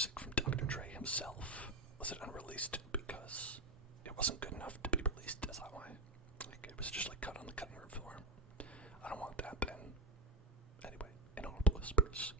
music from Dr. Dre himself. Was it unreleased because it wasn't good enough to be released? Is that why? Like, it was just like cut on the cutting room floor. I don't want that then. Anyway, inaudible whispers.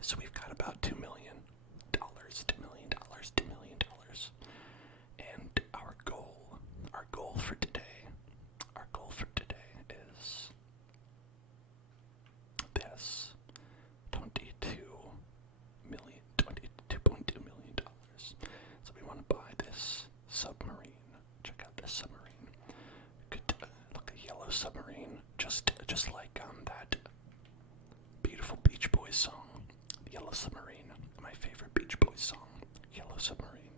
So we've got about $2 million, and our goal for today is this, $22.2 million. So we want to buy this submarine. Check out this submarine. Could look a yellow submarine, just like that beautiful Beach Boys song. Yellow Submarine, my favorite Beach Boys song, Yellow Submarine.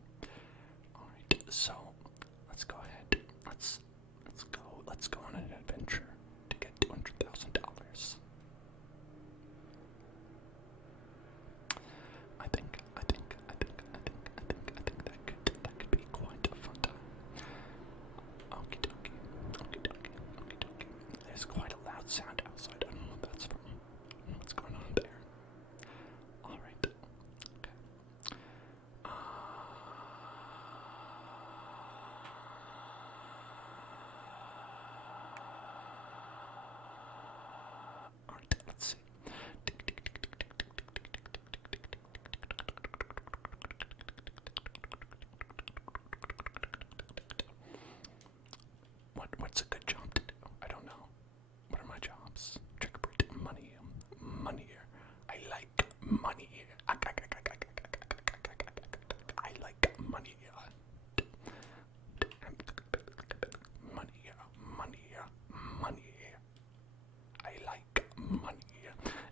Alright, so let's go ahead. Let's go on an adventure to get $200,000. I think that could be quite a fun time. Okie dokie. There's quite a loud sound outside. I don't know what that's from. What's going on there? Alright. Okay. Alright, let's see. What's a good job to do? I don't know. What are my jobs? Trick or treat. Money. I like money. I like money. Money. I like money.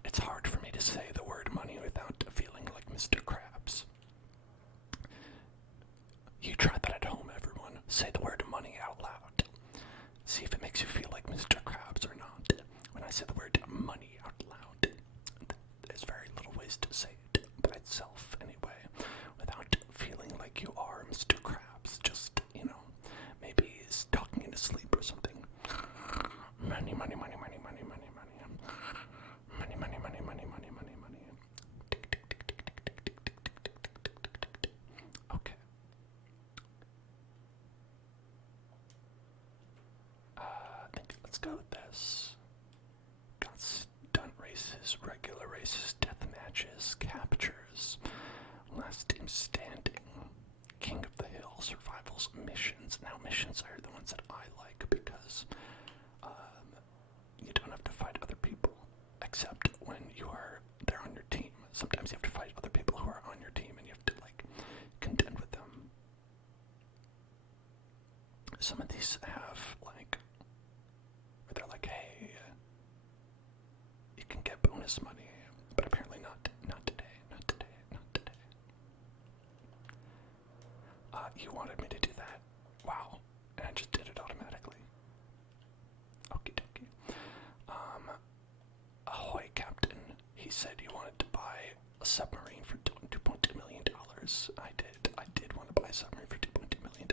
It's hard for me to say the word money without feeling like Mr. Krabs. You try that at home, everyone. Say the word money out loud. See if it makes you feel like Mr. Krabs or not. When I say the word money out loud, there's very little ways to say it by itself anyway, without feeling like you are Mr. Krabs. Just, maybe he's talking in his sleep or something. Money. Okay. Let's go with this. Got stunt races, regular races, death matches, captures, last team standing, king of the hill, survivals, missions. Now missions are the ones that I like because you don't have to fight other people, except when they're on your team. Sometimes you have to fight other people who are on your team and you have to contend with them. Some of these have where they're like, hey, you can get bonus money, but apparently not today. You wanted me to do that? Wow. And I just did it automatically. Okie dokie. Ahoy, Captain. He said you wanted to buy a submarine for $2.2 million. I did want to buy a submarine for $2.2 million.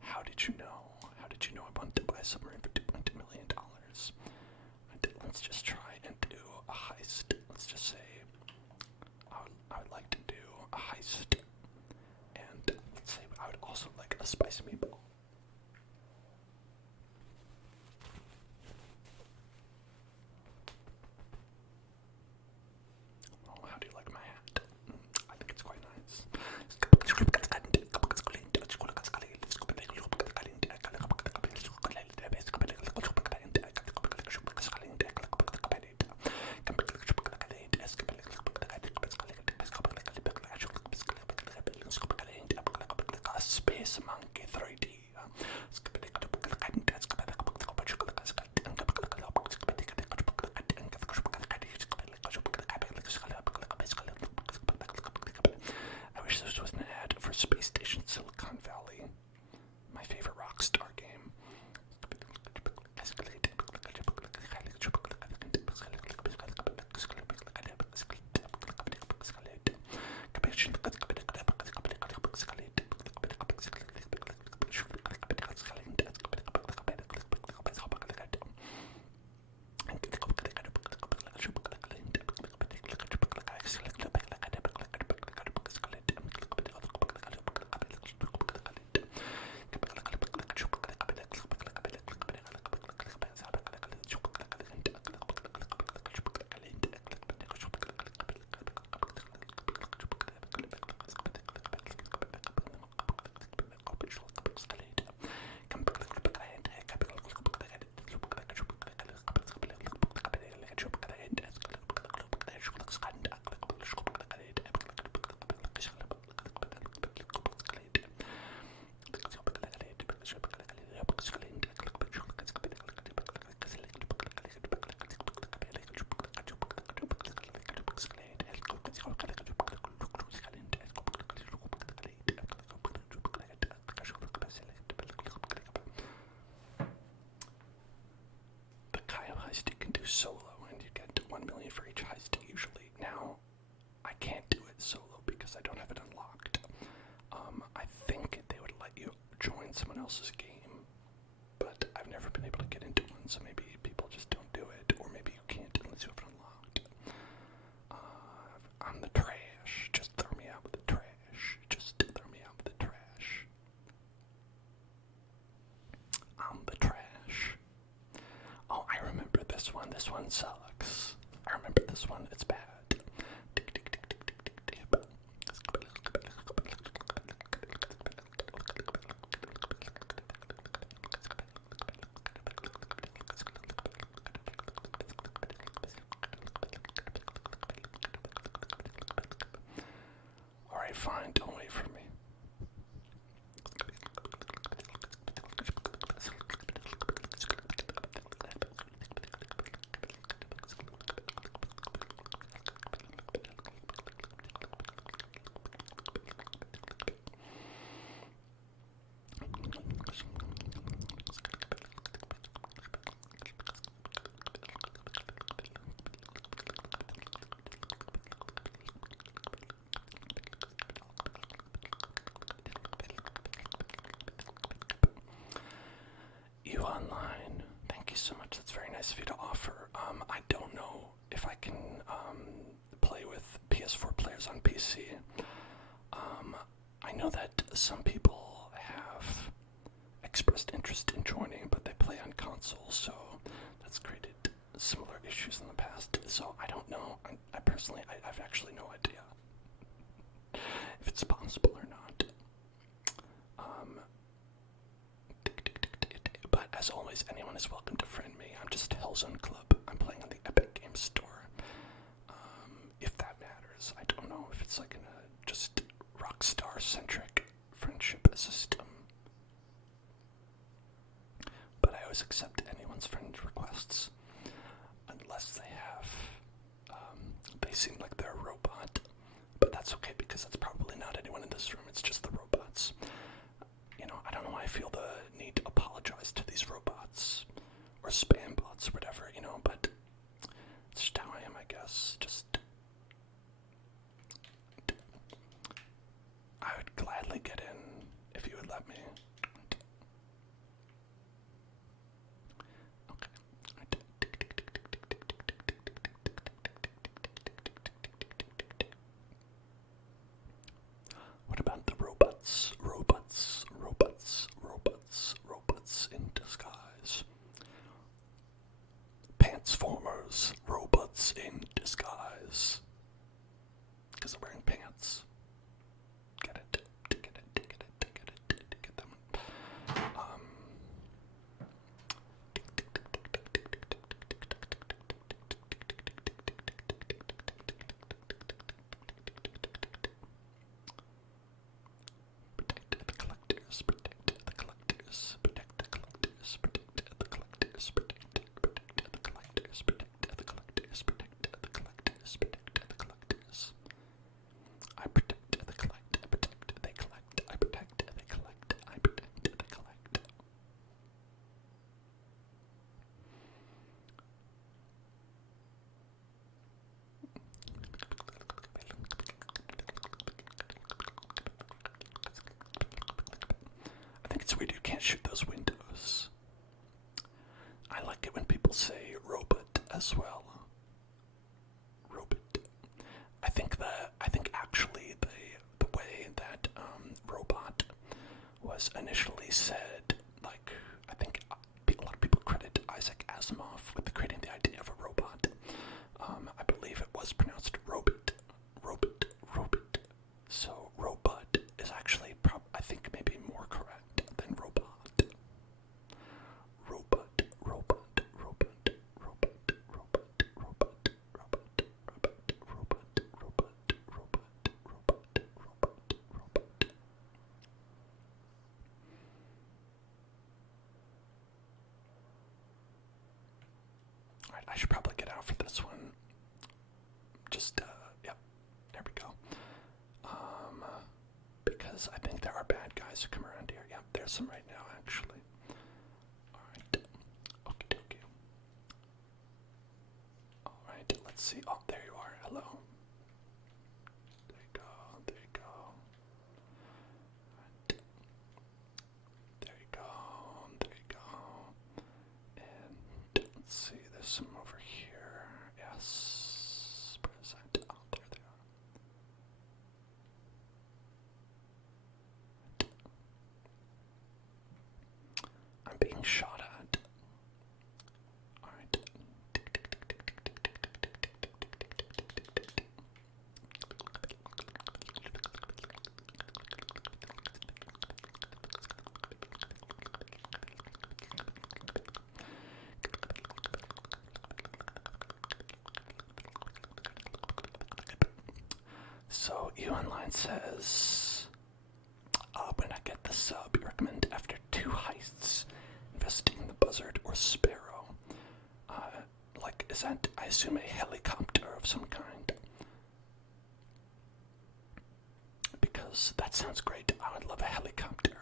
How did you know? How did you know I wanted to buy a submarine for $2.2 million? Let's just try and do a heist. Let's just say I would like to do a heist. And let's say I would also like a spicy meatball. Oh, how do you like my hat? I think it's quite nice. Space Monkey 3D. I wish this was an ad for Space Station Silicon Valley, my favorite Rockstar game. Solo, and you get 1 million for each heist usually. Now, I can't do it solo because I don't have it unlocked. I think they would let you join someone else's game, but I've never been able to get into one, so maybe people just don't do it, or maybe you can't unless you have it unlocked. I'm the trash. Just throw me out with the trash. Just throw me out with the trash. I'm the trash. Oh, I remember this one. This one sucks. I remember this one. It's bad. Alright, fine. Don't wait for me. You online. Thank you so much. That's very nice of you to offer. I don't know if I can play with PS4 players on PC. I know that some people have expressed interest in joining, but they play on console, so that's created similar issues in the past. So I don't know. I personally, I've actually no idea if it's possible or not. But as always, anyone is welcome to friend me. I'm just Hellzone Club. I'm playing on the Epic Games Store. If that matters. I don't know if it's like in a just Rockstar-centric friendship system. But I always accept anyone's friend requests. Unless they have, they seem like they're a robot. But that's okay because that's probably not anyone in this room. It's just the robots. collectors, protect the collectors, protect the collectors, protect the collectors, protect the collectors, protect the collectors, protect the collectors, protect the collectors. I protect the collect, I protect they collect, I protect they collect, I protect they collect. I think it's weird you can't shoot those windows. I like it when people say robot as well. Robot. I think actually the way that robot was initially said, like, I think a lot of people credit Isaac Asimov with creating the idea of a robot. I believe it was pronounced robot, robot, robot. So robot is actually I think maybe more correct than robot. Robot, robot, robot, robot, robot, robot, robot, robot, robot, robot, robot, robot, robot, robot. Alright, I should probably get out for this one. Just, yep, there we go. Because I think there are bad guys who come around here. Yep, there's some right now, actually. Alright, okie dokie. Alright, let's see. Oh, there you are. Hello. There you go, there you go. Right. There you go, there you go. And let's see, there's some over here. Yes, present. Oh, there they are. I'm being shot at. Alright. So, you online says, when I get the sub, you recommend after 2 heists, investing in the buzzard or sparrow. Like, is that, I assume, a helicopter of some kind? Because that sounds great. I would love a helicopter.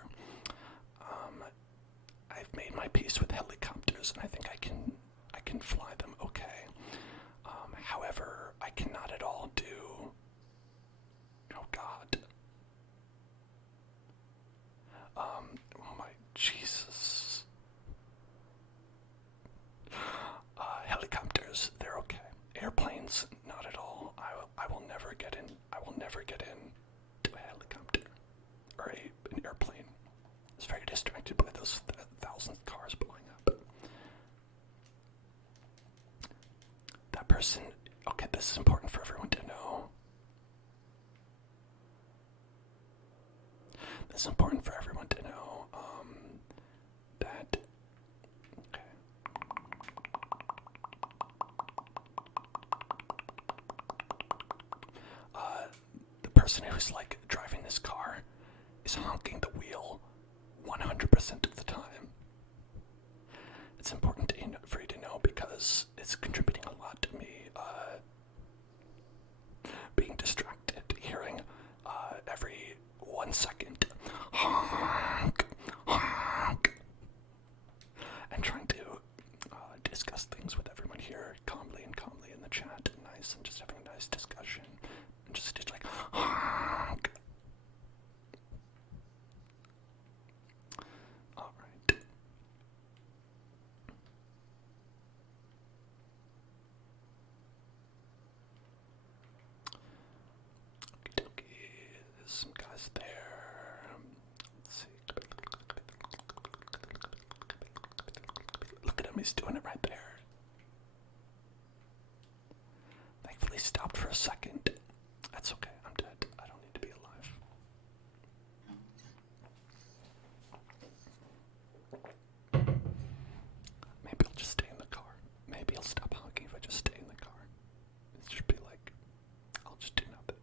I've made my peace with helicopters, and I think I can fly them okay. However, I cannot at all do. Oh God. Oh my Jesus. Helicopters, they're okay. Airplanes, not at all. I will never get in. I will never get in to a helicopter or an airplane. It's very distracted by those thousands of cars blowing up. That person. Okay, this is important for everyone to know. It's important for everyone to know that. Okay. The person who's like driving this car is honking the wheel 100% of the time. It's important for you to know because it's contributing a lot to me being distracted, hearing every 1 second honk, honk, and trying to discuss things with everyone here calmly in the chat, nice, and just having a nice discussion, and just like honk. All right. Okay, there's some guys there. Let's see. Look at him, he's doing it right there. Thankfully stopped for a second. That's okay, I'm dead. I don't need to be alive. Maybe I'll just stay in the car. Maybe I'll stop honking if I just stay in the car. It should be like, I'll just do nothing.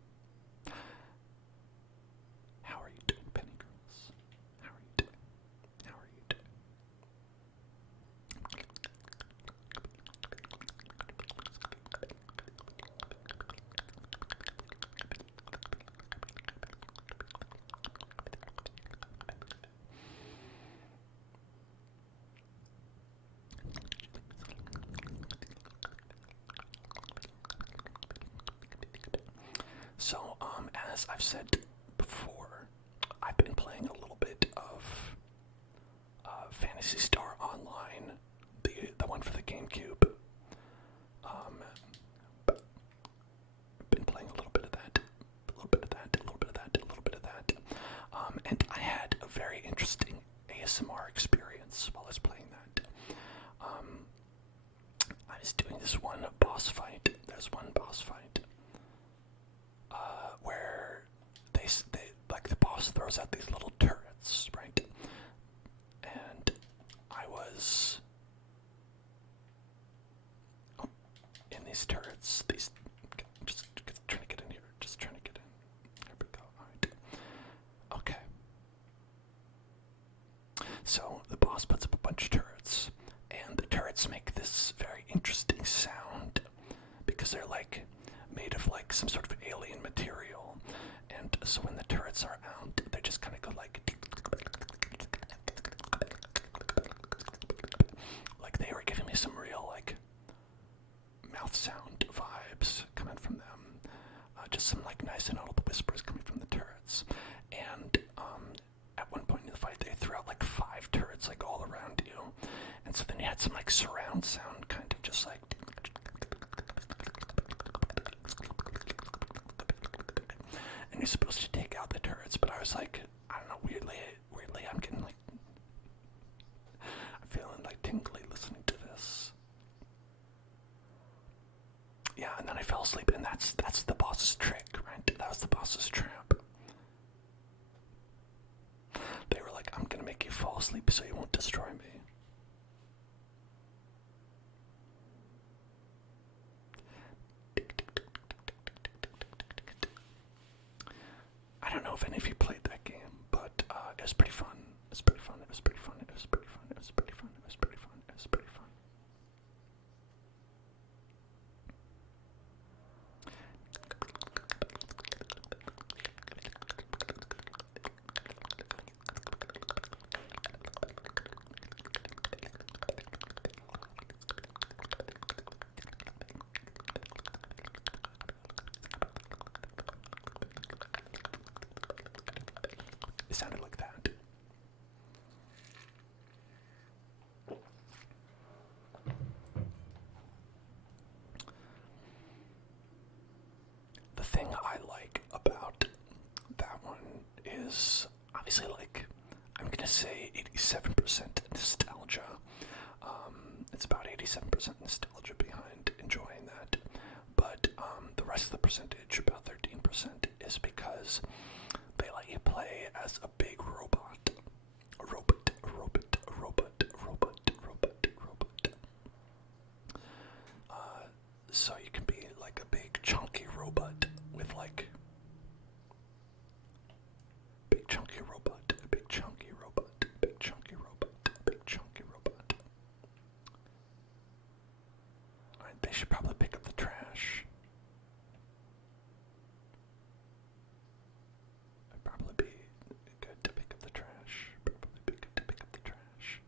How are you doing, Penny Girls? as I've said before, I've been playing a little bit of Phantasy Star Online, the one for the GameCube. Been playing a little bit of that, a little bit of that, a little bit of that, a little bit of that. And I had a very interesting ASMR experience while I was playing that. I was doing this one boss fight. There's one boss fight where they like the boss throws out these little turrets, right? And I was in these turrets. These just trying to get in here. Just trying to get in. There we go. All right. Okay. So the boss puts up a bunch of turrets, and the turrets make this very interesting sound because they're like made of like some sort of alien material, and so when the turrets are out, they just kind of go like they were giving me some real like mouth sound vibes coming from them, just some like nice and audible whispers coming from the turrets. And at one point in the fight, they threw out like 5 turrets like all around you, and so then you had some like surround sound, kind of just like. And you're supposed to take out the turrets, but I was like, I don't know, weirdly, I'm getting like, I'm feeling like tingly listening to this. Yeah, and then I fell asleep, and that's the boss's trick, right? That was the boss's trap. They were like, I'm gonna make you fall asleep so you won't destroy me. I don't know if any of you played that game, but it was pretty fun. It was pretty fun. It was pretty fun. It was pretty fun. It was pretty fun. It was pretty fun. It was pretty fun. It sounded like that. The thing I like about that one is obviously like I'm gonna say 87% nostalgia. It's about 87% nostalgia behind enjoying that, but the rest of the percentage, about 13%, is because they let you play as a big robot. A robot, a robot, a robot, a robot, a robot, a robot. So you can be like a big chunky robot with like big chunky robot, big chunky robot, big chunky robot, big chunky robot. Alright, they should probably pick up the trash. It'd probably be good to pick up the trash. Probably be good to pick up the trash.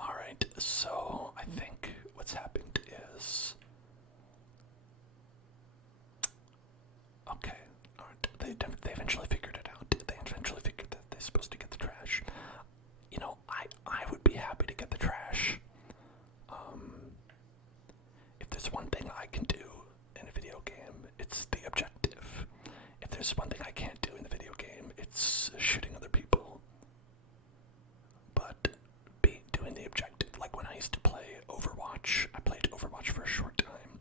Alright, so I think what's happened is... Okay, alright, they eventually figured it out. They eventually figured that they're supposed to get the trash. You know, I would be happy to get the trash. If there's one thing I can do in a video game, it's the objective. If there's one thing I can't do in the video game, it's shooting other people. But doing the objective, like when I used to play Overwatch, I played Overwatch for a short time.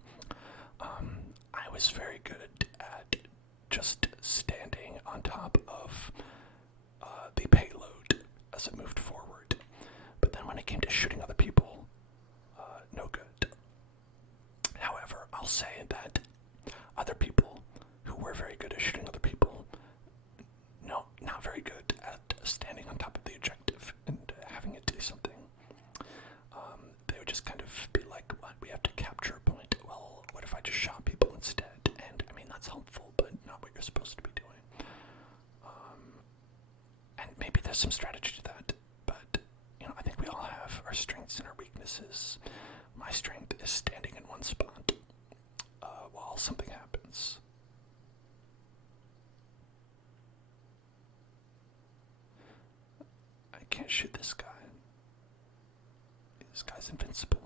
I was very good at just standing on top of the payload as it moved forward. But then when it came to shooting other people, weakness. My strength is standing in one spot while something happens. I can't shoot this guy. This guy's invincible.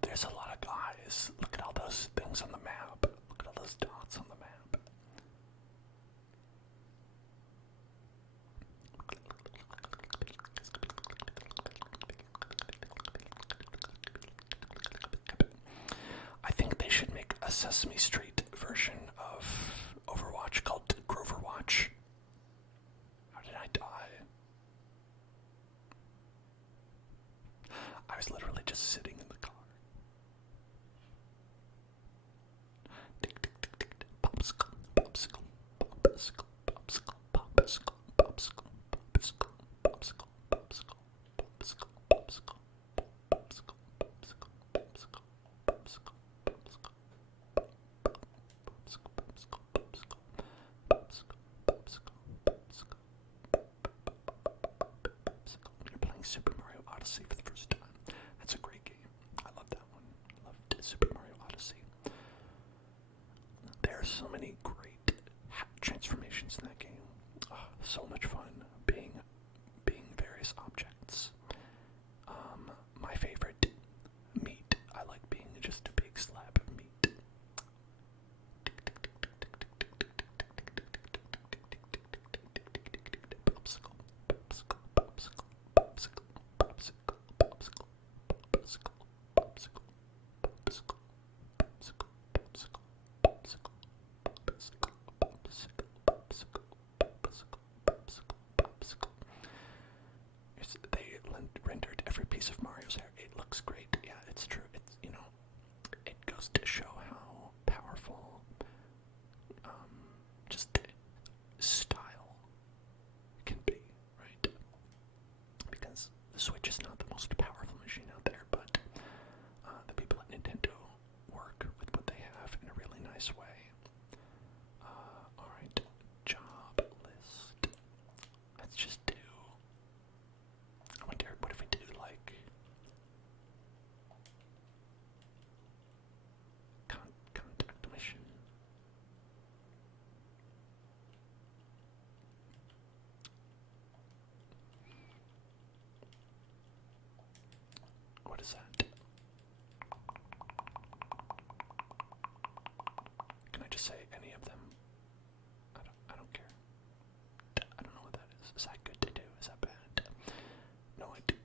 There's a lot of guys. Look at all those things on the map. Look at all those dots on the map. I think they should make a Sesame Street version of Overwatch called Groverwatch. How did I die? I was literally just sitting in the car. Popsicle, popsicle, popsicle, popsicle, popsicle, popsicle, popsicle, popsicle, popsicle, popsicle, popsicle, popsicle, popsicle, popsicle, popsicle, You're playing Super Mario Odyssey for the first time. That's a great game. I love that one. I loved Super Mario Odyssey. There are so many great transformations in that game. So much fun being various objects. My favorite, meat. I like being just a big slab of meat. Popsicle, popsicle, popsicle, popsicle, popsicle, popsicle, popsicle, popsicle, popsicle, popsicle, popsicle, popsicle, popsicle, popsicle, popsicle, popsicle, popsicle. They rendered every piece of Mario's hair. It looks great. Yeah, it's true. It's, it goes to show how powerful, just style can be, right? Because the Switch is not the most powerful machine out there, but the people at Nintendo work with what they have in a really nice way. Alright, job list. Let's just do, I wonder, what if we do like contact mission? What is that? Can I just say any of them? I don't care. I don't know what that is. Is that good to do? Is that bad? No idea.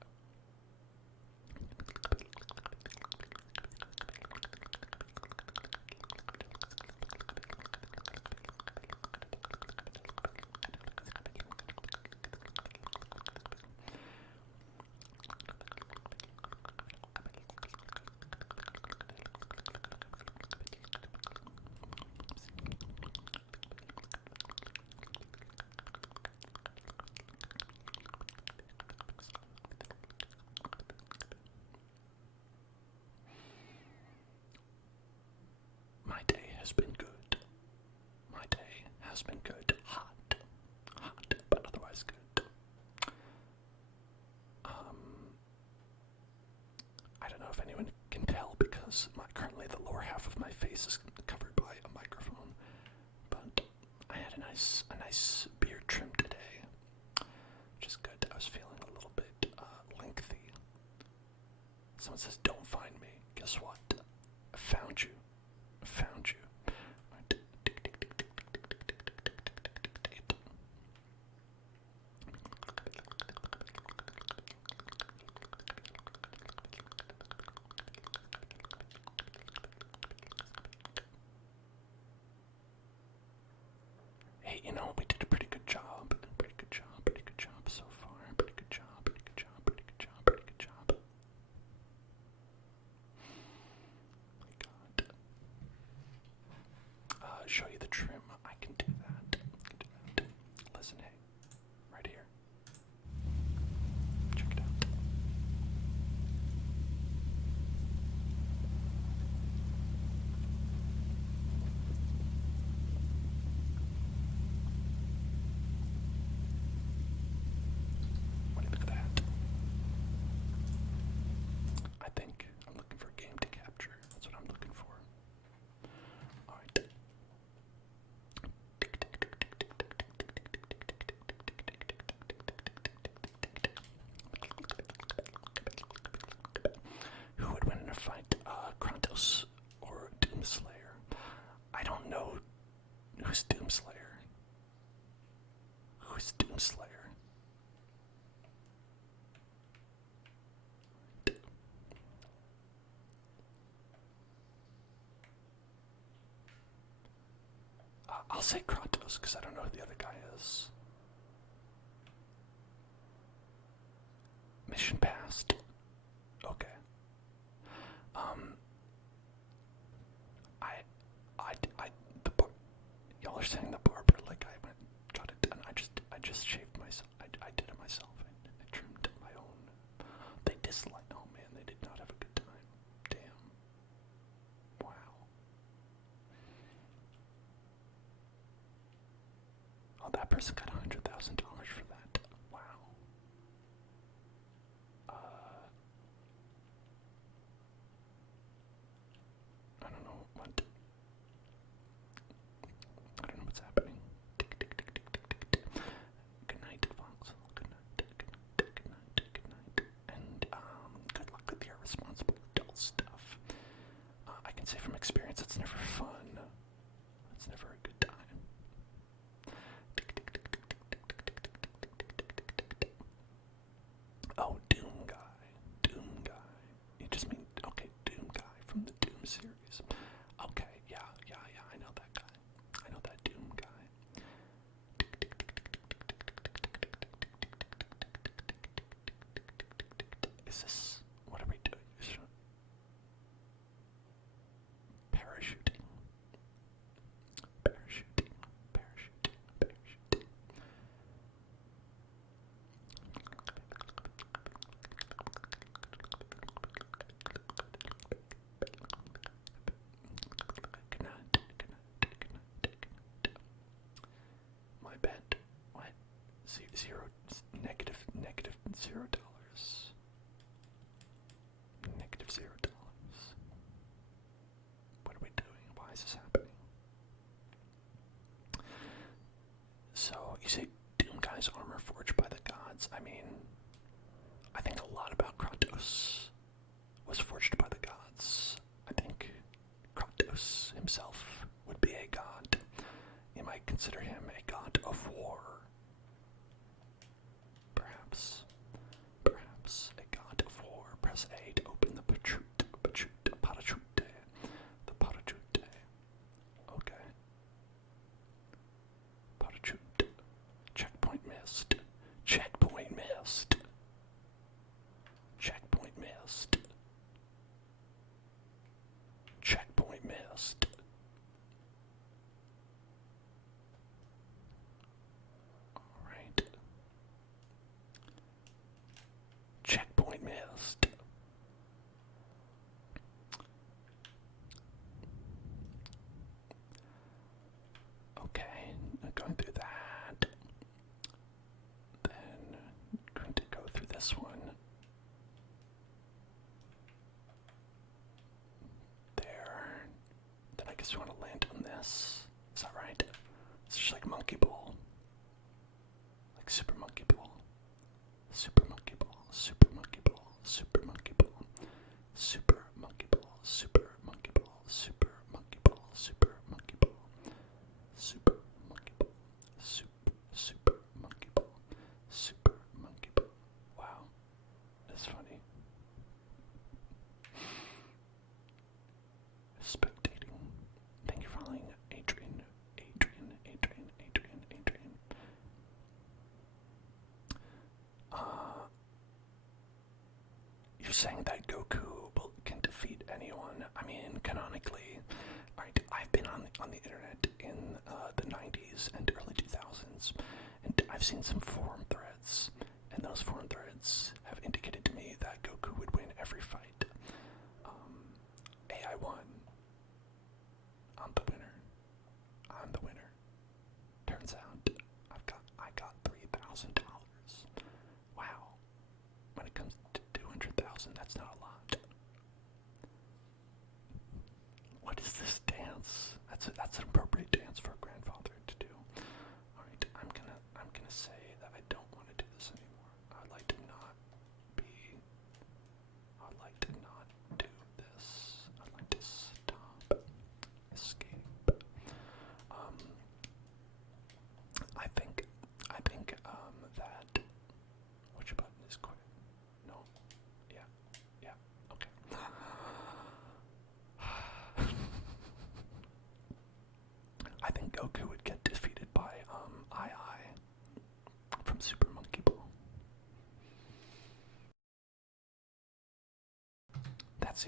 My day has been good. My day has been good. Hot, but otherwise good. I don't know if anyone can tell because currently the lower half of my face is covered by a microphone, but I had a nice beard trim today, which is good. I was feeling a little bit lengthy. Someone says, "Don't find me." Guess what? I found you. Found you. Hey, you know Who's Doomslayer? Who's Doomslayer? I'll say Kratos because I don't know who the other guy is. Mission passed. Okay. Y'all are saying the barber, like I went, got it done. I just shaved myself. I did it myself. I trimmed my own. They disliked. Oh man, they did not have a good time. Damn. Wow. Oh, that person got $100,000 for that. Wow. I don't know what. I don't know what's happening. Tick, tick, tick, tick, tick, tick, tick. Good night, Fox. Good night, good night, good night, good night. And good luck with your responsible adult stuff. I can say from experience, it's never fun. It's never a good time. Tick, tick, tick, tick, tick, tick, tick, tick, tick, tick, tick, tick, tick, tick. Oh, Doom Guy. Doom Guy. You just mean, okay, Doom Guy from the Doom series. Okay, yeah, I know that guy. I know that Doom guy. Is this, what are we doing? Parachuting. Parachuting. Parachuting. Parachuting. Good night. Good night. Good night. Good night. My bet. What? Negative $0. Negative $0. What are we doing? Why is this happening? So, you say Doom Guy's armor forged by the gods. I mean, I think a lot about Kratos was forged by the gods. I think Kratos himself would be a god. You might consider him a god of war. Perhaps a god of war. Press A to open the parachute. The parachute. Okay. Parachute. Checkpoint missed. Checkpoint missed. Checkpoint missed. Checkpoint missed. Alright. Checkpoint missed. Okay, going through that. Then going to go through this one. There. Then I guess we want to land on this. Is that right? It's just like Monkey Ball. Like Super Monkey Ball. Super Monkey Ball. Super Monkey Ball. Super Monkey Ball. Super Monkey Ball. Super Monkey Ball. Super Monkey Ball. Super Monkey Ball. Super Monkey Ball. Super Monkey Ball. Super Monkey Ball. Wow. That's funny. Spectating. Thank you for following Adrian. You're saying that Goku can defeat anyone. I mean, canonically, right? I've been on the internet in the 90s and early 2000s, and I've seen some forum threads, and those forum threads have indicated to me that Goku would win every fight. AI won. I'm the winner. I'm the winner. Turns out I got $3,000. Wow. When it comes to 200,000, that's not a lot. What is this dance? That's an appropriate dance for a grandfather to do. All right, I'm gonna say that I don't want to do this anymore. I'd like to not do this. I'd like to stop. Escape.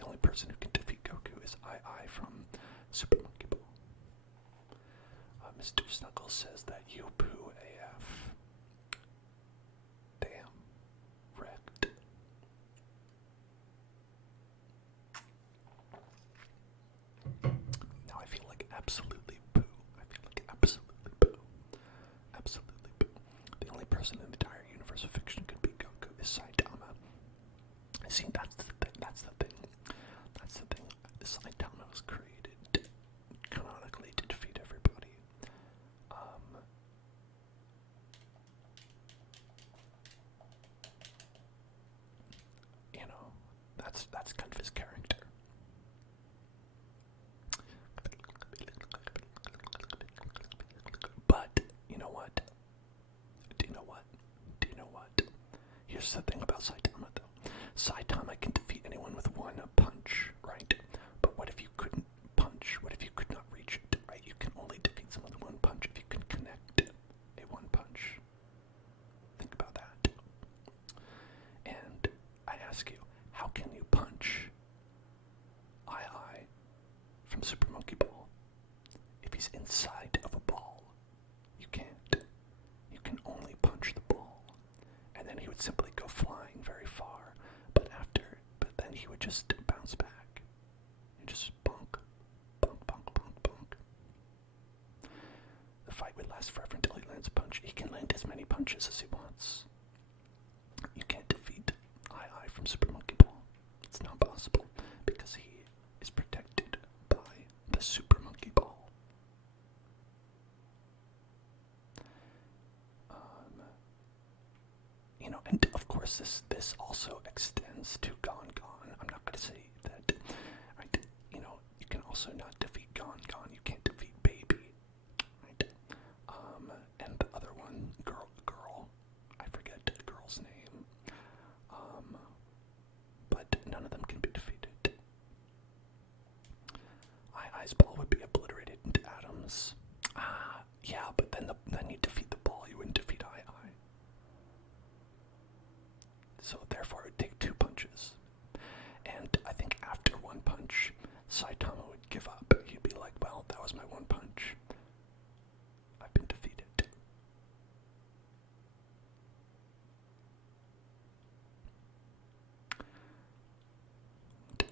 the only person who can defeat Goku is I from Super Monkey Ball. Mr. Snuggles says that you poo AF. Damn. Wrecked. Now I feel like absolutely poo. I feel like absolutely poo. Absolutely poo. The only person in the entire universe of fiction could beat Goku is Saitama. See, that's the thing. That's the thing. That's the thing. Saitama was created canonically to defeat everybody. You know, that's kind of his character. But you know what? Do you know what? Do you know what? Here's the thing about Saitama, though. Saitama can defeat anyone with one punch, right? But what if you couldn't punch? What if you could not reach it, right? You can only defeat someone with one punch if you can connect a one punch. Think about that. And I ask you, how can you punch I from Super Monkey Ball if he's inside of a ball? You can't. You can only punch the ball. And then he would simply go flying very far. But then he would just bounce back. And just bonk, bonk, bonk, bonk, bonk. The fight would last forever until he lands a punch. He can land as many punches as he wants. You can't defeat I from Super Monkey Ball. It's not possible because he is protected by the Super Monkey Ball. You know, and of course this also extends to Gon. I'm not going to say that, right? You know, you can also not defeat Gon. You can't defeat Baby, right? And the other one, girl, I forget the girl's name. But none of them can be defeated. I's ball would be obliterated into atoms. Yeah, but then you defeat the ball, you wouldn't defeat I. So therefore it would take two punches. And I think after one punch, Saitama would give up. He'd be like, well, that was my one punch. I've been defeated.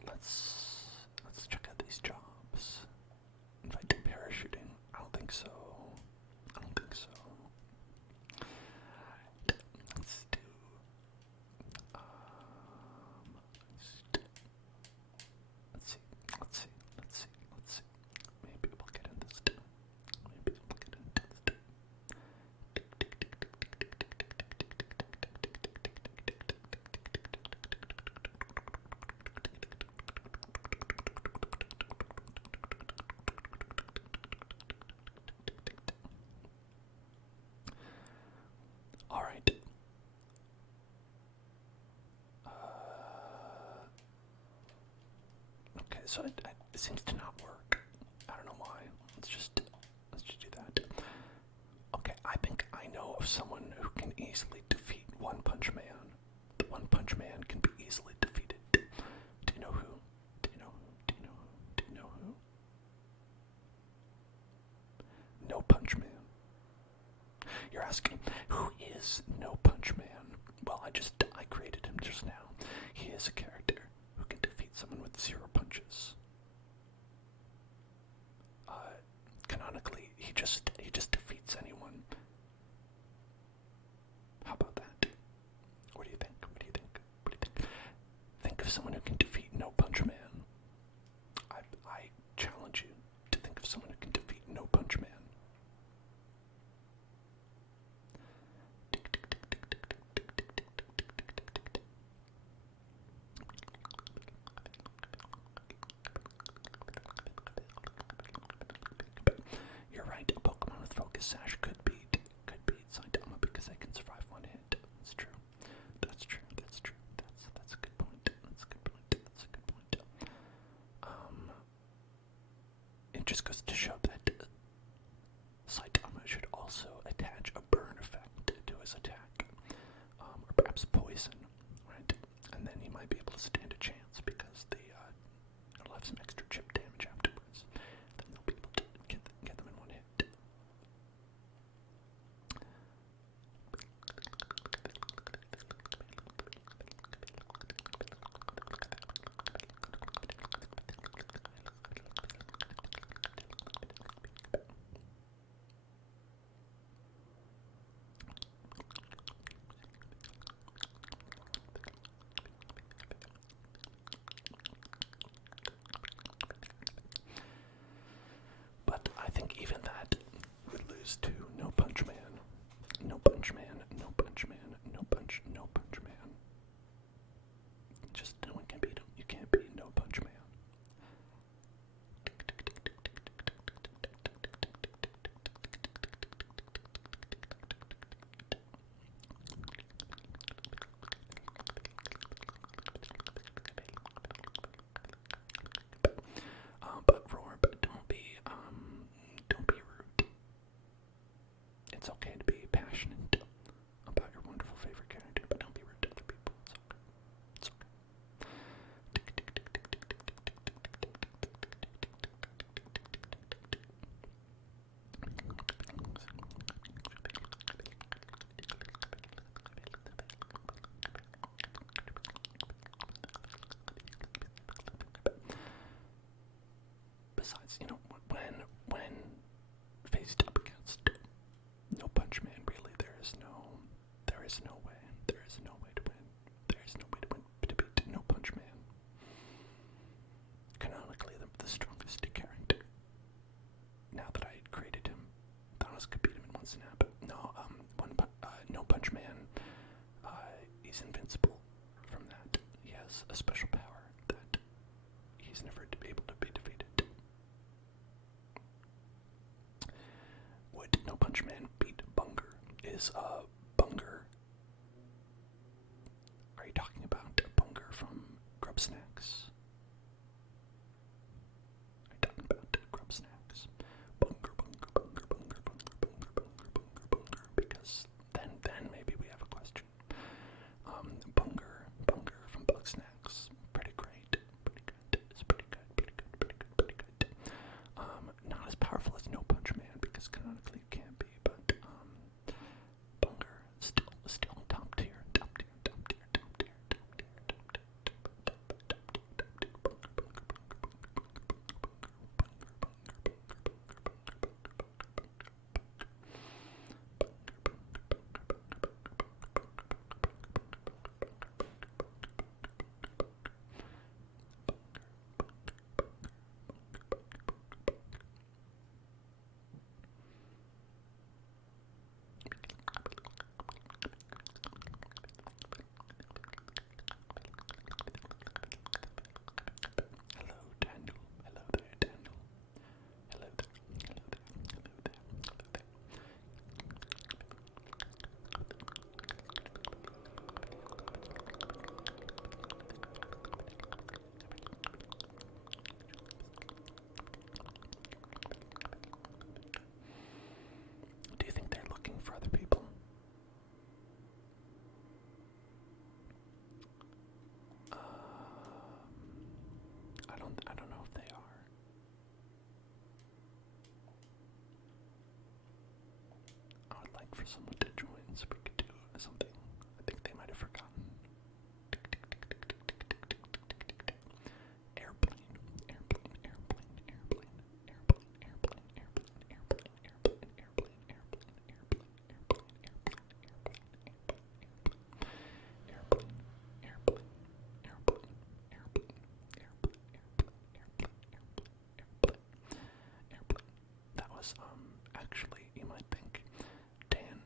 Let's check out these jobs. If I do parachuting, I don't think so. Let's do let's see. Maybe we'll get in this. All right. Okay, so it seems to not work. I don't know why. Let's just do that. Okay, I think I know of someone who can easily defeat One Punch Man. The One Punch Man can be easily defeated. Do you know who? Do you know who? No Punch Man. You're asking, who is No Punch Man? Well, I created him just now. He is a character who can defeat someone with 0 punches. Canonically, he just defeats anyone. How about that? What do you think? Think of someone who can defeat No Punch Man. I challenge you to think of someone who can defeat No Punch Man. You're right, a Pokemon with Focus Sash could beat Saitama because they can survive one hit. That's true. That's a good point. It just goes to show that Saitama should also attach a burn effect to his attack. Or perhaps poison, right? And then he might be able to stand a chance because the lose to No Punch Man. No Punch Man, No Punch Man, No Punch Man. Just no one can beat him. You can't beat No Punch Man. But Roar, don't be rude. It's okay to be passionate about your wonderful favorite character, but don't be rude to other people. It's okay. Besides, when faced up against No Punch Man, really, there is no way to win. There is no way to win to beat No Punch Man. Canonically, the strongest character. Now that I had created him, Thanos could beat him in one snap. No, No Punch Man, he's invincible from that. He has a special power that he's never able to be defeated. Would No Punch Man beat Bunger? Is Bunger? Are you talking about Bunger from Grub Snacks? Are you talking about Grub Snacks? Bunger. Because then maybe we have a question. Bunger from Bug Snacks. Pretty great. It's pretty good. Not as powerful as No Punch Man because canonically it can be, but Bunger still top tier. Do you think they're looking for other people? I don't know if they are. I would like for someone to join so we could do something. I think they might have forgotten. Airplane. That was actually, you might think, Dan,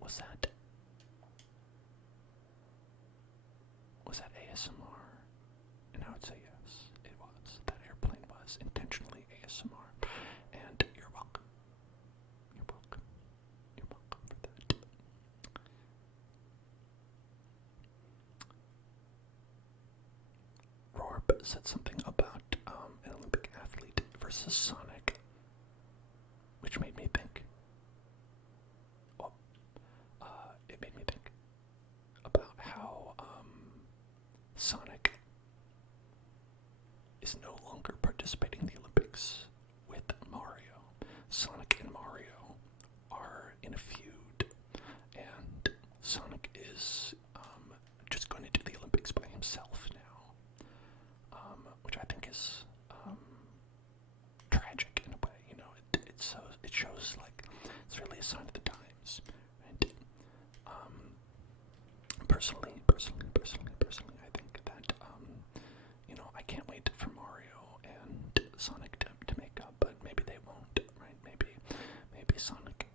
was that ASMR? And I would say yes, it was. That airplane was intentionally ASMR. And you're welcome. You're welcome for that. Rorb said something about an Olympic athlete versus Sonic, which made me think. It made me think about how Sonic is no longer participating in the Olympics with Mario. Sonic and Mario are in a feud, and Sonic is just going to do the Olympics by himself now, which I think is tragic in a way. It shows like it's really a sign of the times. And personally, I think that I can't wait for Mario and Sonic to make up, but maybe they won't, right? Maybe Sonic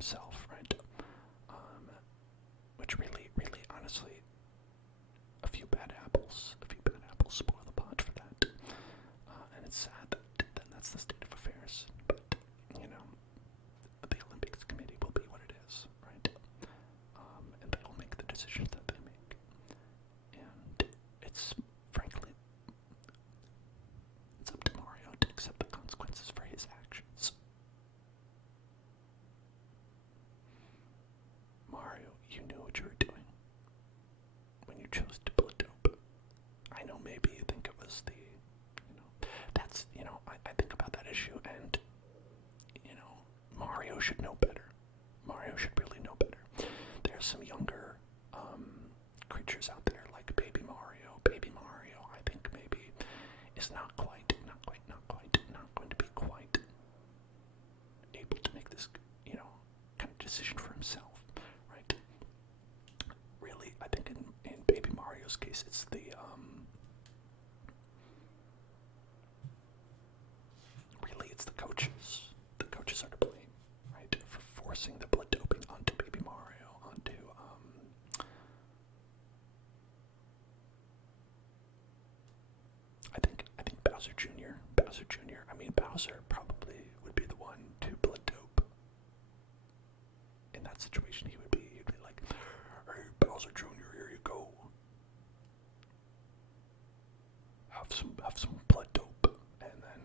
himself, right? Which really, really, honestly, a few bad apples spoil the pot for that. And it's sad that that's the state of affairs. But, you know, the Olympics committee will be what it is, right? And they will make the decisions that they make. And it's, frankly, it's up to Mario to accept the consequences for his actions. Mario, you knew what you were doing when you chose to blow dope. I know maybe you think it was the, that's, I think about that issue, and, Mario should know better. Mario should really know better. There's some younger creatures out there like Baby Mario. Baby Mario, I think maybe is not going to be quite able to make this, kind of decision for himself, right? Really, I think in Baby Mario's case, it's it's the coaches. The coaches are to blame, right, for forcing the blood doping onto Baby Mario, onto, I think Bowser Jr. Bowser probably would be the one to blood dope. In that situation, he'd be like, "Hey, Bowser Jr., here you go. Have some blood dope." And then,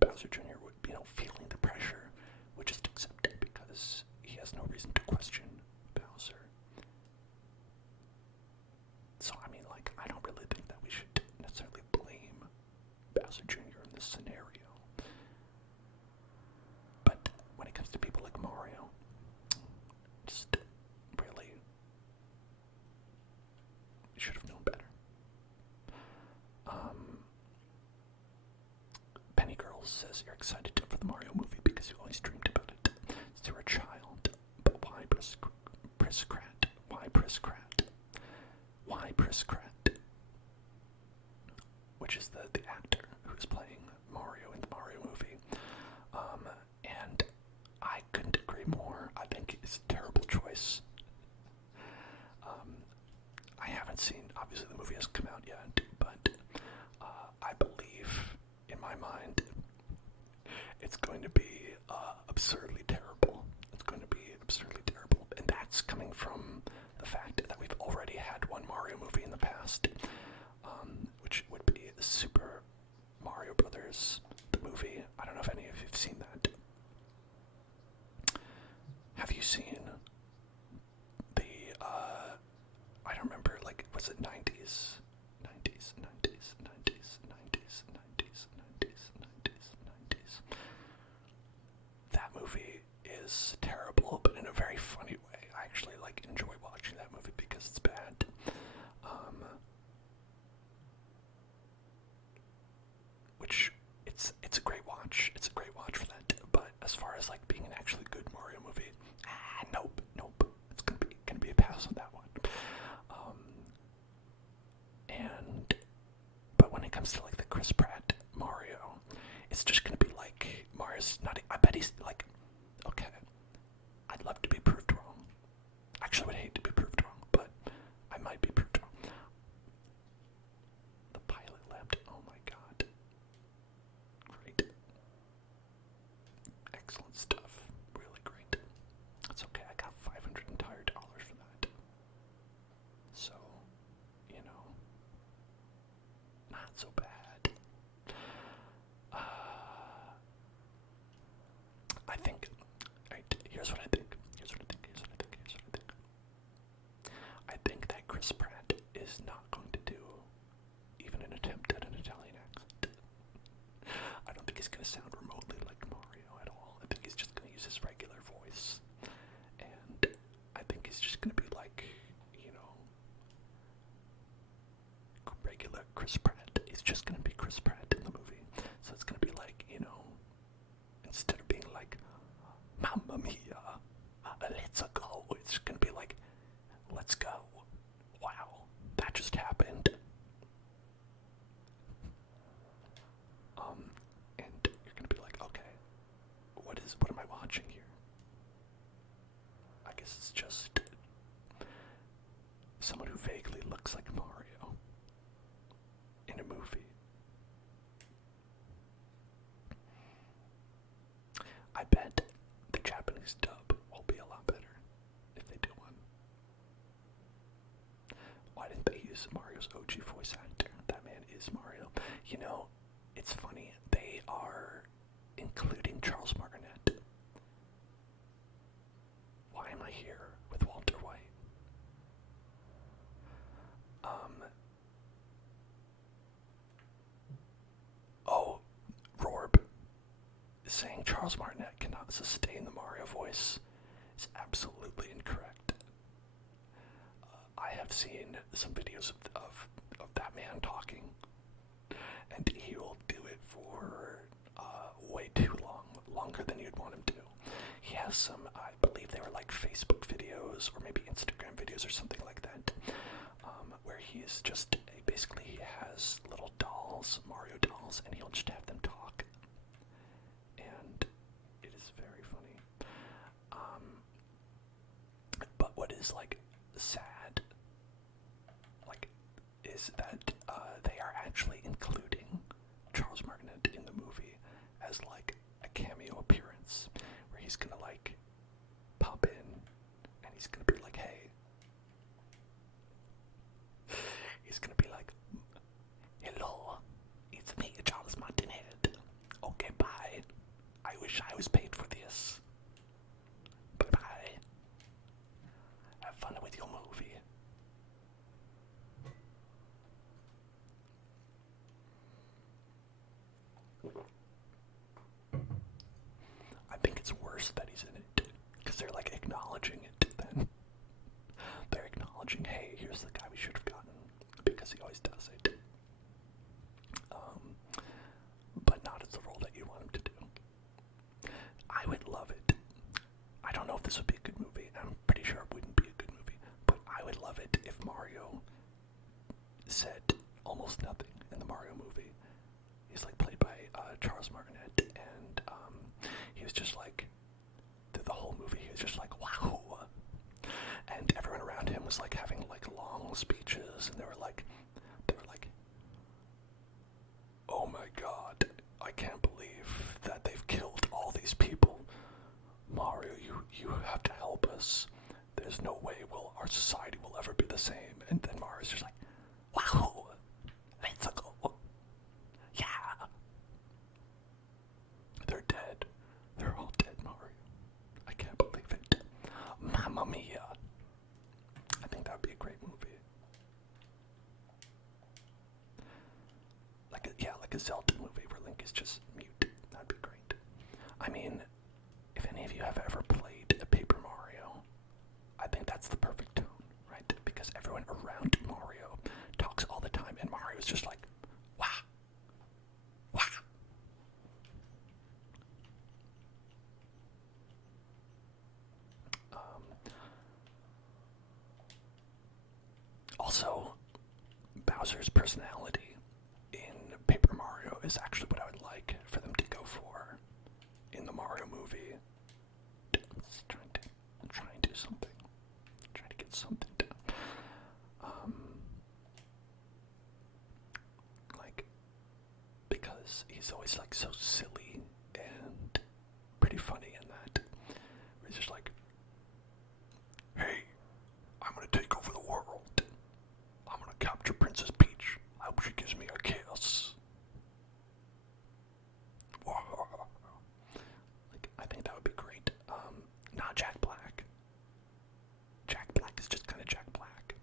Bowser Jr. would, feeling the pressure, would just accept it because he has no reason to question Bowser. So, I don't really think that we should necessarily blame Bowser Jr. in this scenario. But when it comes to people like Mario, just really should have known better. Penny Girls says you're excited for the Mario movie because you always dreamed about it since you were a child. But why Priskrat? Why Priskrat? Why Priskrat? Which is the actor who's playing Mario in the Mario movie. And I couldn't agree more. I think it's a terrible choice. I haven't seen, obviously the movie hasn't come out yet, but I believe, in my mind, it's going to be absurdly terrible. It's going to be absurdly terrible. And that's coming from the fact that we've already had one Mario movie in the past, which would be Super Mario Brothers, the movie. I don't know if any of you have seen that. Have you seen the, I don't remember, was it 90s? That movie is terrible, but in a very funny way. I actually, enjoy watching that movie because it's bad. Which, it's a great watch. It's a great watch for that. But as far as, being an actually good Mario movie, nope. It's gonna be a pass on that one. But when it comes to, the Chris Pratt Mario, it's just gonna be Mario's not, I bet he's, okay, I'd love to be proved wrong. Actually, I would hate to be proved wrong, but I might be proved wrong. The pilot left, oh my god. Great. Excellent stuff. Really great. It's okay, I got $500 entire dollars for that. So, not so bad. I think, here's what I think. I think that Chris Pratt is not going to do even an attempt at an Italian accent. I don't think he's going to sound remotely like Mario at all. I think he's just going to use his regular voice. And I think he's just going to be regular Chris Pratt. He's just going to be Chris Pratt in the movie. So it's going to be instead of being Mamma Mia, let's go, it's going to be let's go. Wow, that just happened. And you're going to be okay, what am I watching here? guess it's just someone who vaguely looks like Mario in a movie. I bet the Japanese dub will be a lot better if they do one. Why didn't they use Mario's OG voice actor? That man is Mario. You know, it's funny, they are including Charles Martinet. Why am I here with Walter White? Oh, Rorb saying Charles Martinet cannot sustain the Mario voice is absolutely incorrect. I have seen some videos of that man talking, and he will do it for way too long, longer than you'd want him to. He has some, I believe they were like Facebook videos or maybe Instagram videos or something like that, where he's just, basically he has little dolls, Mario dolls, and he'll just have them talk. And it is very funny. But what is like sad, like, is that they are actually including Charles Martinet in the movie as like a cameo appearance, where he's gonna like pop in and he's gonna be like, hey. He's gonna be like, hello, it's me, Charles Martinet. Okay, bye. I wish I was paid for this. Bye-bye. Have fun with your movie. I think it's worse that he's in it, because they're like acknowledging it then. They're acknowledging, hey, here's the guy we should have gotten, because he always does it. But not as the role that you want him to do. I would love it. I don't know if this would be a good movie. I'm pretty sure it wouldn't be a good movie, but I would love it if Mario said almost nothing in the Mario movie. He's like played by Charles Martinet, and he was just like, through the whole movie, he was just like, wow. And everyone around him was like having like long speeches, and they were like, oh my god, I can't believe that they've killed all these people. Mario, you have to help us. There's no way our society will ever be the same. And then Mario's just like, wow, let's go. Yeah. They're dead. They're all dead, Mario. I can't believe it. Mamma mia. I think that would be a great movie. Like a Zelda movie where Link is just mute. That'd be great. I mean, if any of you have ever played a Paper Mario, I think that's the perfect tone, right? Because everyone around Mario talks all the time, and Mario's just like, wah, wah. Also, Bowser's personality in Paper Mario is actually what I would like for them to go for in the Mario movie. Let's try and do something. Try to get something done. Like, because he's always like so silly and pretty funny in that. Where he's just like, hey, I'm gonna take over the world. I'm gonna capture Princess Peach. I hope she gives me a kiss. Like, I think that would be great. Not Jack Black. Jack Black is just kind of Jack Black.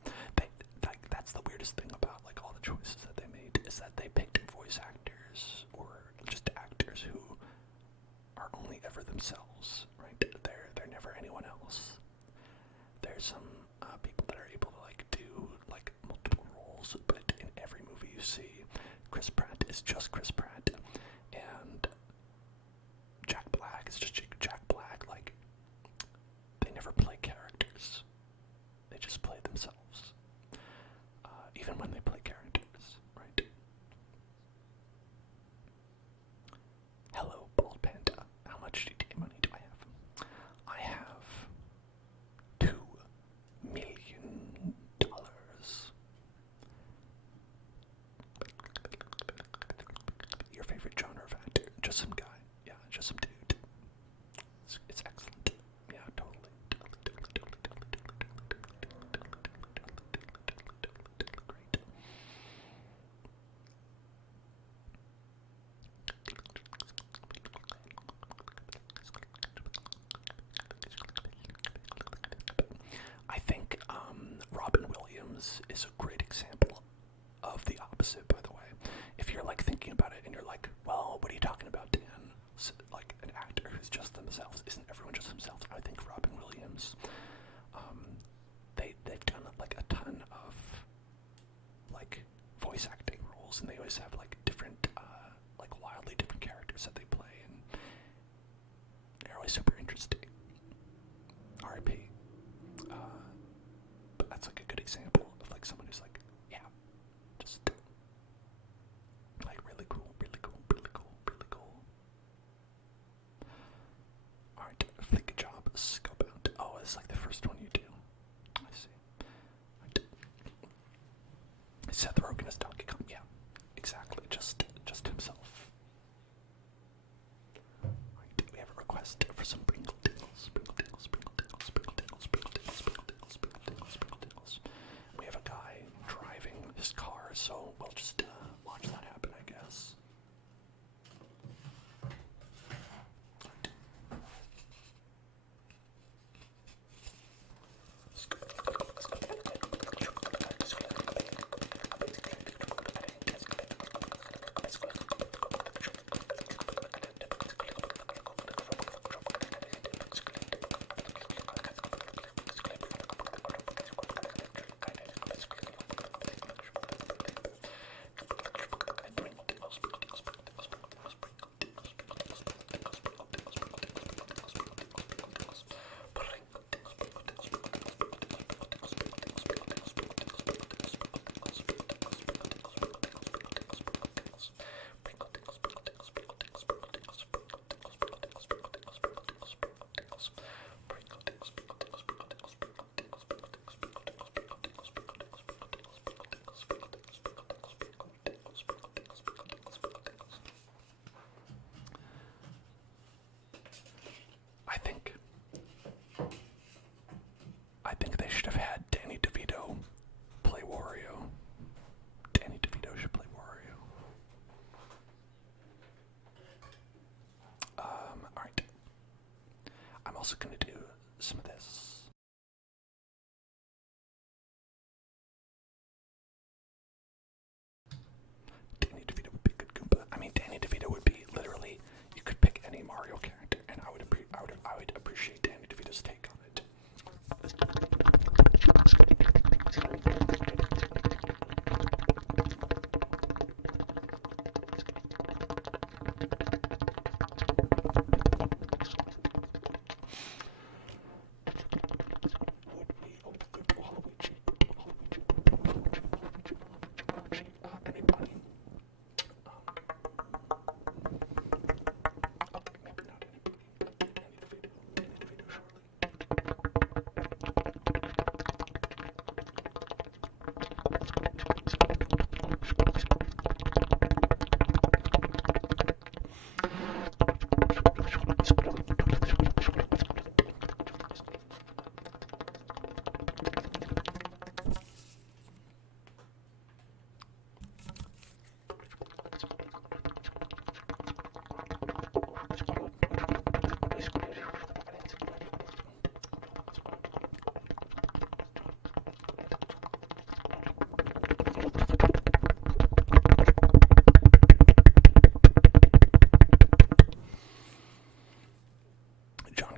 That's the weirdest thing about like all the choices that they made, is that they picked voice actors or just actors who are only ever themselves, right? They're never anyone else. There's some people that are able to like do like multiple roles, but in every movie you see, Chris Pratt is just Chris Pratt, and Jack Black is just Jack Black. Like, they never play characters; they just play themselves. Even when they play characters, right? Hello, Bald Panda. How much GTA money do I have? I have That's like a good example of like someone who's like, yeah, just like really cool, really cool, really cool, really cool. Alright, flick a job, scope out. Oh, it's like the first one you do. I see. Right. Seth Rogen as Donkey Kong. Yeah, exactly. Just himself. Right, we have a request for some sprinkle tingles, sprinkle tingles, sprinkle tingles, sprinkle tingles, sprinkle tingles, sprinkle tingles, sprinkle tingles, sprinkle tingles. We have a guy driving his car, so we'll just watch that happen, I guess. I think they should have had Danny Devito play Wario. Danny Devito should play Wario. Alright. I'm also gonna do some of this. Danny Devito would be a good Goomba. I mean, Danny Devito would be literally, you could pick any Mario character, and I would appreciate Danny DeVito's take on it.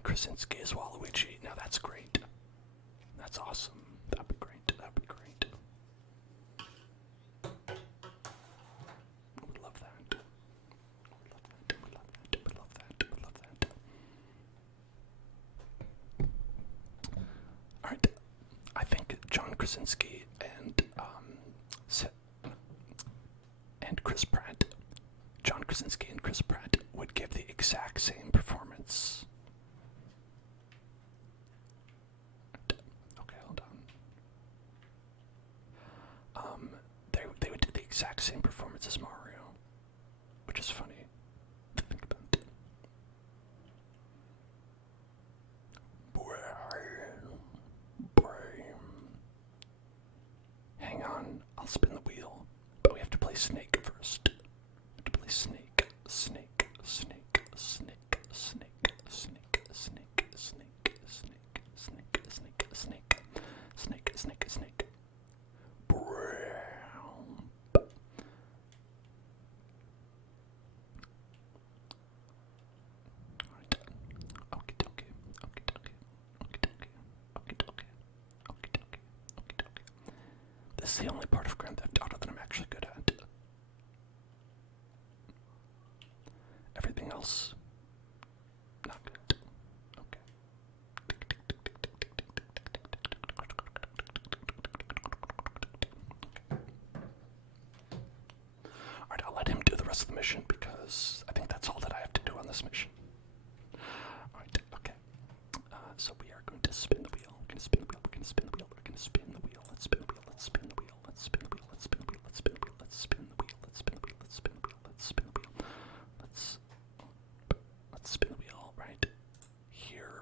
Krasinski as Waluigi. Now that's great. That's awesome. That'd be great. That'd be great. Would love that. Would love that. Would love that. Would love that. Would love that. Alright. I think John Krasinski and Chris Pratt. John Krasinski and Chris Pratt would give the exact same performance. They would do the exact same performance as Mario, which is funny to think about. Hang on, I'll spin the wheel, but we have to play Snake first. We have to play Snake, Snake, Snake, Snake, Snake, Snake, Snake, Snake, Snake, Snake, Snake, Snake, Snake, Snake, Snake. This is the only part of Grand Theft Auto that I'm actually good at. Everything else, not good. Okay. mission because I think that's all that I have to do on this mission. Alright, okay. So we are going to spin the wheel. We're going to spin the wheel. We're going to spin the wheel. We're going to spin the wheel. Let's spin the wheel. Let's spin the wheel. Let's spin the wheel. Let's spin the wheel. Let's spin the wheel. Let's spin the wheel. Let's spin the wheel. Let's spin the wheel. Let's spin the wheel. Let's spin the wheel right here.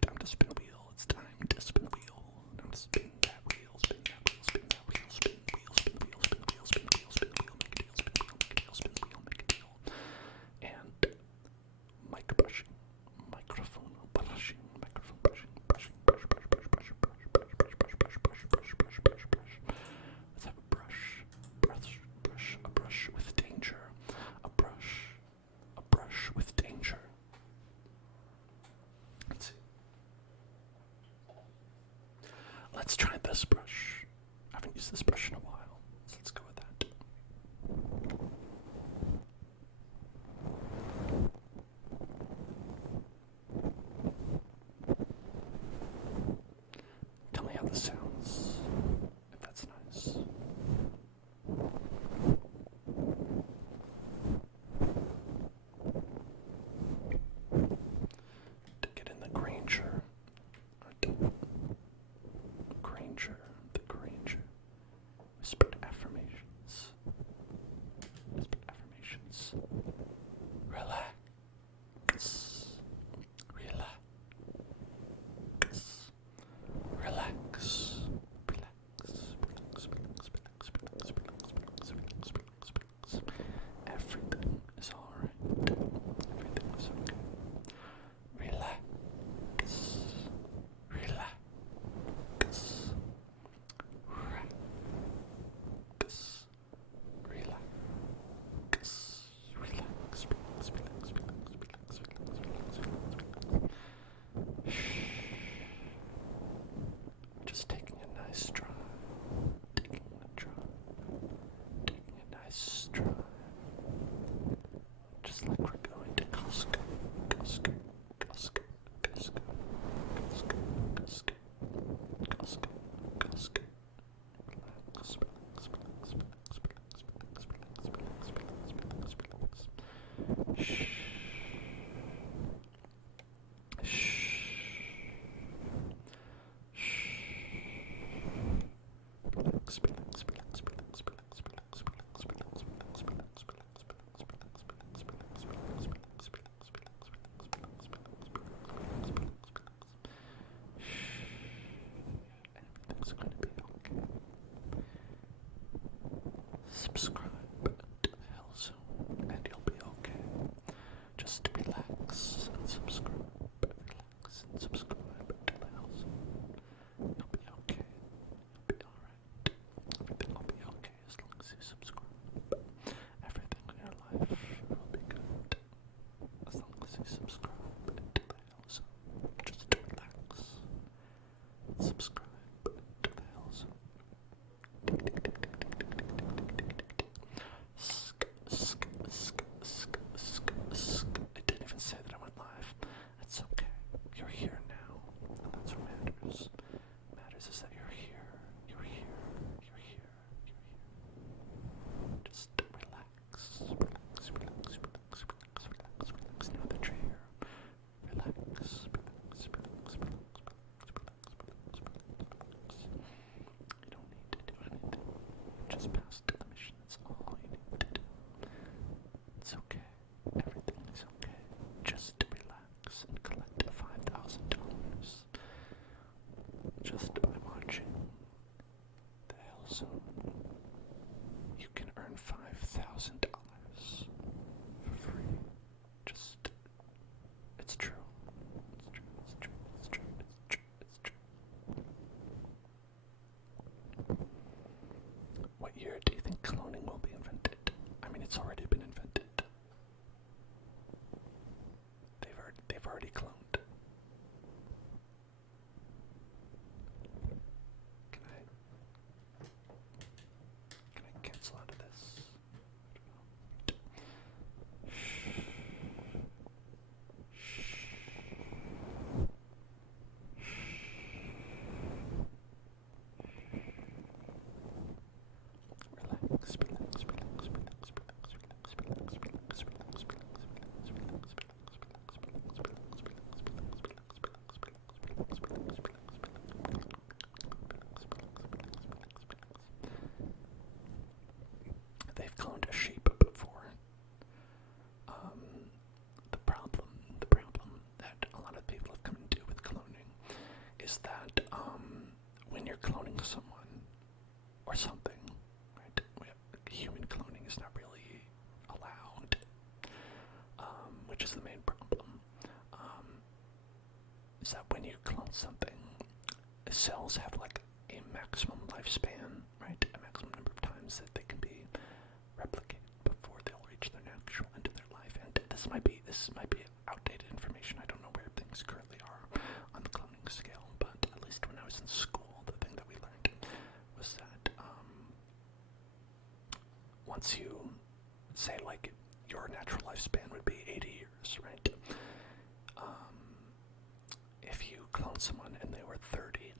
Time to spin the wheel. It's time to spin the wheel. Time to spin that wheel. Spin that wheel. Spin that wheel. Spin the wheel. Spin the wheel. Spin the wheel. Spin the wheel. Spin the wheel. Make a deal. Spin the wheel. Make a deal. Spin the wheel. Make a deal. And mic brushing. Microphone brushing. Microphone brushing. Brushing. Brush. Brush. Brush. Brush. Brush. Brush. Brush. Brush. Brush. Brush. Brush. Brush. Brush. Brush. Let's have a brush. Brush. Brush. A brush with danger. A brush. A brush with danger. Let's see. Let's try this brush. I haven't used this brush in a while, so let's go with that. Tell me how this sounds, if that's nice. To get in the Granger. The Granger. Whispered affirmations. Whispered affirmations. Relax. Relax. Relax. Relax. Relax. Everything is alright. Everything is okay. Relax. Relax. Just taking a nice stride. Taking a nice stride. Just like we're going to Costco. Costco. Costco. Costco. Costco. Costco. Costco. Costco. Relax. Shh. Everything's going to be okay. Subscribe to the Hell Zone and you'll be okay. Just relax and subscribe. Relax and subscribe to the Hell Zone. You'll be okay. You'll be alright. Everything will be okay as long as you subscribe. Everything in your life will be good as long as you subscribe to the Hell Zone. Just relax. Subscribe to the Hell Zone. is that when you're cloning someone or something, right? Human cloning is not really allowed, which is the main problem. Is that when you clone something, cells have like a maximum lifespan, right? A maximum number of times that they can be replicated before they'll reach their natural end of their life. And this might be outdated information. I don't know where things currently are on the cloning scale, but at least when I was in school, the thing that we learned was that once you say like your natural lifespan would be 80 years, right? If you clone someone and they were 30,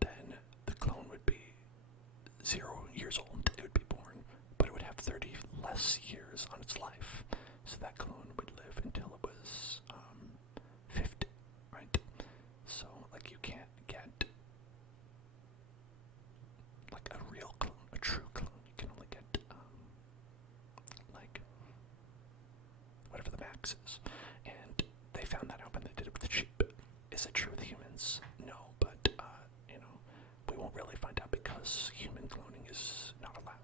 then the clone would be 0 years old. It would be born, but it would have 30 less years on its life. So that clone would live until it was 50, right? So like you can't get like a real clone, a true clone. You can only get like whatever the max is. And they found that out when they did it with the sheep. Is it true with humans? No, but we won't really find out because human cloning is not allowed.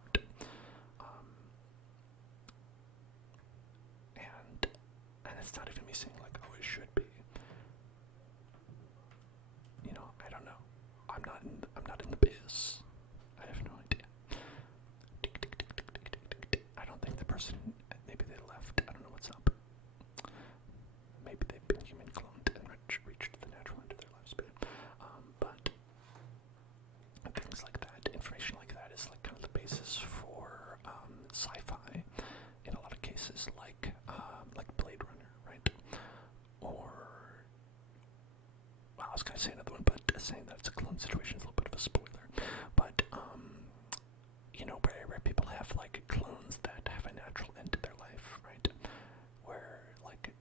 And it's not even me saying like, oh, it should be. I don't know. I'm not in the biz. I have no idea. I don't think the person, maybe they left. I don't know what's up. Maybe they've been human cloned and reached the natural end of their lifespan. But things like that, information like that is like kind of the basis for sci-fi in a lot of cases, like Blade Runner, right? Or, well, I was going to say another one, but saying that it's a clone situation is a little bit of a spoiler. But, where people have like clones that have a natural end to their life, right? Where like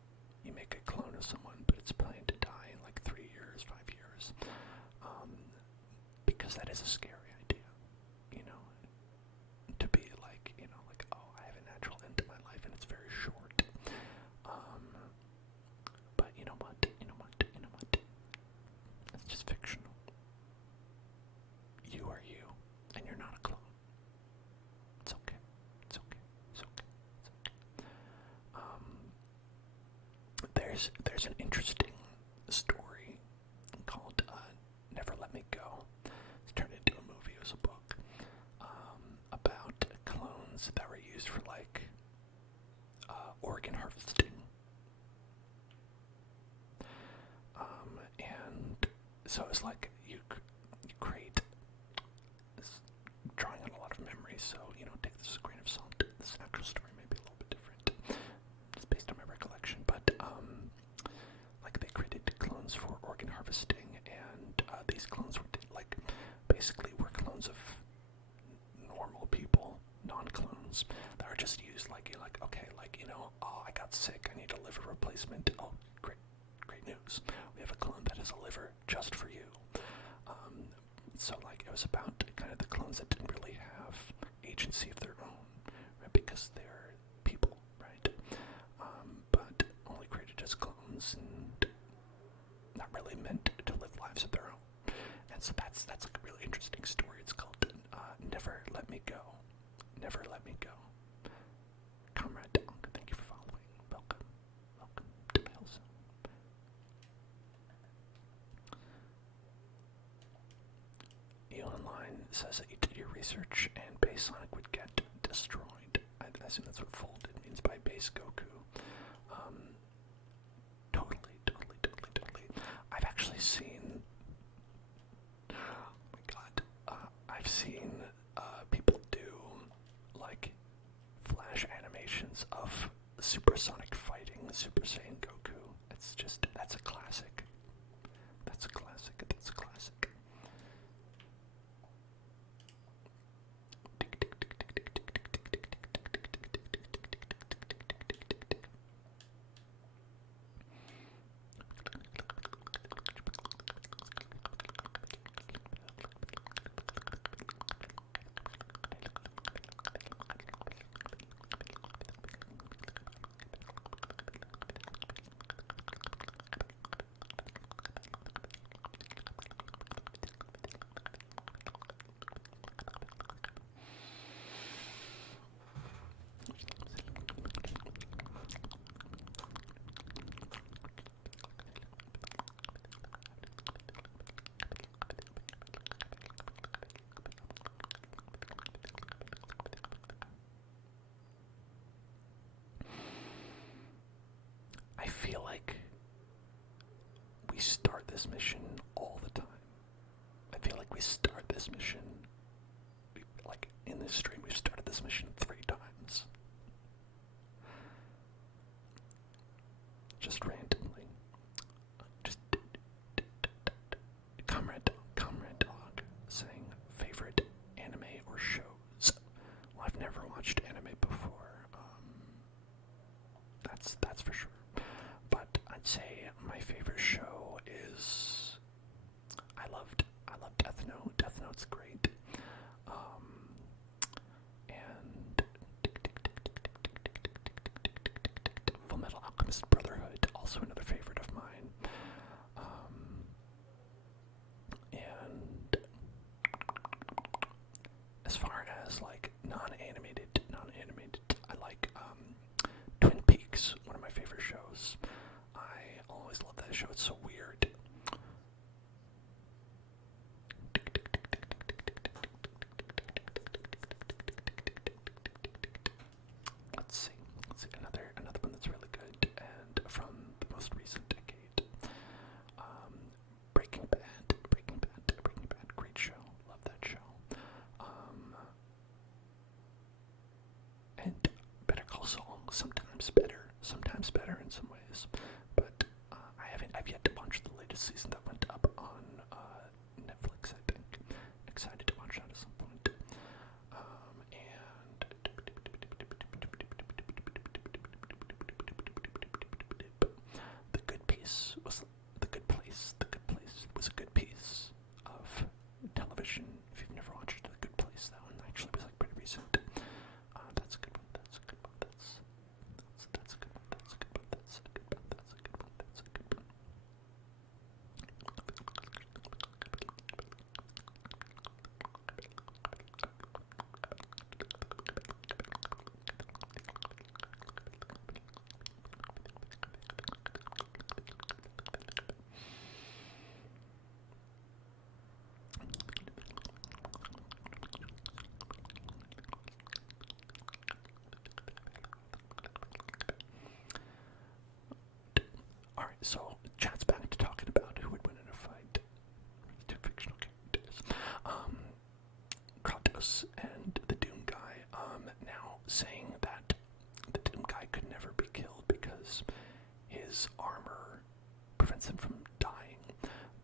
you make a clone of someone, but it's planned to die in like 3 years, 5 years, because that is a scary idea, to be like, oh, I have a natural end to my life and it's very short. But you know what? It's just fictional. You are you, and you're not a clone. It's okay. It's okay. It's okay. It's okay. There's an interesting story called Never Let Me Go. It's turned into a movie. It was a book about clones that were used for like organ harvesting. And so it's like you create this, drawing on a lot of memories. So take this with a grain of salt. This actual story may be a little bit different. It's based on my recollection, but like they created clones for organ harvesting, and these clones were basically were clones of normal people, non-clones that are just used oh, I got sick, I need a liver replacement. Oh, great news. We have a clone that has a liver just for you. So it was about kind of the clones that didn't really have agency of their own, right? Because they're people, right? But only created as clones and not really meant to live lives of their own. And so that's like a really interesting story. It's called Never Let Me Go. Never Let Me Go. Comrade Donk, thank you for following. Welcome to Pilsen. You Online says that you did your research and base Sonic would get destroyed. I assume that's what folded means by base Goku. Totally. I've actually seen, oh my god, I've seen people do like flash animations of supersonic fighting Super Saiyan Goku. That's a classic. That's a classic. this mission all the time. I feel like we start this mission, like in this stream, we've started this mission 3 times. Just randomly. Just Comrade Dog saying favorite anime or shows. Well, I've never watched anime before. That's for sure. But I'd say my favorite show is I loved Death Note. Death Note's great. And Full Metal Alchemist Brotherhood, also another favorite of mine. And as far as like non-animated, I like Twin Peaks, one of my favorite shows. I always love that show. It's so weird. Let's see another one that's really good and from the most recent decade. Breaking Bad, great show. Love that show. And Better Call Saul, sometimes better in some ways, but I've yet to watch the latest season that went up on Netflix, I think. Excited to watch that at some point. And The Good Place was a good piece of television. If you've never watched The Good Place, that one actually was like pretty recent. That's a good one. That's a good one. That's a good one. That's a good one. That's a good one. That's a good one. That's a good one. Alright, so chat's back to talking about who would win in a fight. Two fictional characters. Kratos and the Doom guy, now saying that the Doom guy could never be killed because his armor prevents him from dying.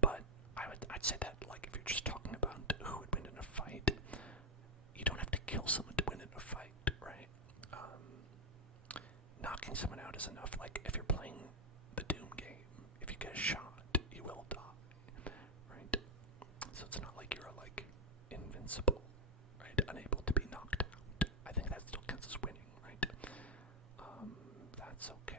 But I'd say that, like, if you're just talking about who would win in a fight, you don't have to kill someone to win in a fight, right? Knocking someone out is enough. Like, if you're playing the Doom game, if you get shot, you will die, right? So it's not like you're, like, invincible, right? Unable to be knocked out. I think that still counts as winning, right? That's okay.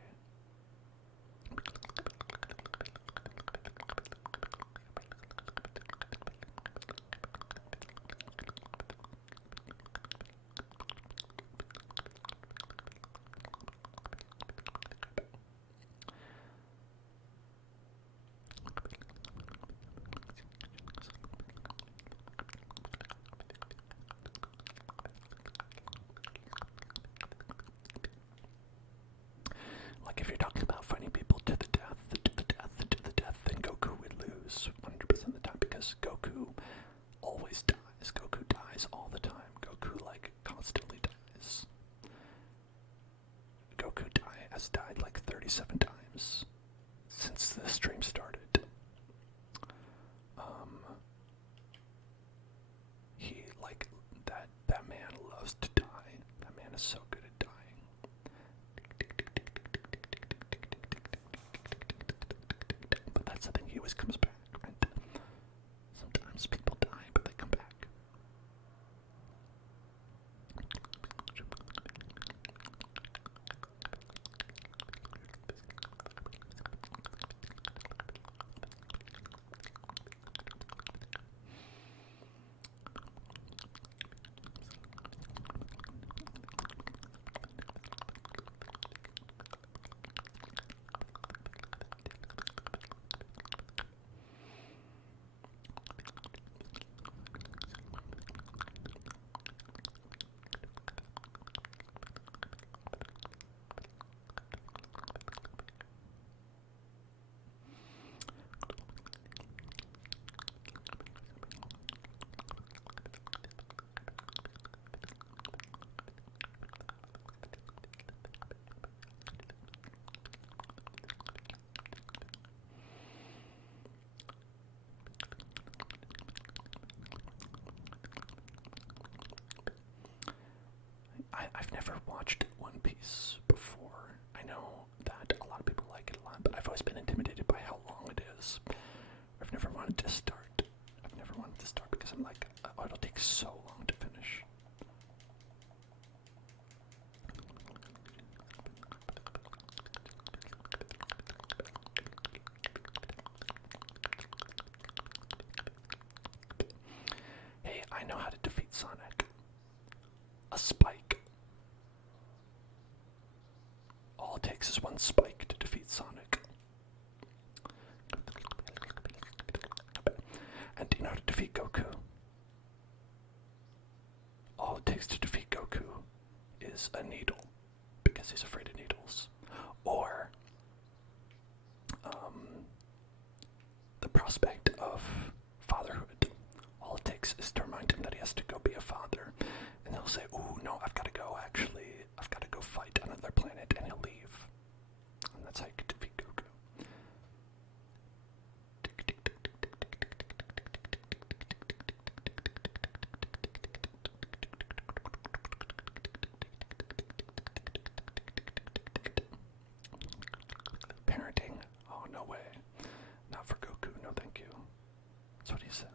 Like, if you're talking about fighting people to the death, then Goku would lose 100% of the time because Goku always dies. Goku dies all the time. Goku, like, constantly dies. Goku has died like 37 times since the stream started. He, like, that man loves to die. That man is so good at dying. But that's the thing, he always comes back, right? Sometimes people die, but they come back. I've never watched One Piece before. I know that a lot of people like it a lot, but I've always been intimidated by how long it is. I've never wanted to start. I've never wanted to start because I'm like, oh, it'll take so long to finish. Hey, I know how to defeat Sonic. A spike. All it takes is one spike to defeat Sonic. And do you know how to defeat Goku? All it takes to defeat Goku is a needle, because he's afraid of needles. Or the prospect of fatherhood. All it takes is to remind him that he has to go be a father. And he'll say, ooh, no, I've got to go, actually. I've got to go fight on another planet, and he'll leave. And that's how you can defeat Goku. Parenting? Oh, no way. Not for Goku, no thank you. That's what he says.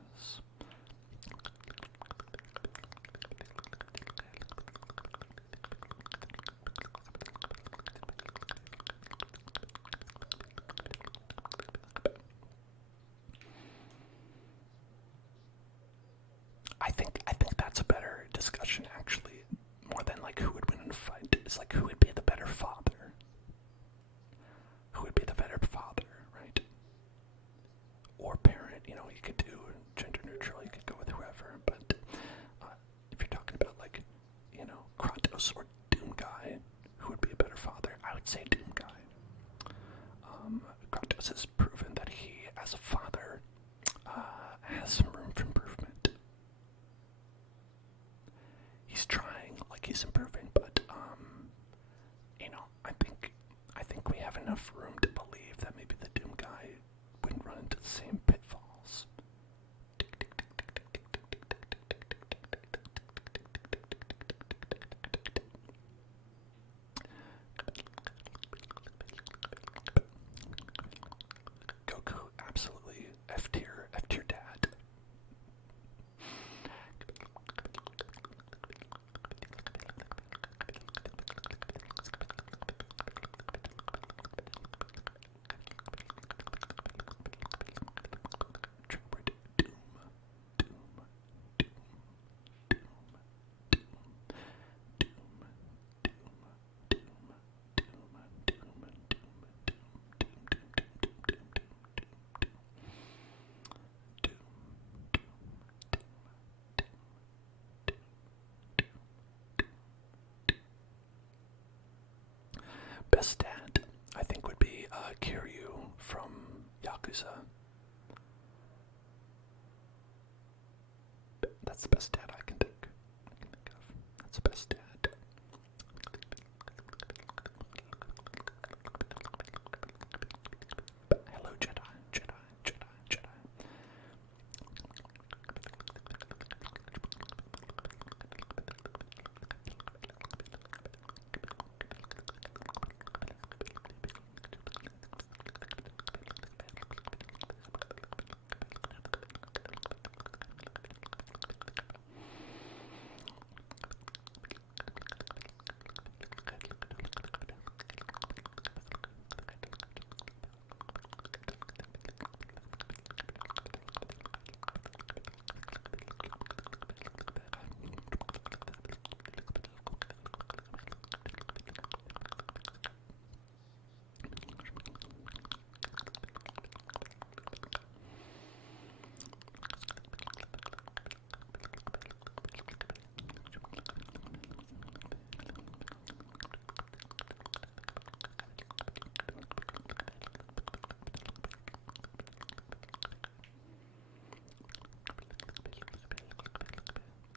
I think that's a better discussion, actually, more than like who would win in a fight. It's like who would be the better father. Who would be the better father, right? Or parent, you could do gender neutral, you could go with whoever, but if you're talking about like, Kratos or Doom Guy, who would be a better father? I would say Doom Guy. Kratos has proven that he, as a father, has some room for improvement. He's trying, like he's improving, but I think we have enough room to believe that maybe the Doom Guy wouldn't run into the same pitfalls. Goku, absolutely F tier dad. Best dad, I think, would be Kiryu from Yakuza. That's the best dad I can think of. That's the best dad. Hello, Jedi.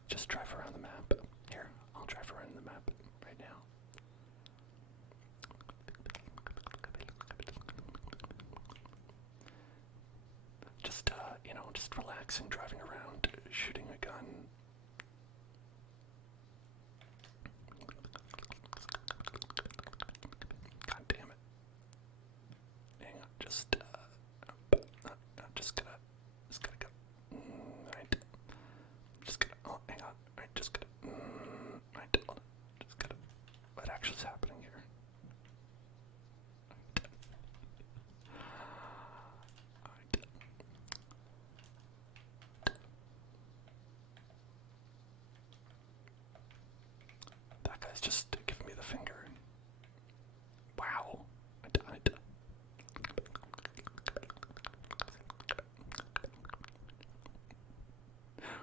Just drive around the map. Here, I'll drive around the map right now. Just, just relaxing, driving around, shooting a gun. just giving me the finger. Wow, I died.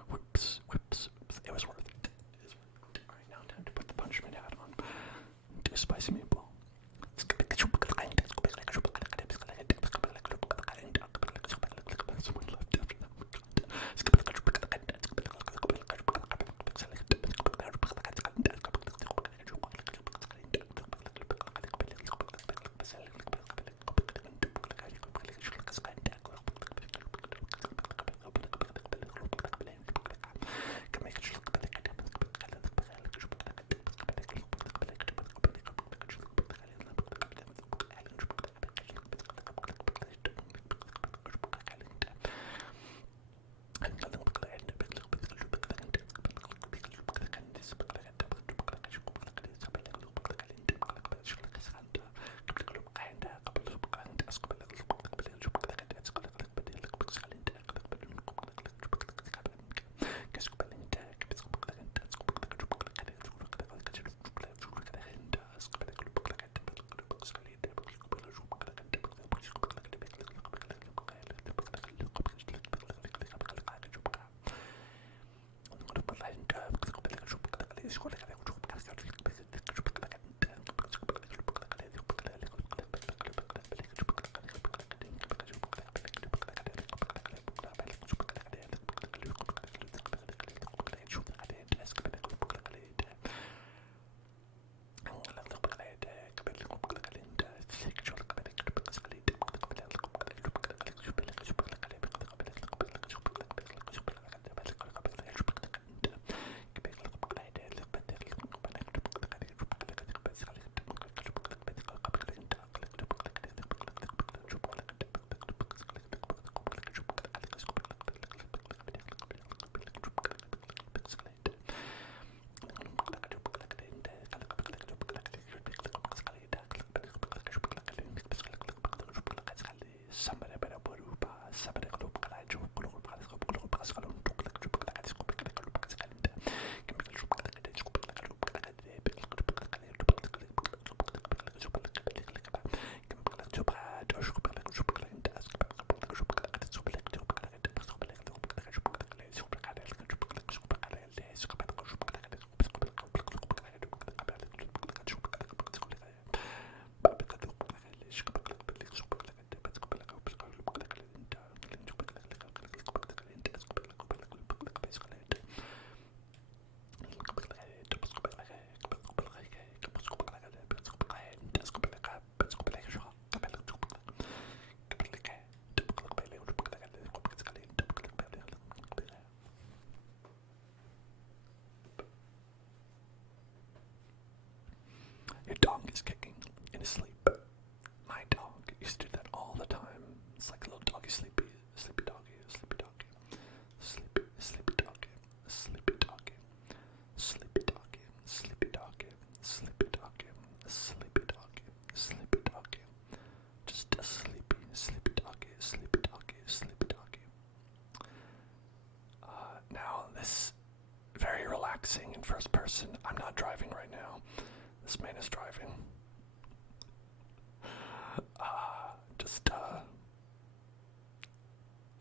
Whoops. It was worth it. Alright, now time to put the punishment hat on. Do a spicy meatball. Someone left after that. Your dog is kicking in his sleep. My dog used to do that all the time. It's like a little doggy, sleepy doggy, sleepy doggy, sleepy doggy, sleepy doggy, sleepy doggy, sleepy doggy, sleepy doggy, sleepy doggy, sleepy doggy. Just a sleepy doggy, sleepy doggy, sleepy doggy. Now this very relaxing in first person. I'm not driving right now. This man is driving.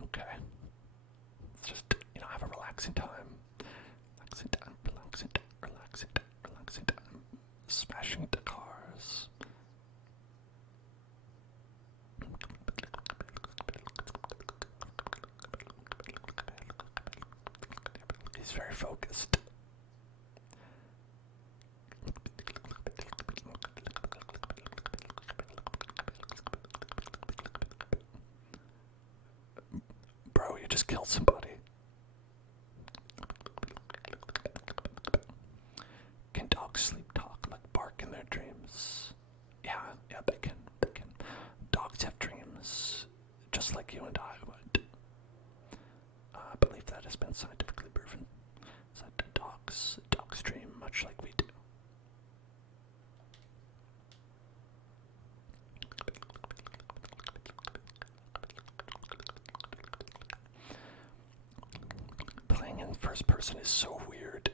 Okay. Let's just, have a relaxing time. Relaxing time. Smashing into cars. He's very focused. Bro, you just killed somebody. Can dogs sleep talk, like bark in their dreams? Yeah, they can. Dogs have dreams, just like you and I would. I believe that has been scientifically proven. So that dogs dream much like we do. Playing in first person is so weird.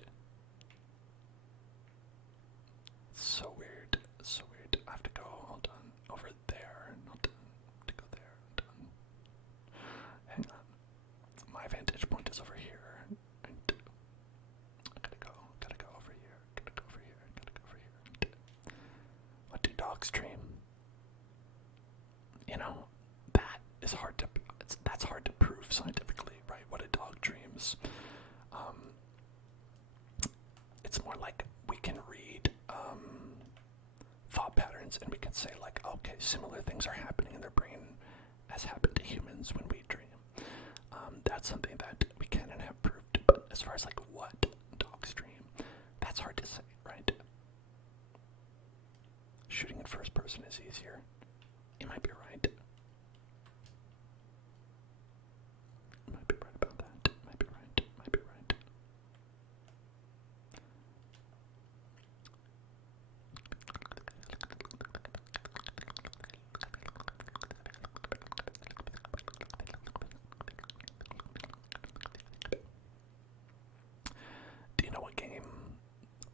like we can read thought patterns, and we can say like, okay, similar things are happening in their brain as happen to humans when we dream. That's something that we can and have proved. But as far as like what dogs dream, that's hard to say, right? Shooting in first person is easier. You might be right. Might be right about that. Might be right. Might be right. Do you know what game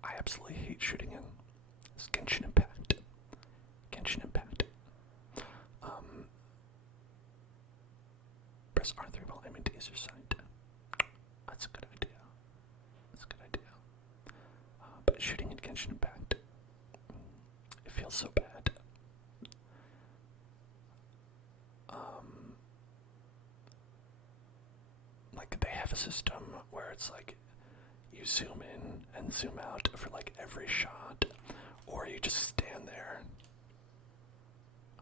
I absolutely hate shooting in? It's Genshin Impact. Genshin Impact. Press R3 while aiming to use your sight. That's a good idea. That's a good idea. But shooting in Genshin Impact, it feels so bad. Like they have a system where it's like you zoom in and zoom out for like every shot, or you just stand there.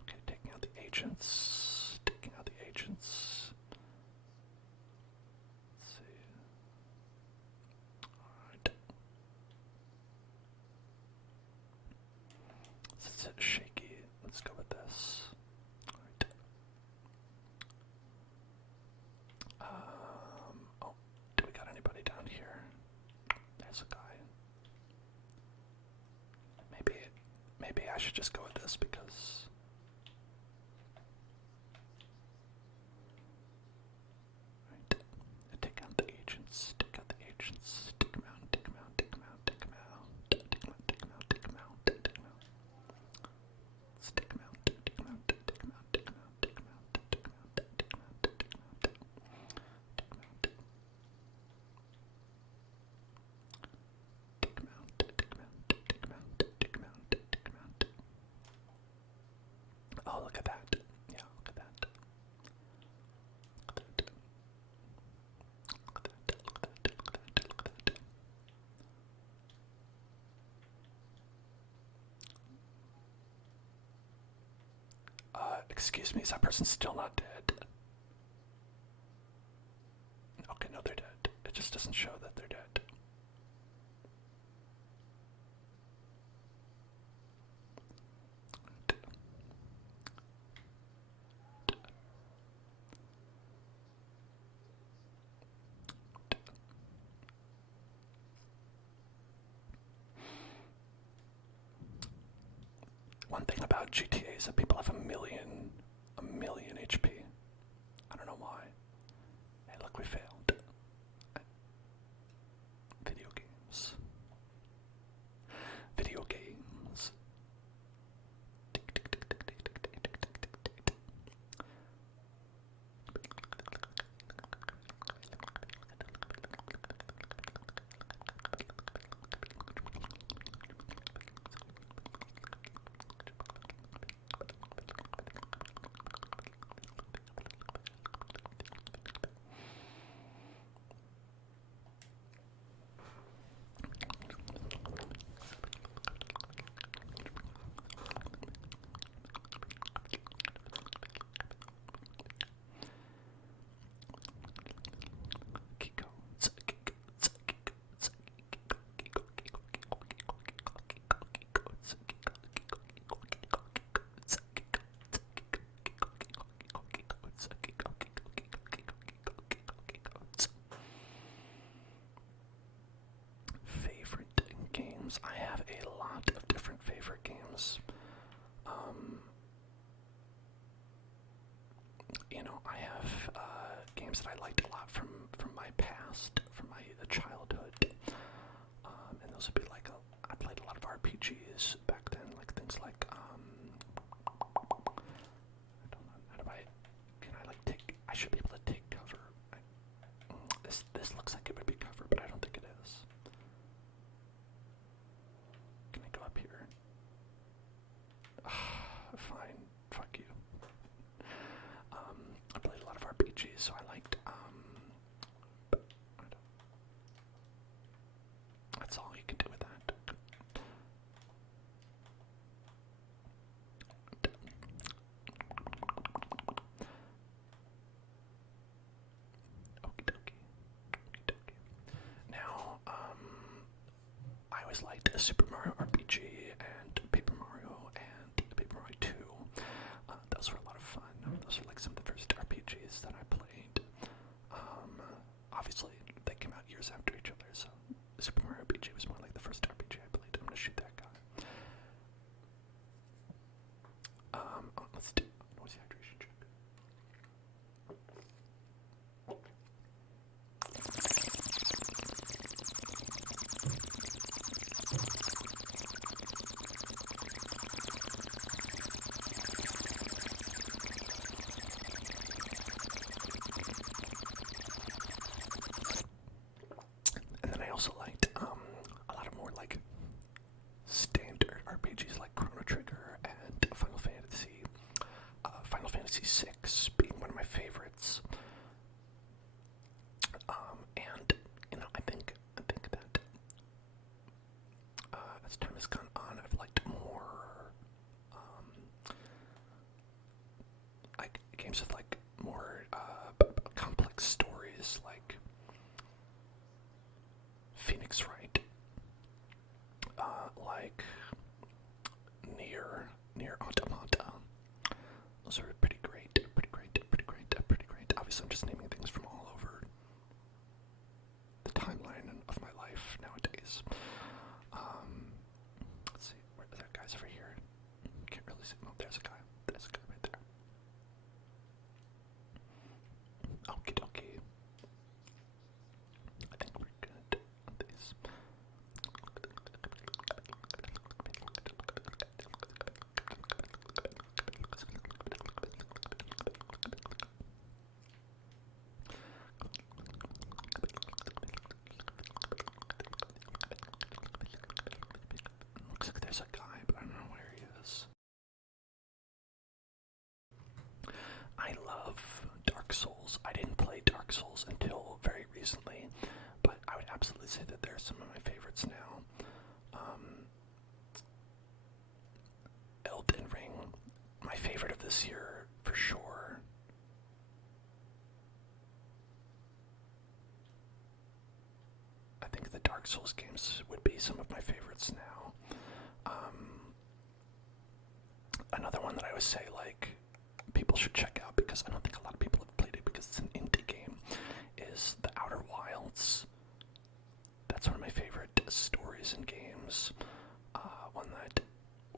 Okay, taking out the agents. Taking out the agents. Let's see. Alright. Since it's shaky, let's go with this. Alright. Oh, do we got anybody down here? There's a guy. Maybe I should just go with this because right. Take out the agents, take out the agents, take them out, take them out, take them out, take them out, take them out, take them out, take them out, take them out. Let's take them out, take them out, take them out, take them out, take them out, take them out, take them out, take them out, take them out, take them out. Take them out, take them out, take them out, take them out, take them out. Oh, look at that. Yeah, look at that. Look at that. Look at that. Look at that. Look at that. Look at that. Excuse me, is that person still not dead? Okay, no, they're dead. It just doesn't show that they're dead. One thing about GTA is that people have a million HP. I don't know why. Hey, look, we failed. Video games. Video games. Tick, tick, tick, tick, tick, tick, tick, tick, tick, tick, tick. I have a lot of different favorite games. You know, I have games that I liked a lot from my past, from my childhood, and those would be like I played a lot of RPGs back then, like things like I don't know, how do I? Can I like take? I should be able to take cover. This looks like it would be cover, but I don't think it is. Can I go up here? Fine, fuck you. I played a lot of RPGs, so I liked, but that's all you can do with that. always liked Super Mario RPG and Paper Mario and Paper Mario 2. Those were a lot of fun. Those are like some of the first RPGs that I played. Obviously, they came out years after each other, so Super Mario RPG was more like the first RPG I played. I'm gonna shoot that guy. Let's do noise hydration check. And then I also liked a lot of more like standard RPGs like Chrono Trigger and Final Fantasy. Final Fantasy VI being one of my favorites. And I think that as time has gone on, I've liked more like games with like more complex stories, like Phoenix Wright, like Near Automata. Those are pretty great. Obviously, I'm just naming things from all over the timeline of my life nowadays. Let's see, where are there guys over here? Can't really see. Oh, there's a guy. There's a guy right there. Okie dokie. I think we're good on these. Looks like there's a guy, but I don't know where he is. I love Dark Souls. I didn't play Dark Souls until very recently, but I would absolutely say that they're some of my favorites now. Elden Ring, my favorite of this year for sure. I think the Dark Souls games would be some of my favorites now. Another one that I would say like people should check out because I don't think a lot of people have played it because it's an indie game is The Outer Wilds. That's one of my favorite stories and games. One that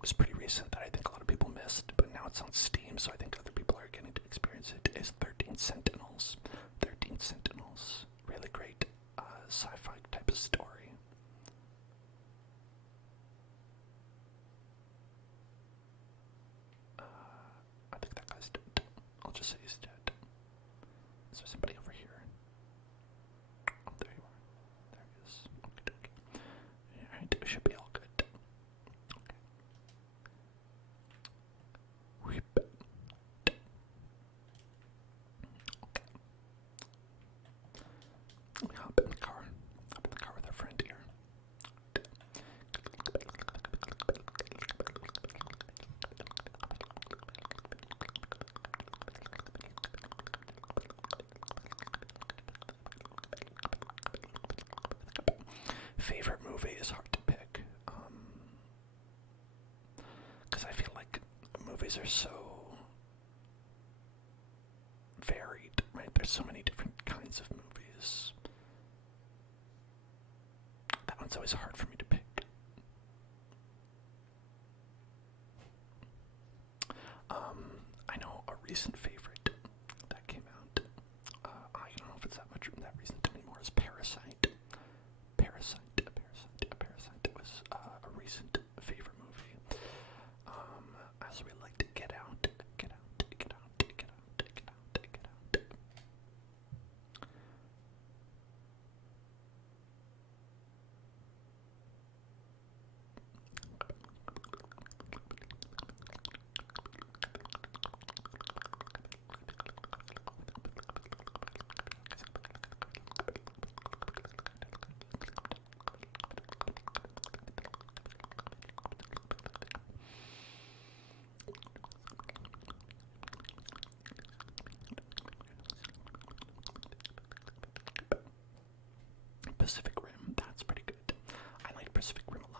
was pretty recent that I think a lot of people missed, but now it's on Steam, so I think other people are getting to experience it, is 13 Sentinels. 13 Sentinels. Really great sci-fi type of story. I think that guy's dead. I'll just say he's dead. Is there somebody over here? Oh, there you are. There he is. Okay. Alright, we should be all good. Okay. Whip. Okay. We hop in the car. Hop in the car with our friend here. Favorite movie is hard to pick, because I feel like movies are so varied, right? There's so many different kinds of movies. That one's always hard for me to pick. I know a recent favorite that came out, I don't know if it's that recent anymore, is Parasite. Parasite was a recent favorite movie. I also really liked Get Out. Pacific Rim, that's pretty good. I like Pacific Rim a lot.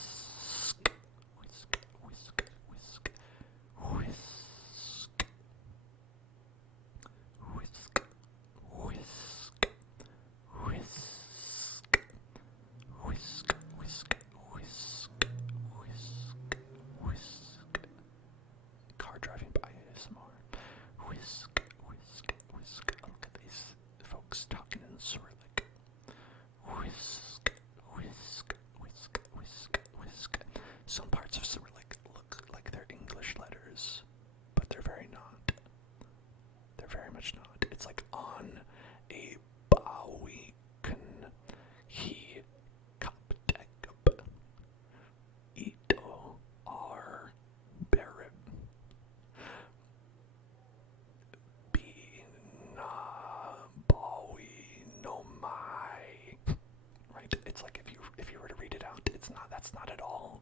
that's not at all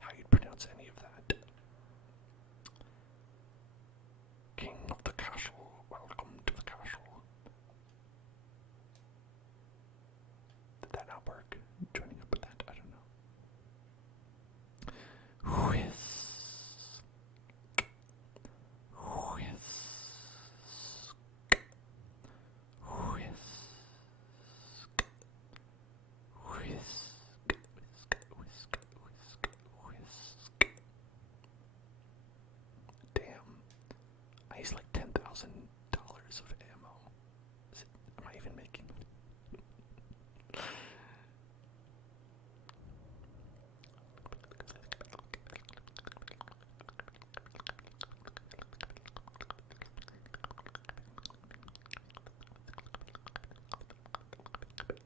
how you'd pronounce any of that. King of the castle, welcome to the castle. Did that not work? Joining up with that, I don't know. Whisk. Whisk. Whisk. Whisk. Whisk. Whisk. Whisk. Whisk. Damn. I used like $10,000 of ammo. Am I even making?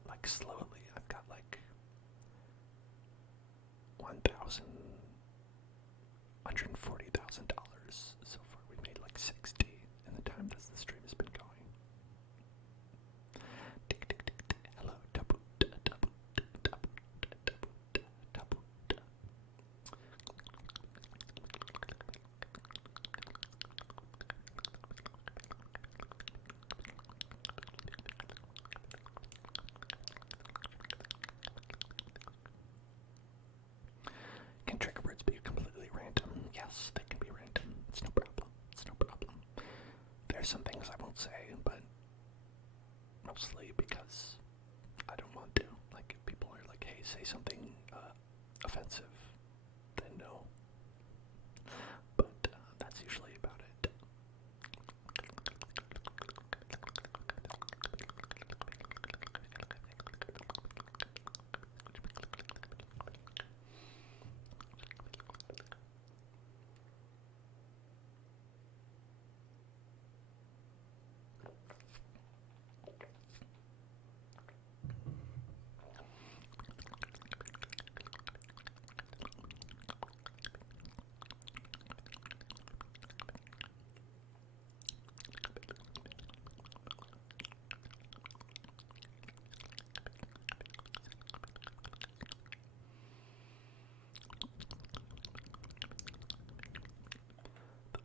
Like slowly, I've got like $140,000 so far. We made like 60 in the time that the stream has been going. Hello, double. Can trigger words be completely random? Yes, they can be random. It's no problem. It's no problem. There's some things I won't say, but mostly because I don't want to. Like, if people are like, hey, say something offensive, then no. But that's usually about it.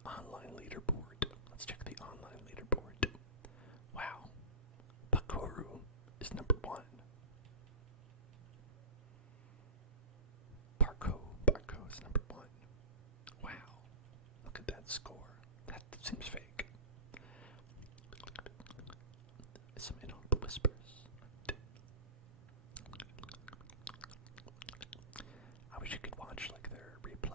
Online leaderboard. Let's check the online leaderboard. Wow. Pakuru is number 1. Barco is number 1. Wow. Look at that score. That seems fake. Some inaudible whispers. I wish you could watch like their replay.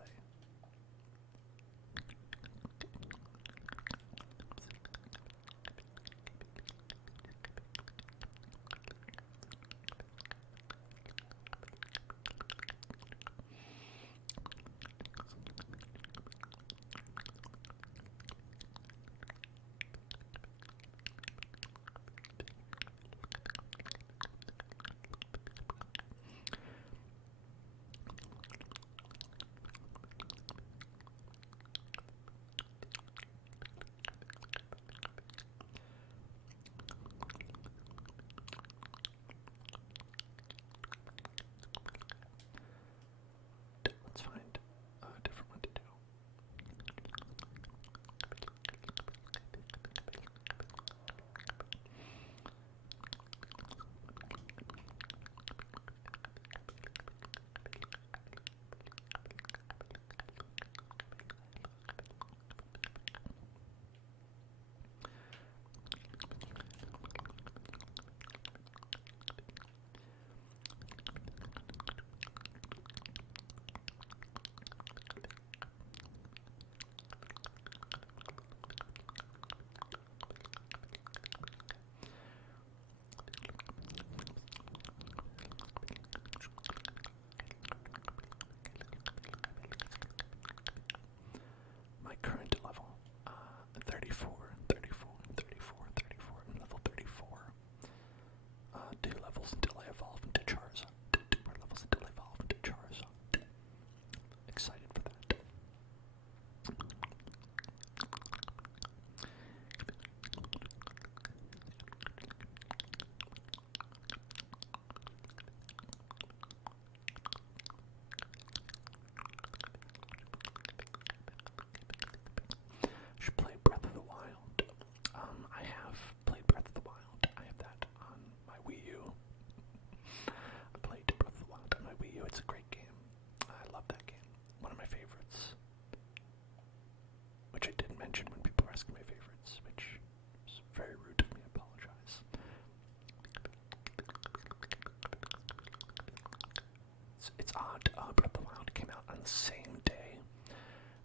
It's odd. Breath of the Wild came out on the same day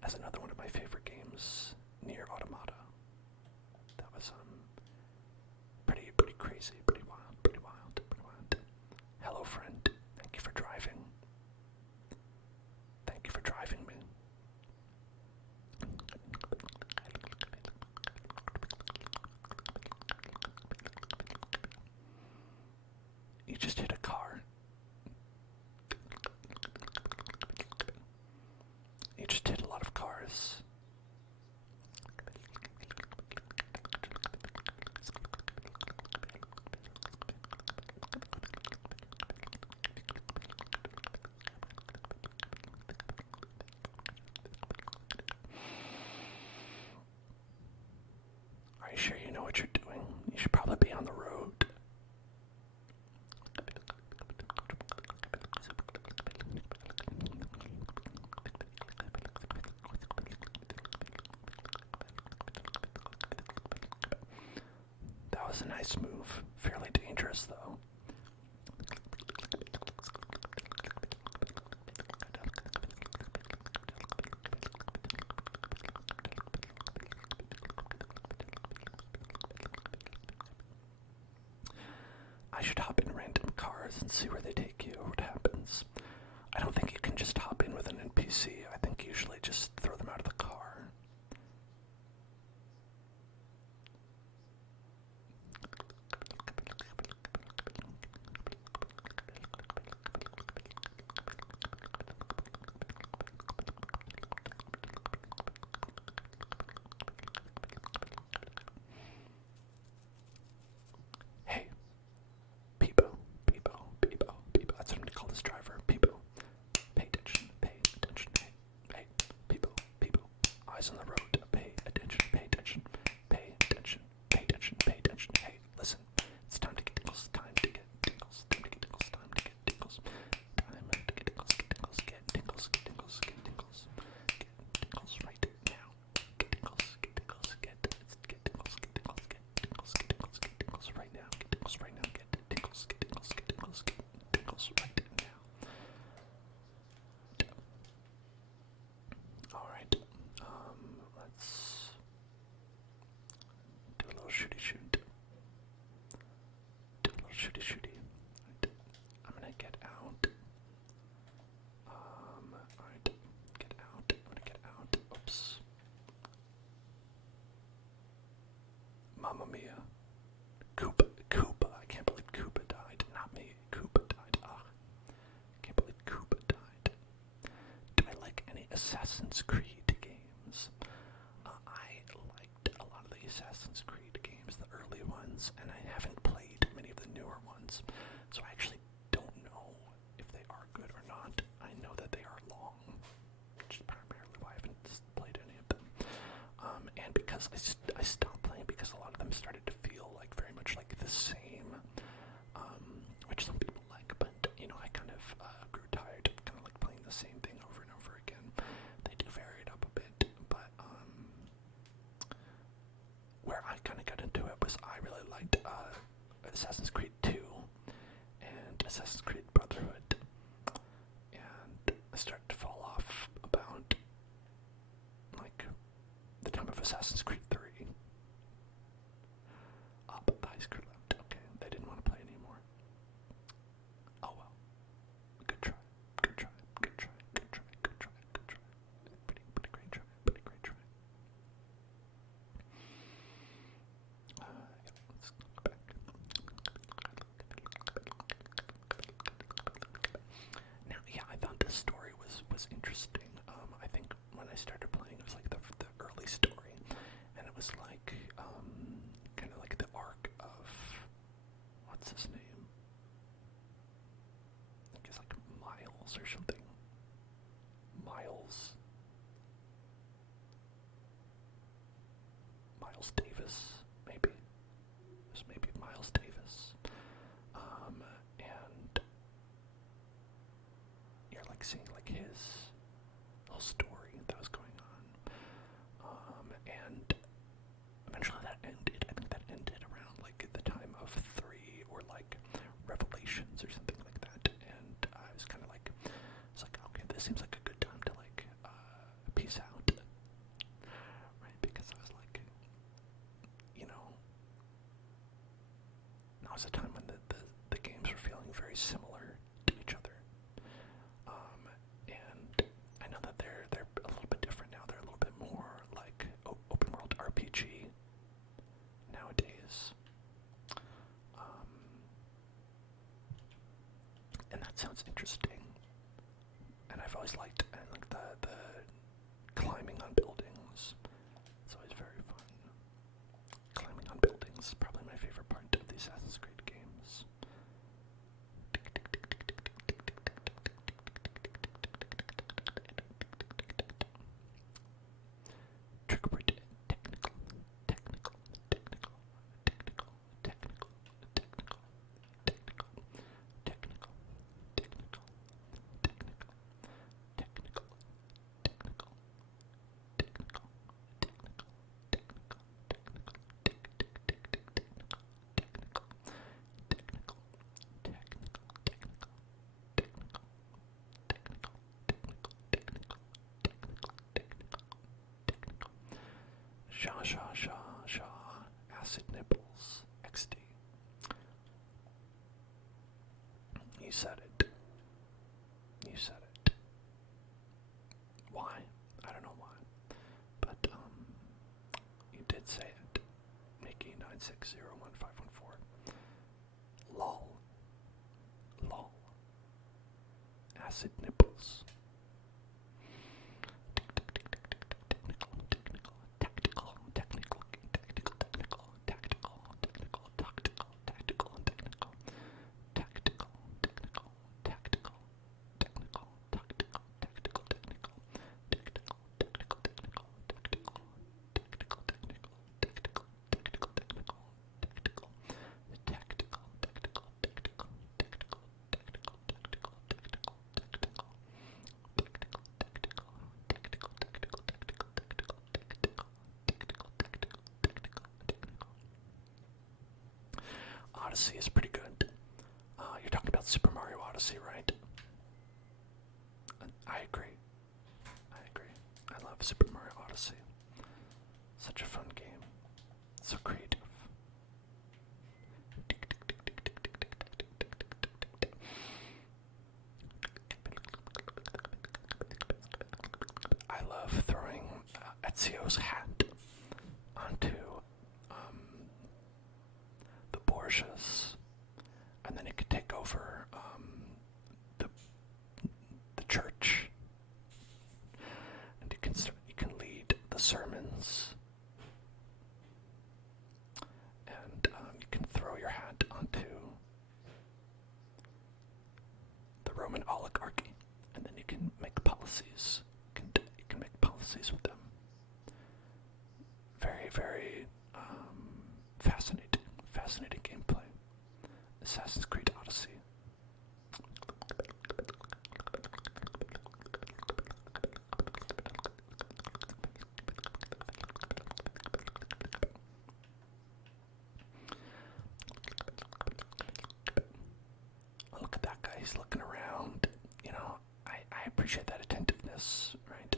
as another one of my favorite games, Nier Automata. That was pretty crazy, pretty wild. Hello, friend. Thank you for driving. Thank you for driving me. You just hit a car. You just hit a lot of cars. Are you sure you know what you're doing? You should probably be on the road. That was a nice move. Fairly dangerous, though. I should hop in random cars and see where they take you or what happens. I don't think you can just hop in with an NPC. I think usually just throw them out of the car. Hey, Peebo. That's what I'm gonna call this driver. Peebo. Pay attention. Hey, Peebo. Eyes on the road. Pay attention. Hey, listen. It's time to get tingles. Time to get tingles. Get tingles. Get tingles right now. Get tingles right now. Get tingles right now. Alright, let's do a little shooty. Right. I'm gonna get out. Alright, get out. I'm gonna get out. Oops. Mamma mia. Koopa. I can't believe Koopa died. Not me. Koopa died. Ugh. I can't believe Koopa died. Do I like any Assassin's Creed games? I liked a lot of the Assassin's Creed games, the early ones, and I haven't played many of the newer ones, so I actually don't know if they are good or not. I know that they are long, which is primarily why I haven't played any of them. And because I stopped playing because a lot of them started to feel like very much like the same, which some people like, but I kind of grew tired of kind of like playing the same thing over and over again. They do vary it up a bit, but where I kind of got into it was I really liked Assassin's Creed 2 and Assassin's Creed Brotherhood, and I started to fall off about like the time of Assassin's Creed 3. But the high school left. Okay, they didn't want to play anymore. Oh well. Good try. Pretty great try. Let's go back. Now, yeah, I thought this story was interesting. I think when I started playing, it was like the early story, and it was like kind of like the arc of what's his name? I think it's like Miles or something. Miles Davis, maybe. It was maybe Miles Davis. And you're like seeing like his whole story that was going on. And eventually that ended. I think that ended around like the time of 3 or like Revelations or something like that. And I was kind of like sounds interesting. And I've always liked like the climbing on buildings. It's always very fun. Climbing on buildings is probably my favorite part of the Assassin's Creed games. Sha, acid nipples, XD. You said it. You said it. Why? I don't know why. But, you did say it. Mickey 9601514. Lol. Lol. Acid nipples. Odyssey is pretty good. You're talking about Super Mario Odyssey, right? I agree. I agree. I love Super Mario Odyssey. Such a fun game. So creative. I love throwing Ezio's hat onto the Borgias, and then it could take over the church, and you can lead the sermons, and you can throw your hat onto the Roman oligarchy, and then you can make policies. You can make policies with them. Very, very fascinating gameplay. Assassin's Creed Odyssey. Oh, look at that guy, he's looking around. You know, I appreciate that attentiveness, right?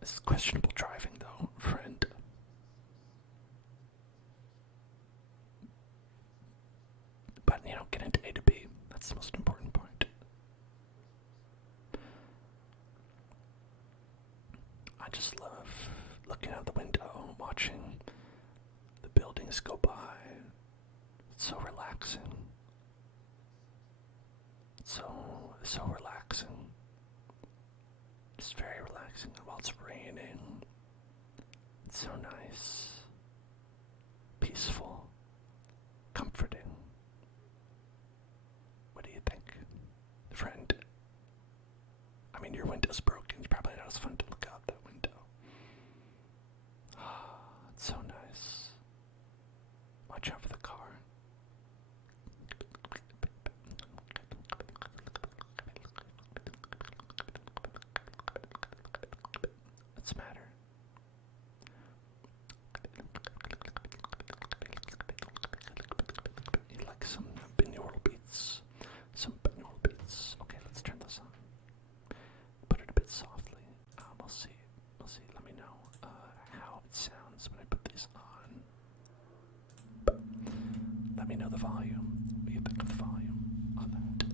This is questionable driving, though, friend. But, you know, get into A to B. That's the most important point. I just love looking out the window, watching the buildings go by. It's so relaxing. So relaxing. It's very relaxing while it's raining. It's so nice, peaceful, comforting. What do you think, friend? I mean, your window's broken. It's probably not as fun to look out that window. It's so nice. Watch out for the car. What's the matter? Let me know the volume. What do you think of the volume on that?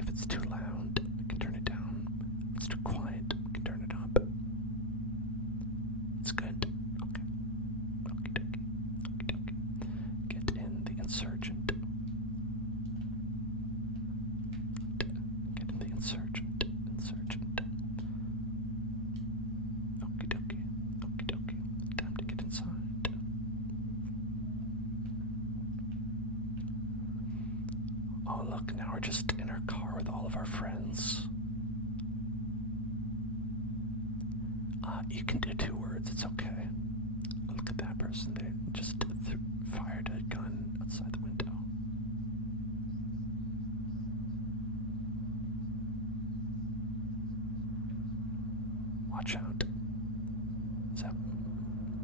If it's too loud, we can turn it down. If it's too quiet, we can turn it up. It's good. Okay. Okie dokie. Okie dokie. Get in the insurgent. Get in the insurgent. Insurgent. Okie dokie. Okie dokie. Time to get inside. Oh, look, now we're just in our car with all of our friends. You can do 2 words, it's okay. Look at that person, they just fired a gun outside the window. Watch out.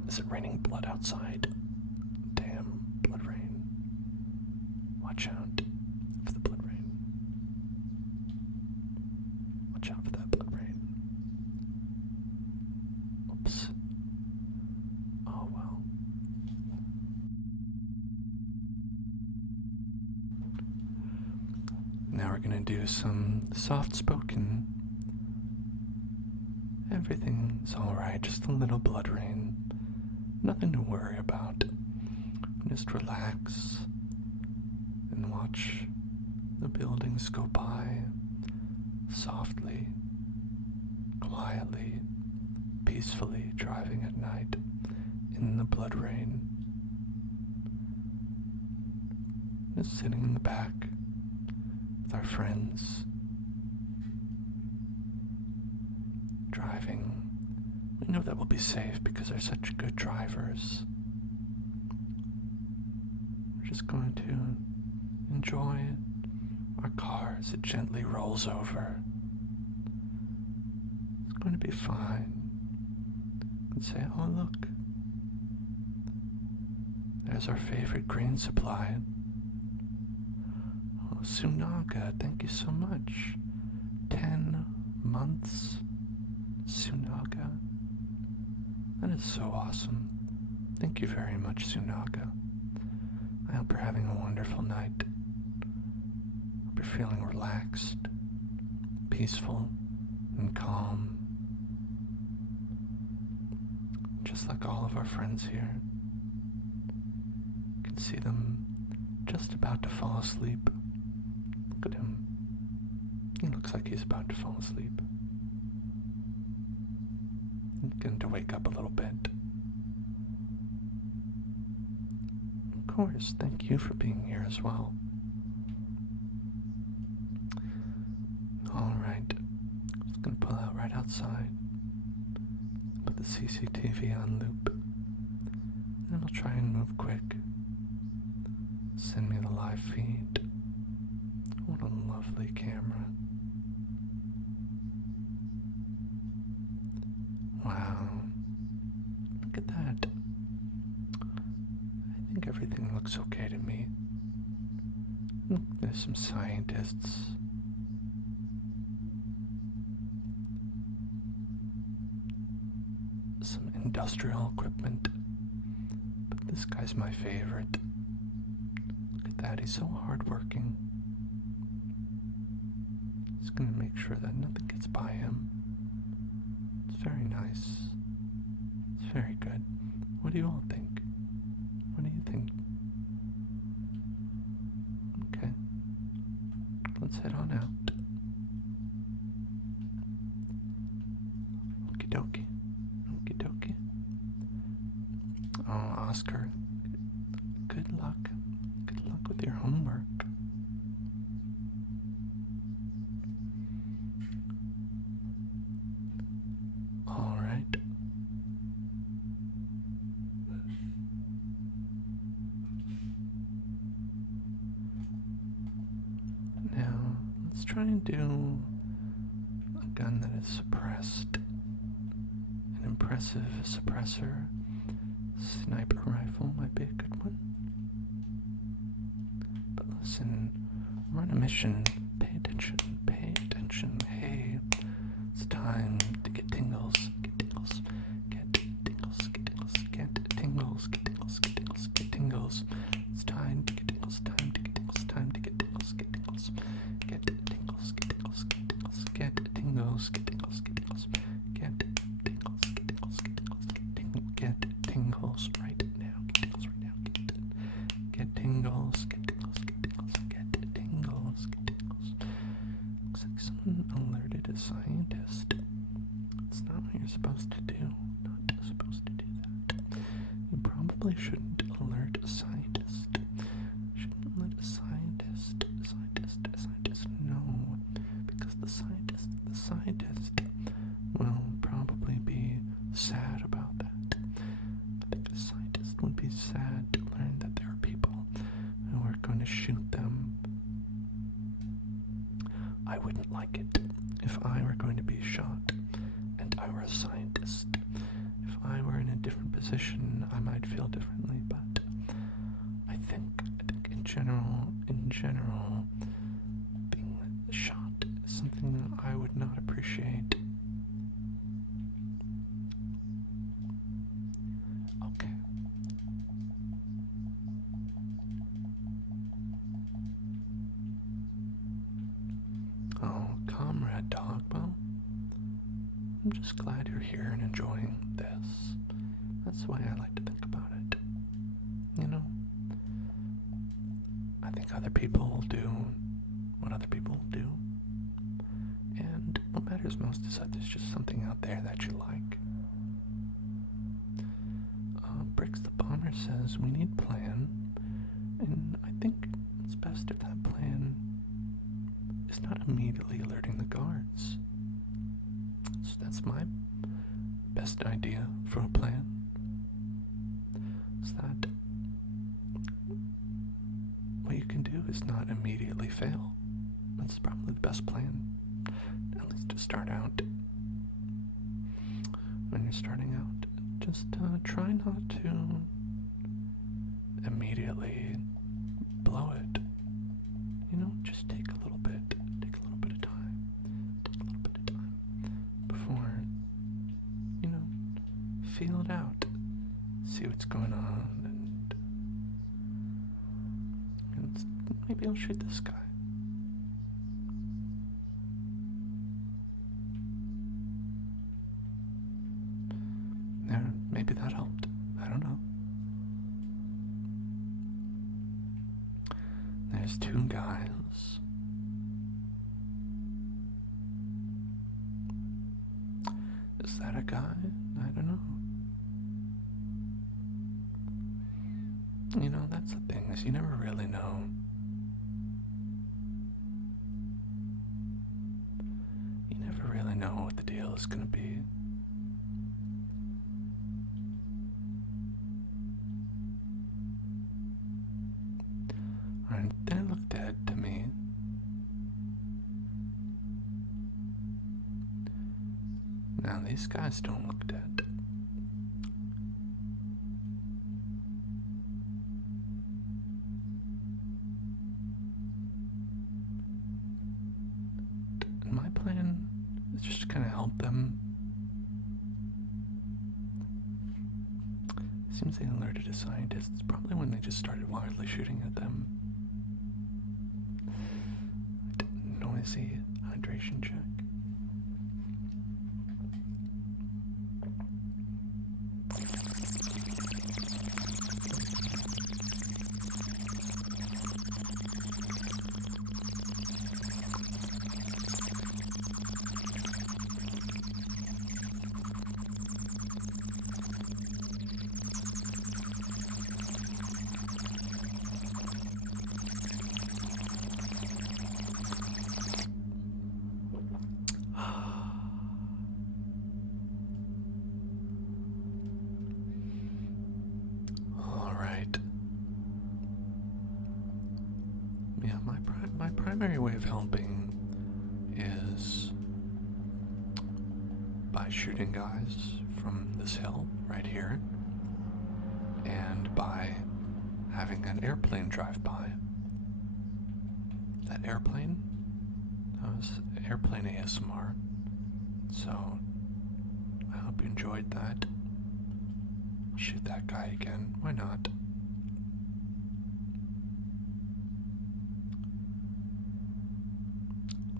Is it raining blood outside? Damn, blood rain. Watch out for the blood rain. Watch out for that blood rain. Oops. Oh well. Now we're gonna do some soft-spoken. Everything's alright, just a little blood rain. Nothing to worry about. Just relax and watch the buildings go by softly, quietly, peacefully, driving at night in the blood rain. Just sitting in the back with our friends, driving. We know that we'll be safe because they're such good drivers. We're just going to enjoy our car as it gently rolls over. It's going to be fine. And say, oh look, there's our favorite green supply. Oh, Sunaga, thank you so much. 10 months, Sunaga. That is so awesome. Thank you very much, Sunaga. I hope you're having a wonderful night. Hope you're feeling relaxed, peaceful, and calm. Just like all of our friends here. You can see them just about to fall asleep. Look at him. He looks like he's about to fall asleep. He's going to wake up a little bit. Of course, thank you for being here as well. Alright, just going to pull out right outside. Put the CCTV on loop. And I'll try and move quick. Send me the live feed. What a lovely camera. Wow. Look at that. I think everything looks okay to me. Look, there's some scientists. Some industrial equipment. But this guy's my favorite. Look at that, he's so hardworking. He's gonna make sure that nothing gets by him. It's very nice. It's very good. What do you all think? What do you think? Okay. Let's head on out. Okie dokie. Okie dokie. Oh, Oscar. Good luck. Good luck with your homework. All right. Now, let's try and do a gun that is suppressed. An impressive suppressor. Sniper rifle might be a good one. But listen, we're on a mission. Pay attention. Pay attention. Hey, it's time to get tingles. Get tingles. Get tingles, get tingles, get tingles, get tingles, get tingles, get tingles, get tingles, get tingles, get tingles, get tingles right now, get tingles right now, get tingles, get tingles, get tingles, get tingles, get tingles. Looks like someone alerted a scientist. That's not what you're supposed to do. Not supposed to do that. You probably shouldn't alert a scientist. Shouldn't let a scientist know, because the scientist will probably be sad about that. I think a scientist would be sad to learn that there are people who are going to shoot them. I wouldn't like it if I were going to be shot and I were a scientist. If I were in a different position, I might feel differently, but I think in general, being shot is something I would not appreciate. Okay. Oh, comrade dog, well, I'm just glad you're here and enjoying this. That's the way I like to think about it. You know, I think other people will do what other people do. And what matters most is that there's just something out there that you like. Bricks the Bomber says we need plan. And I think it's best if that plan is not immediately alerting the guards. So that's my best idea for a plan. Is that what you can do is not immediately fail. That's probably the best plan, at least to start out. When you're starting out, just try not to immediately blow it. You know, just take a little bit of time, before, you know, feel it out, see what's going on, and maybe I'll shoot this guy. There, maybe that helped. I don't know. There's two guys. Is that a guy? I don't know. You know, that's the thing, is you never really know. You never really know what the deal is gonna be. Alright, they look dead to me. Now these guys don't look dead. And my plan is just to kind of help them. Seems they alerted a scientist. It's probably when they just started wildly shooting at them. Noisy hydration check. My primary way of helping is by shooting guys from this hill right here, and by having an airplane drive by. That airplane, that was airplane ASMR, so I hope you enjoyed that. I'll shoot that guy again, why not?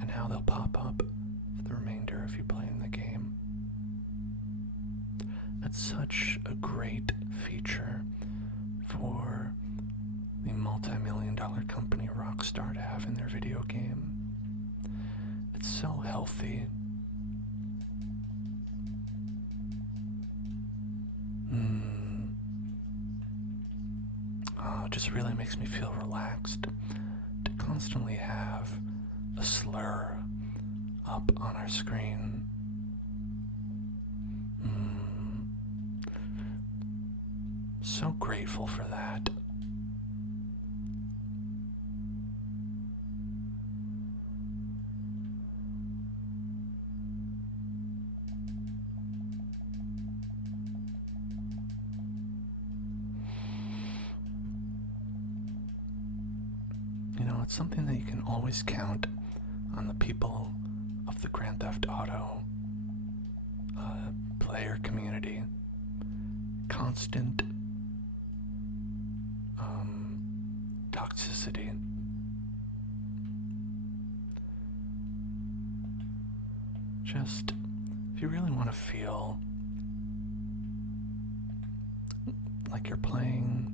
and how they'll pop up for the remainder if you play in the game. That's such a great feature for the multi-million-dollar company Rockstar to have in their video game. It's so healthy. Oh, it just really makes me feel relaxed to constantly have a slur up on our screen. So grateful for that. You know, it's something that you can always count on the people of the Grand Theft Auto player community. Constant toxicity. Just, if you really want to feel like you're playing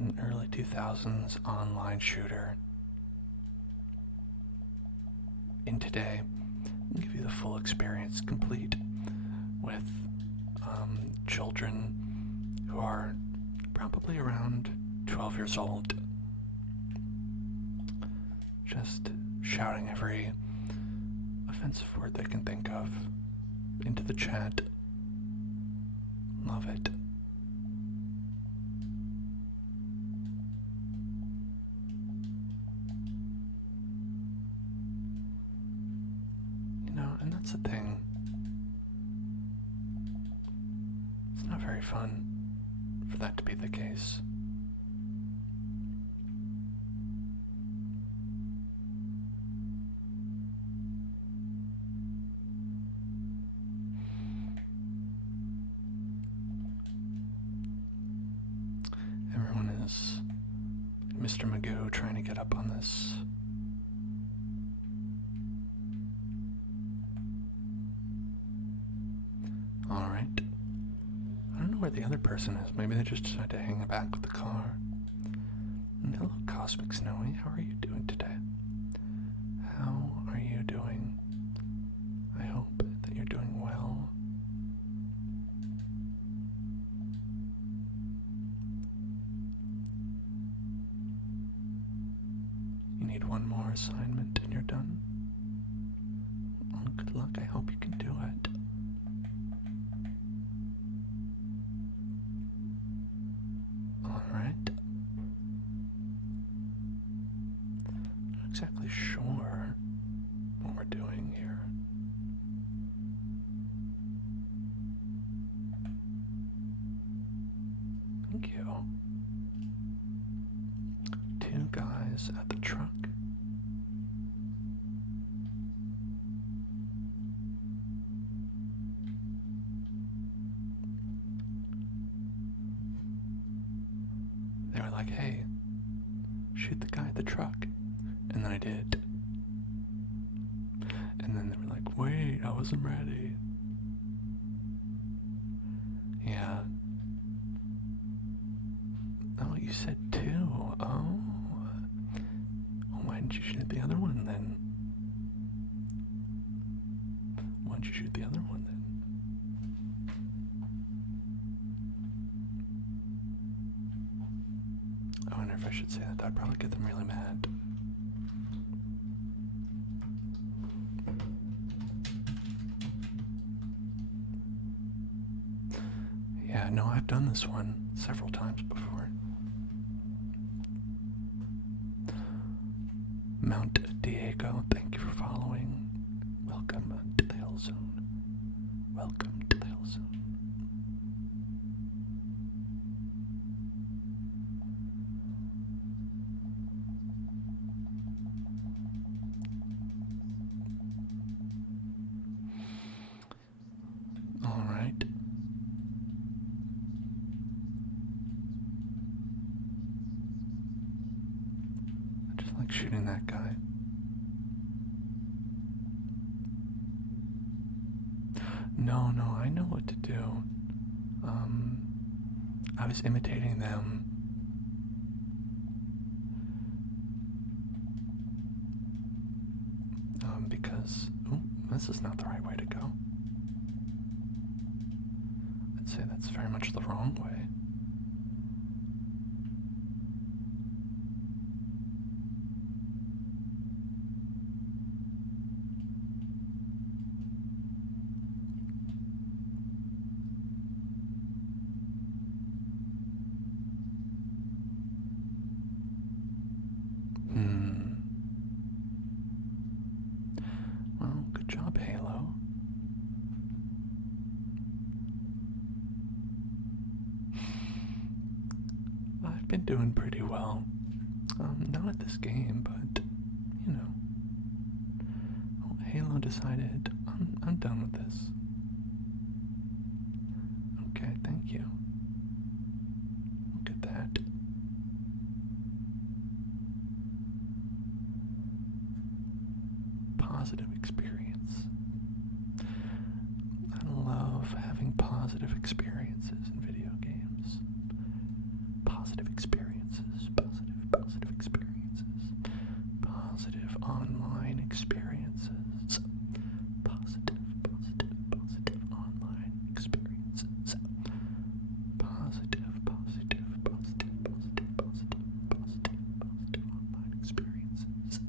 an early 2000s online shooter in today, I'll give you the full experience, complete with children who are probably around 12 years old, just shouting every offensive word they can think of into the chat. Love it. You know, and that's the thing. It's not very fun for that to be the case. Everyone is Mr. Magoo trying to get up on this. Alright. I don't know where the other person is. Maybe they just decided to hang back with the car. And hello, Cosmic Snowy. How are you doing today? How are you doing? I hope that you're doing well. You need one more assignment and you're done? Well, good luck. I hope you can do it. Alright. Not exactly sure what we're doing here. Thank you. Two guys at the truck. They were like, hey, shoot the guy at the truck. And then I did. And then they were like, wait, I wasn't ready. Yeah. Oh, you said two. Oh. Well, why didn't you shoot the other one then? Why didn't you shoot the other one then? I wonder if I should say that. That'd probably get them really mad. Yeah, no, I've done this one several times before. Mount Diego, thank you for following. Welcome to the Hell Zone. Welcome to the Hell Zone. All right. No, I know what to do. I was imitating them. Because, this is not the right way to go. I'd say that's very much the wrong way. Well, good job, Halo. I've been doing pretty well. Not at this game, but, you know. Oh, Halo decided, I'm done with this. Okay, thank you. Look at that. Positive experience. I love having positive experiences in video games. Positive experiences, positive experiences. Positive online experiences. Positive online experiences. Positive online experiences.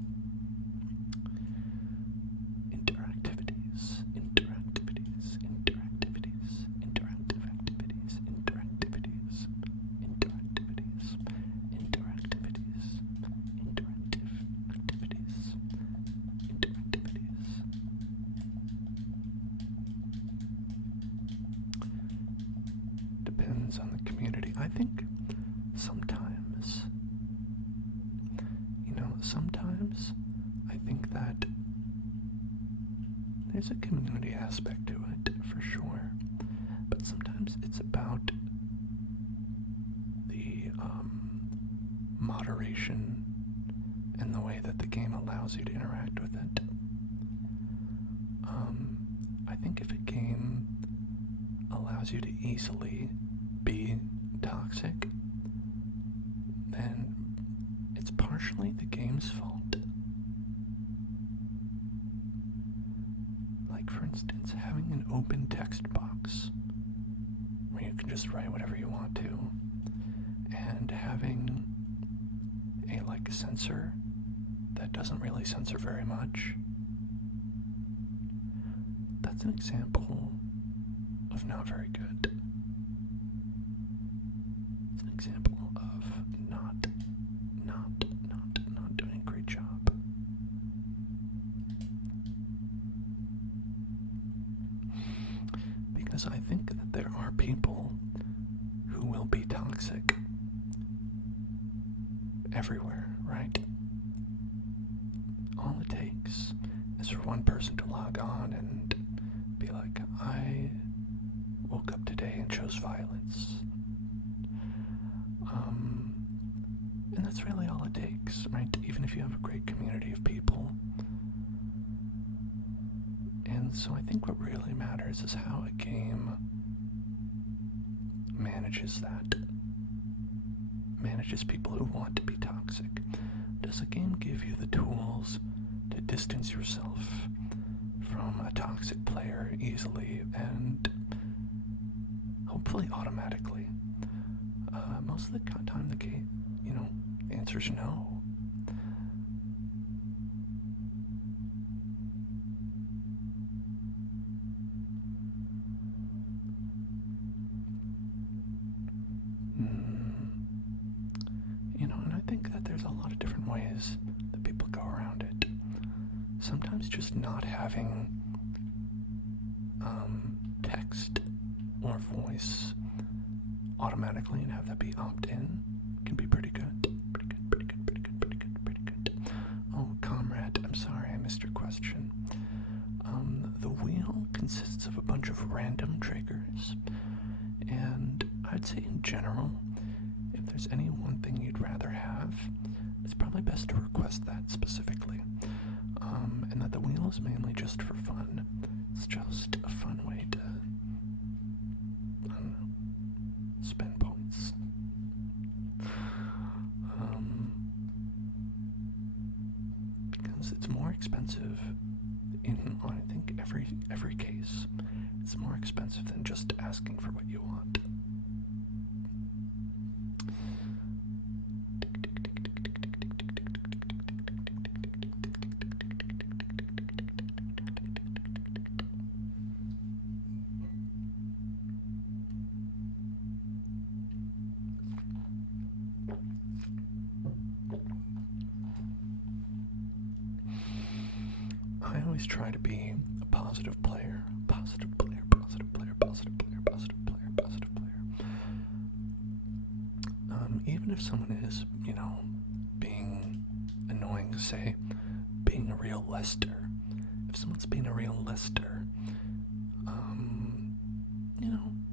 Interactive activities, interactive activities, interactive activities, interactive Depends on the community. I think sometimes, I think that there's a community aspect to it, for sure. But sometimes it's about the moderation and the way that the game allows you to interact with it. I think if a game allows you to easily be toxic, then it's partially the game's fault. Like, for instance, having an open text box where you can just write whatever you want to, and having a censor that doesn't really censor very much. That's an example of not very good. It's an example of not doing a great job. Because I think that there are people who will be toxic everywhere, right? All it takes is for one person to log on and be like, I woke up today and chose violence. And that's really all it takes, right? Even if you have a great community of people. And so I think what really matters is how a game manages that. Manages people who want to be toxic. Does a game give you the tools to distance yourself from a toxic player easily and hopefully automatically? Most of the time the game, the answer is no. And I think that there's a lot of different ways that people go around it. Sometimes just not having text or voice automatically and have that be opt-in can be pretty good. Pretty good. Oh, comrade, I'm sorry I missed your question. The wheel consists of a bunch of random triggers, and I'd say in general, if there's any one thing you'd rather have, it's probably best to request that specifically. And that the wheel is mainly just for fun. It's just a fun way to expensive in, I think, every case. It's more expensive than just asking for what you want. I always try to be a positive player, positive player, positive player, positive player, positive player, positive player. Even if someone is, being annoying, say, being a real Lester. If someone's being a real Lester,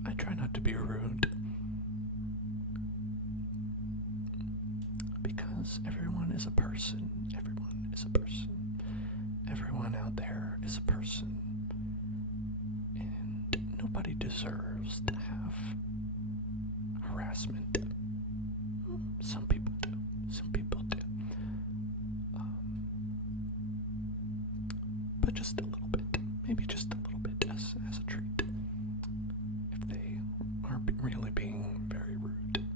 I try not to be rude. Because everyone is a person. Everyone is a person. Everyone out there is a person. And nobody deserves to have harassment. Some people do. Some people do. But just a little bit. Maybe just a little bit as a treat. If they are really being very rude.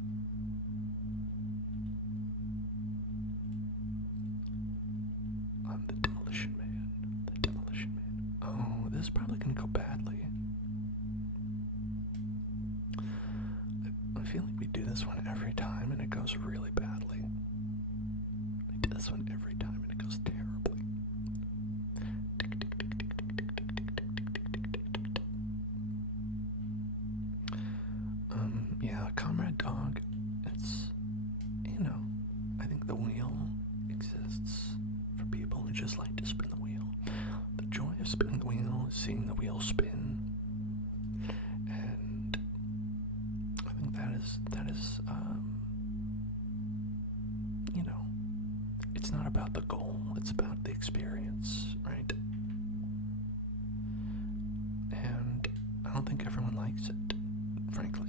I'm the Demolition Man. The Demolition Man. Oh, this is probably going to go badly. I feel like we do this one every time and it goes really badly. We do this one every time and it goes terribly. Yeah, Comrade Dog, it's, I think the wheel exists for people who just like to spin the wheel. The joy of spinning the wheel is seeing the wheel spin. And I think that is, it's not about the goal, it's about the experience, right? And I don't think everyone likes it, frankly.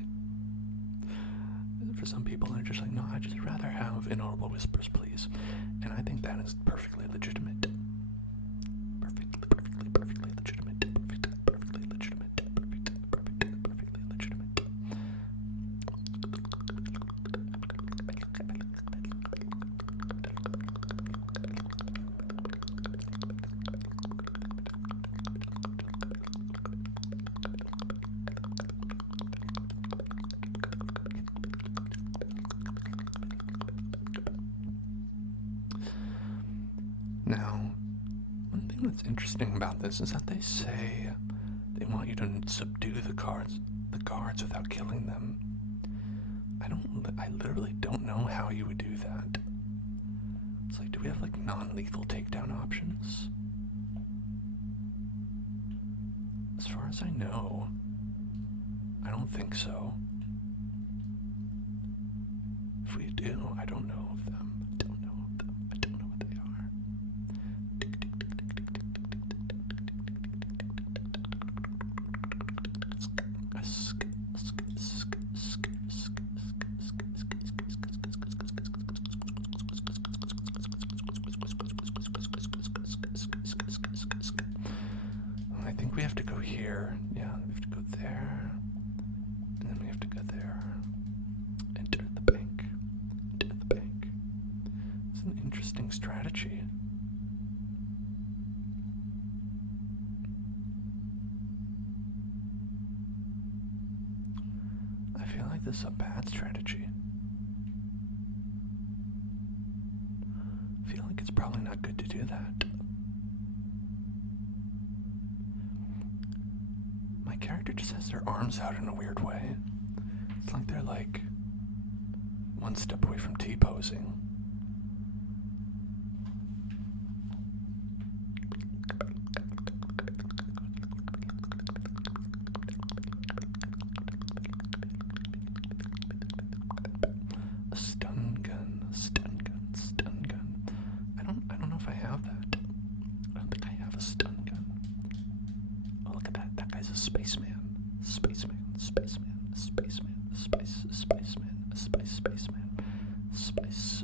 For some people, they're just like, no, I'd just rather have inaudible whispers, please. And I think that is perfectly legitimate. Perfectly legitimate. Perfectly legitimate. Perfectly legitimate. Now, one thing that's interesting about this is that they say they want you to subdue the guards without killing them. I literally don't know how you would do that. It's like, do we have like non-lethal takedown options? As far as I know, I don't think so. If we do, I don't know of them. I don't know of them. I don't know what they are. I think we have to go here. Yeah, we have to go there. And then we have to go there. Enter the bank. Enter the bank. It's an interesting strategy. I feel like this is a bad strategy. I feel like it's probably not good to do that. My character just has their arms out in a weird way. It's like they're like one step away from T-posing. A stun gun, stun gun, stun gun. I don't know if I have that. I don't think I have a stun gun. Oh, look at that. That guy's a spaceman. Spaceman, spaceman, spaceman, spaceman, spaceman, spaceman, space,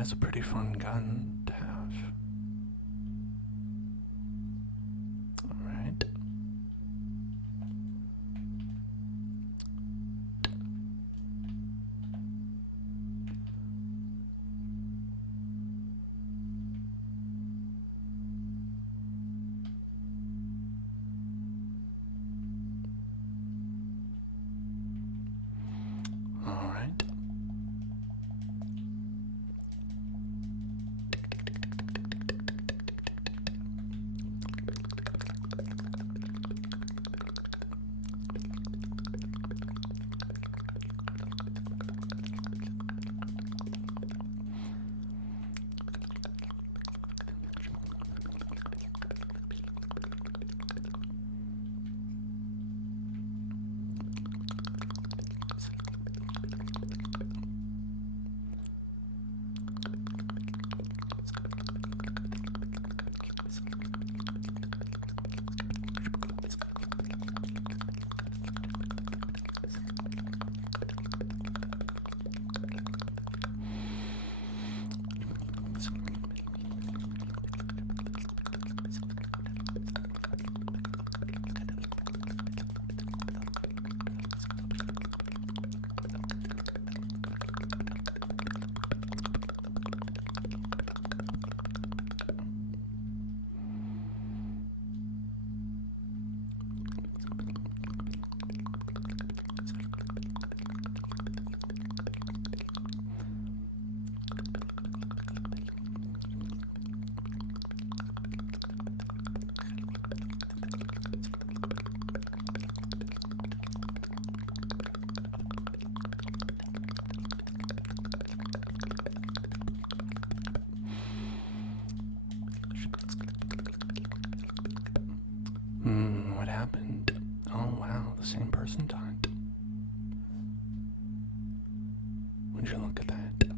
That is a pretty fun gun to have. Alright. Alright. What happened? Oh wow, the same person died. Would you look at that?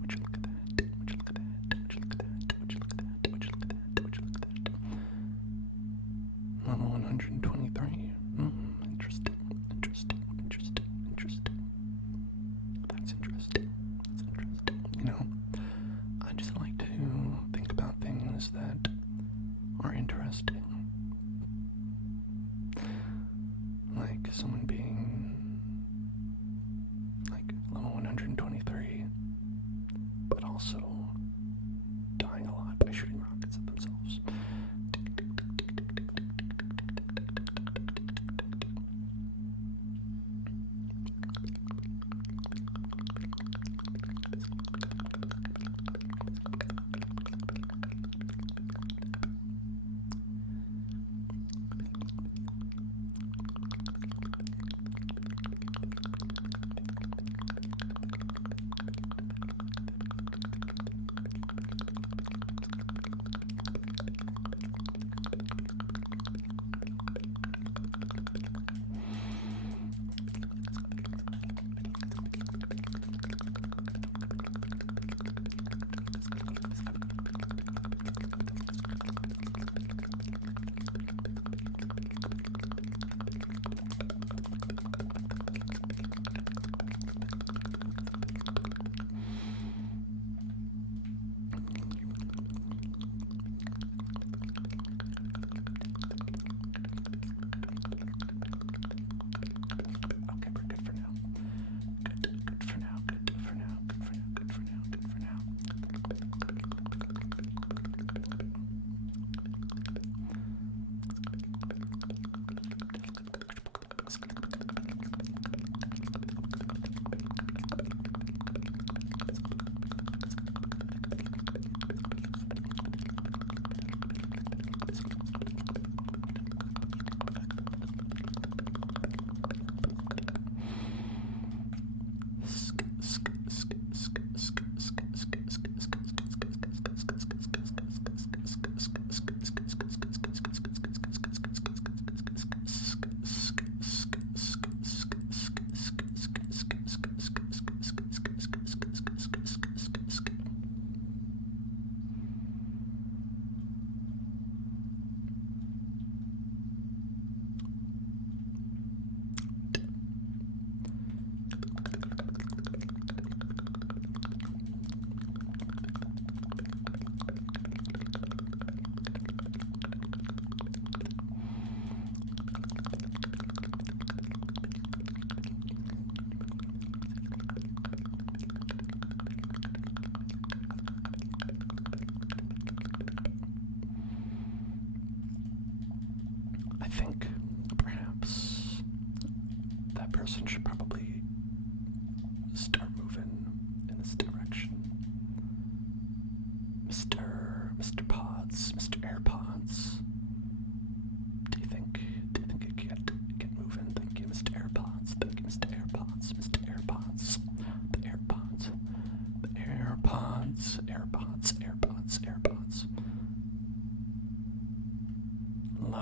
Would you look at that? Would you look at that? Would you look at that? Would you look at that? Would you look at that? Would you look at that? Level 123. Interesting. Interesting. Interesting. Interesting. That's interesting. That's interesting. You know, I just like to think about things that are interesting. Like someone being like level 123, but also dying a lot by shooting rockets at themselves.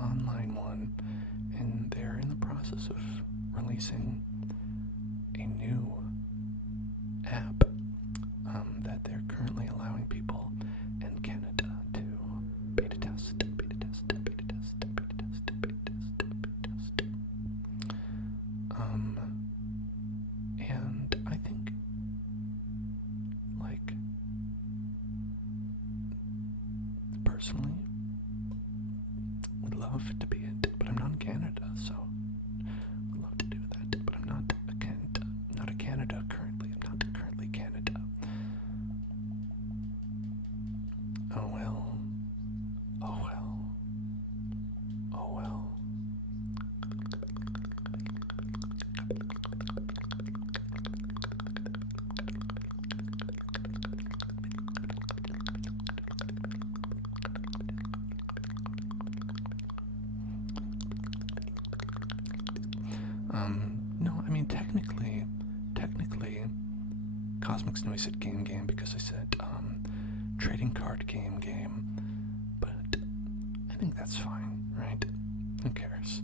online one, and they're in the process of releasing a new app that they're currently allowing people in Canada to beta test. And I think, like, personally, would love to be it, but I'm not in Canada, so would love to do that, but I'm not a Canada currently. I'm not currently Canada. Oh well. Oh well. Oh well. No, I mean, technically, Cosmic's Noise said game, because I said, trading card game, but I think that's fine, right? Who cares?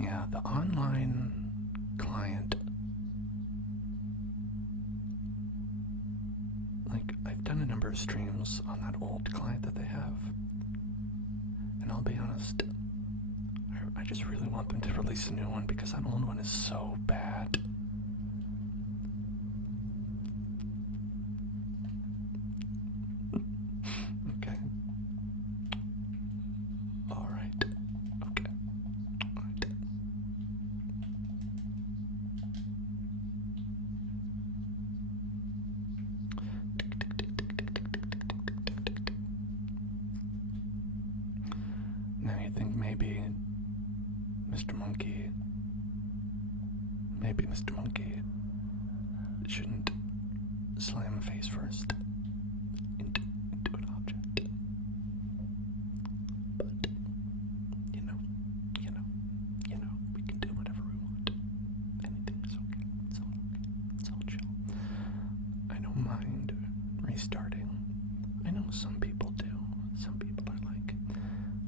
Yeah, the online client, like, I've done a number of streams on that old client that they have, and I'll be honest, I just really want them to release a new one because that old one is so bad. Okay. Alright. Okay. Alright. Now you think maybe Mr. Monkey shouldn't slam face first into an object. But, you know, we can do whatever we want. Anything is okay. It's all chill. I don't mind restarting. I know some people do. Some people are like,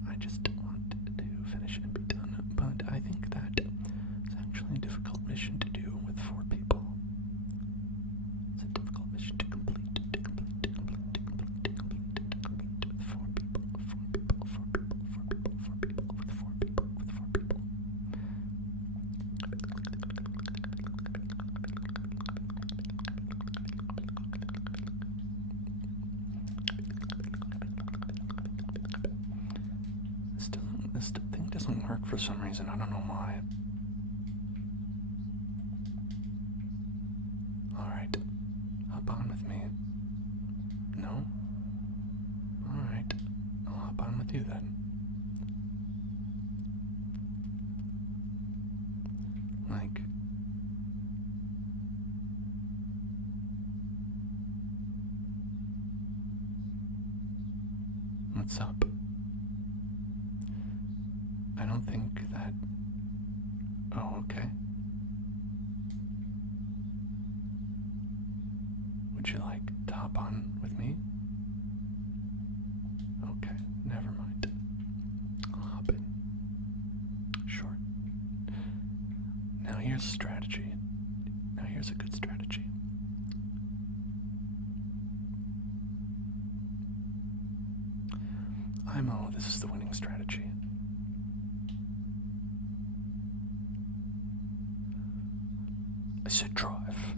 I just want to finish and be done. But I think that it's actually a difficult mission to do with 4 people. It's a difficult mission to complete with 4 people, with 4 people. This thing doesn't work for some reason. I don't know why. Alright. Hop on with me. No? Alright. I'll hop on with you then. Like, what's up? I don't think that... Oh, okay. Would you like to hop on with me? Okay, never mind. I'll hop in. Sure. Now here's a strategy. Now here's a good strategy. This is the winning strategy. I said drive.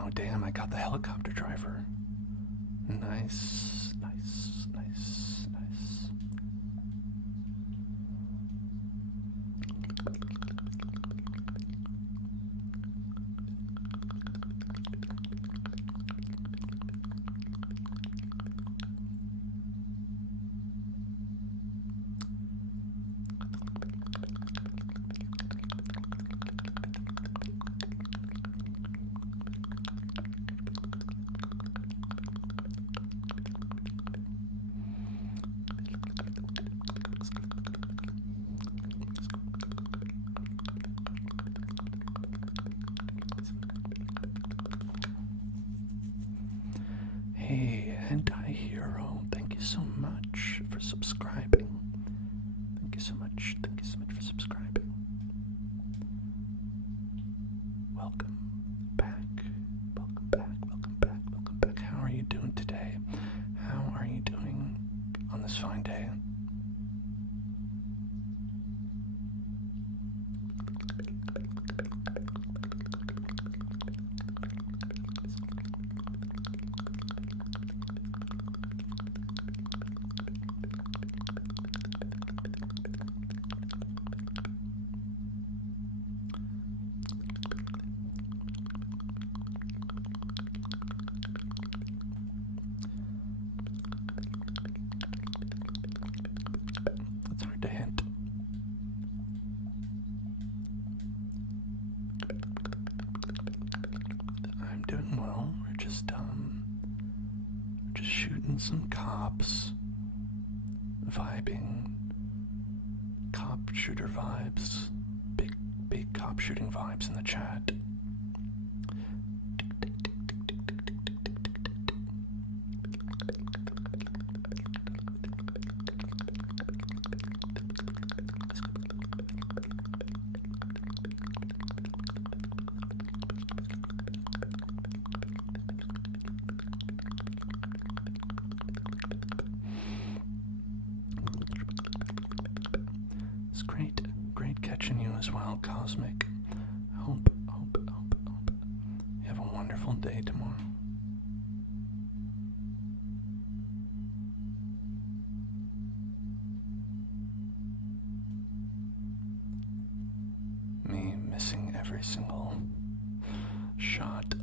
Oh, damn, I got the helicopter driver. Nice, nice, nice, nice. Hey, Hentai Hero, thank you so much for subscribing. Thank you so much for subscribing. Welcome back, welcome back, welcome back, welcome back. How are you doing today? How are you doing on this fine day? It's hard to hint. I'm doing well. We're just shooting some cops, vibing, cop shooter vibes, big cop shooting vibes in the chat. It's great catching you as well, Cosmic. Hope you have a wonderful day tomorrow. Me missing every single shot.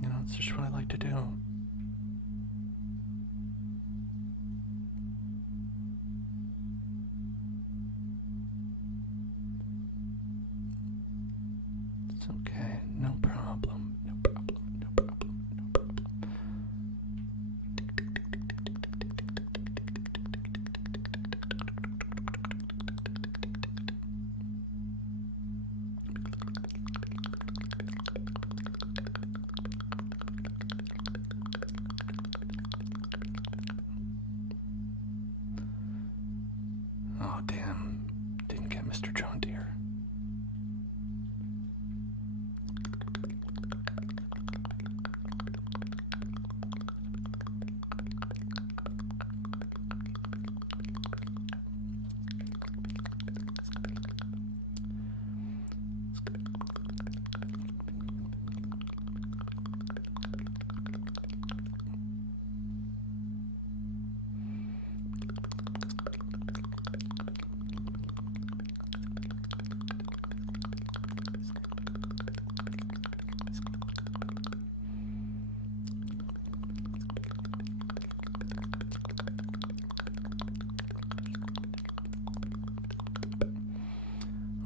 You know, it's just what I like to do. It's okay, no problem, no problem, no problem, no problem. Oh, damn. Didn't get Mr. John Deere.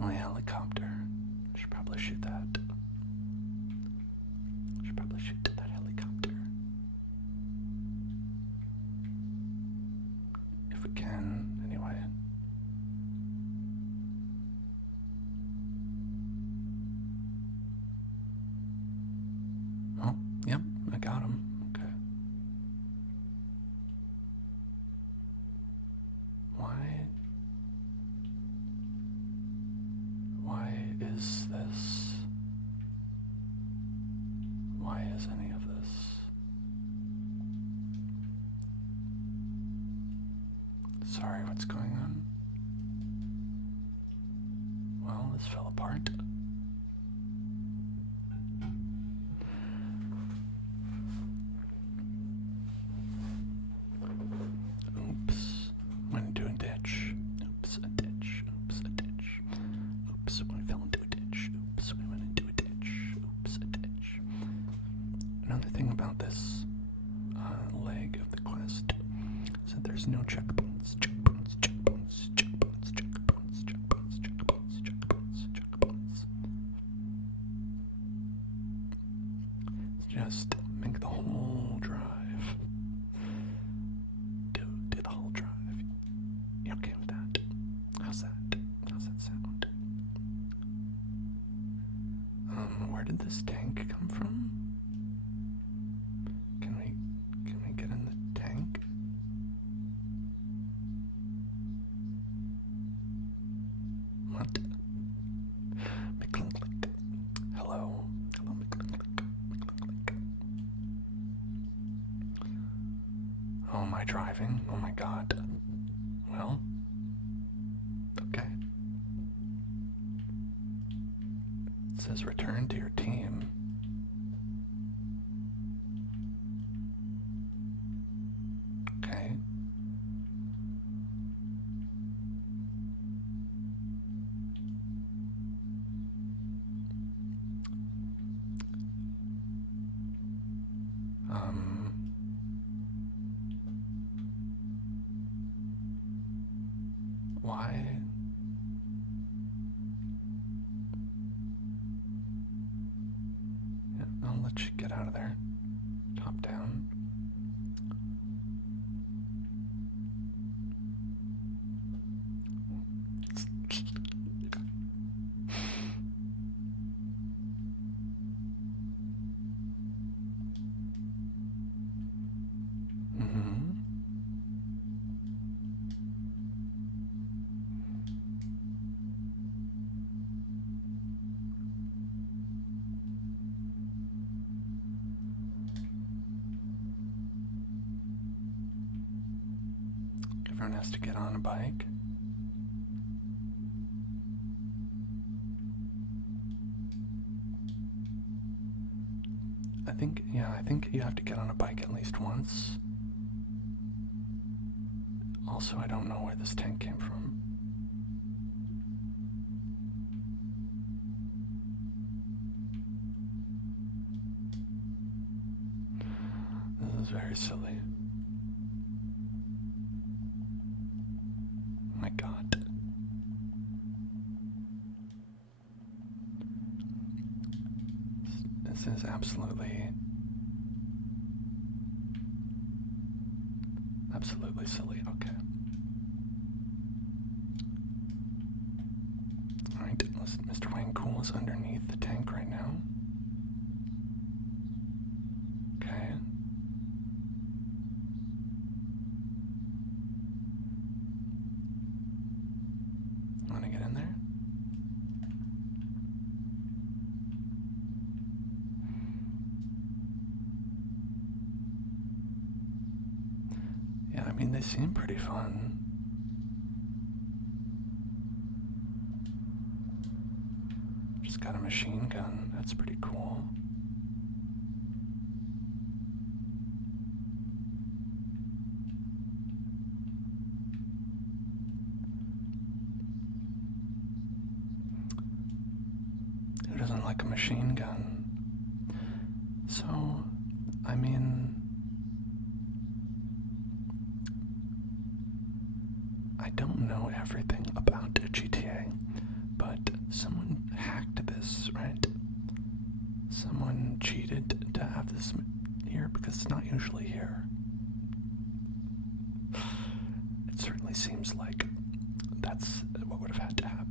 Oh, yeah, helicopter. Should probably shoot that. Should probably shoot that helicopter. If we can, anyway. Oh, yep, I got him. Okay. Why is this? Why is any of this? Sorry, what's going on? this fell apart. Oops. Went into a ditch. Oops, a ditch. Oops, a ditch. Oops, we fell into a ditch. Oops, we went into a ditch. Oops, a ditch. Another thing about this leg of the quest is that there's no checkpoints. Checkpoints, checkpoints, checkpoints, checkpoints, checkpoints, checkpoints, checkpoints, checkpoints. It's just make the whole drive. Do the whole drive. You okay with that? How's that? How's that sound? Where did this tank come from? Can we get in the tank? What? McClink. Hello. Hello, McClink. Oh, am I driving? Oh my god. Well, okay. It says return to your team. Okay. Why? Yeah, I'll let you get out of there. Top down. Everyone has to get on a bike. I think you have to get on a bike at least once. Also, I don't know where this tank came from. This is very silly. My god. This is absolutely silly. Okay. Alright, listen, Mr. Wayne Cool is underneath the tank right now. Okay. You want to get in there? Yeah, I mean, they seem pretty fun. Just got a machine gun. That's pretty cool. Who doesn't like a machine gun? So, I mean, I don't know everything about GTA, but someone hacked this, right? Someone cheated to have this here because it's not usually here. It certainly seems like that's what would have had to happen.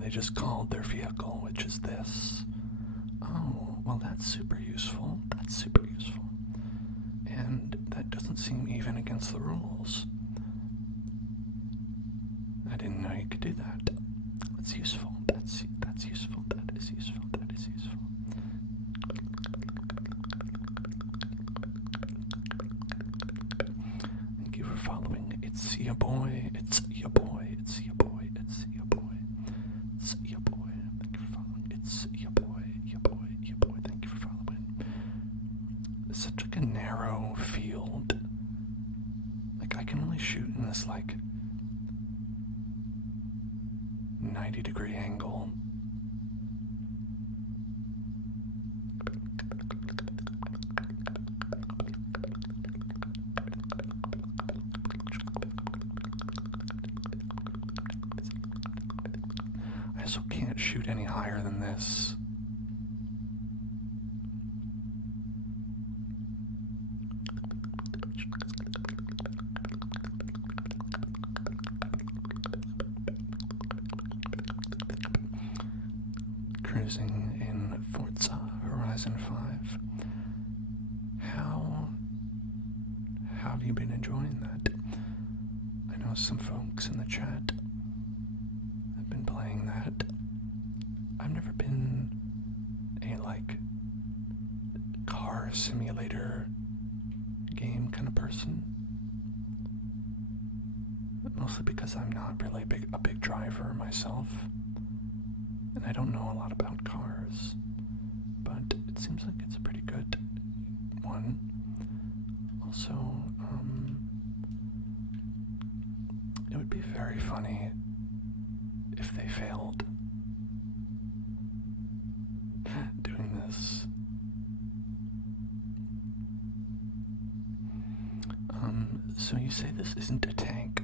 They just called their vehicle, which is this. Oh, well, that's super useful. That's super useful. And that doesn't seem even against the rules. you could do that. That's useful. That's useful. That is useful. That is useful. Thank you for following. It's your boy. It's your boy. It's your boy. It's your boy. It's your boy. Thank you for following. It's your boy. Your boy. Your boy. Thank you for following. It's such like a narrow field. Like I can only shoot in this like 90-degree angle. I also can't shoot any higher than this. Cruising in Forza Horizon 5. How have you been enjoying that? I know some folks in the chat have been playing that. I've never been a like car simulator game kind of person. Mostly because I'm not really a big driver myself. And I don't know a lot about cars, but it seems like it's a pretty good one. Also, it would be very funny if they failed doing this. So you say this isn't a tank.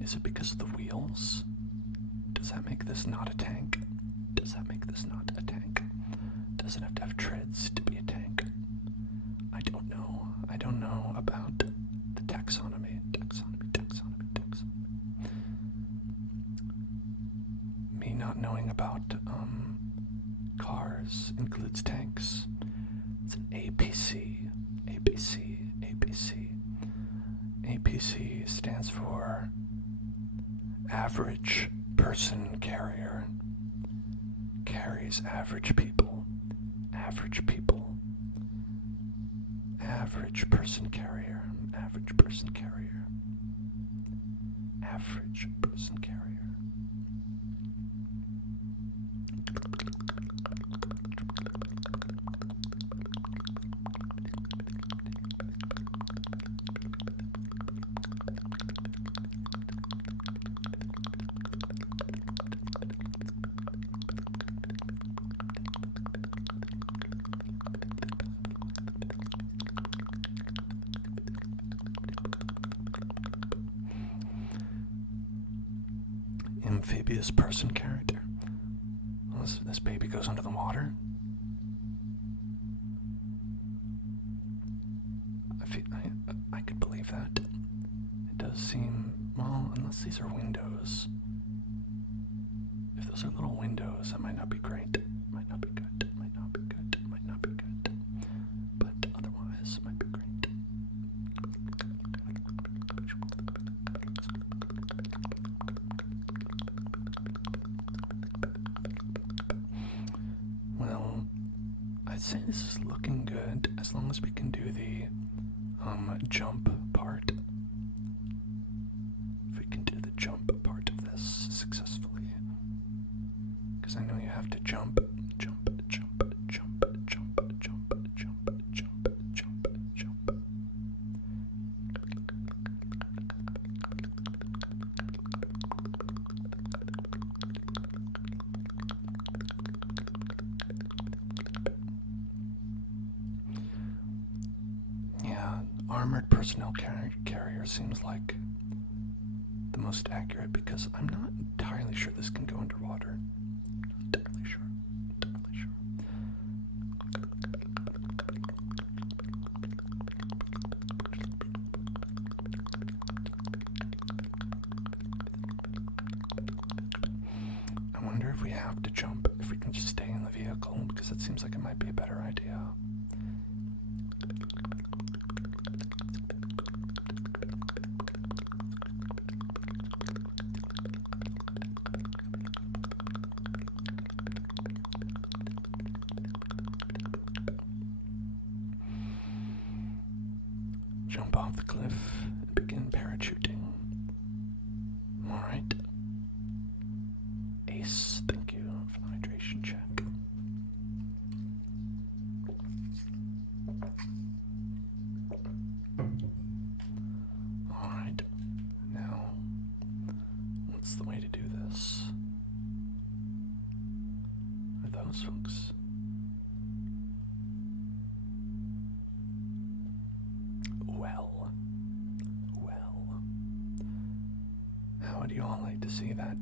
Is it because of the wheels? Does that make this not a tank? Does that make this not a tank? Does it have to have treads to be a tank? I don't know. I don't know about the taxonomy. Me not knowing about cars includes tanks. It's an APC. APC stands for Average Person Carrier. Carries average people. Average people. Average person carrier. Average person carrier. Average person carrier. Amphibious person character. Well, this baby goes under the water. I could believe that. It does seem, well, unless these are windows. If those are little windows, that might not be great. Might not be good. Might not be good. Might not be good. But otherwise, might be great. Well, I'd say this is looking good as long as we can do the jump part. If we can do the jump part of this successfully. Because I know you have to jump. Yeah, armored personnel carrier seems like the most accurate because I'm not entirely sure this can go underwater. Entirely sure. I wonder if we have to jump, if we can just stay in the vehicle, because it seems like it might be a better idea. Jump off the cliff and begin parachuting. Alright. Ace, thank you for the hydration check. Alright. Now, what's the way to do this? Are those folks? Well. How would you all like to see that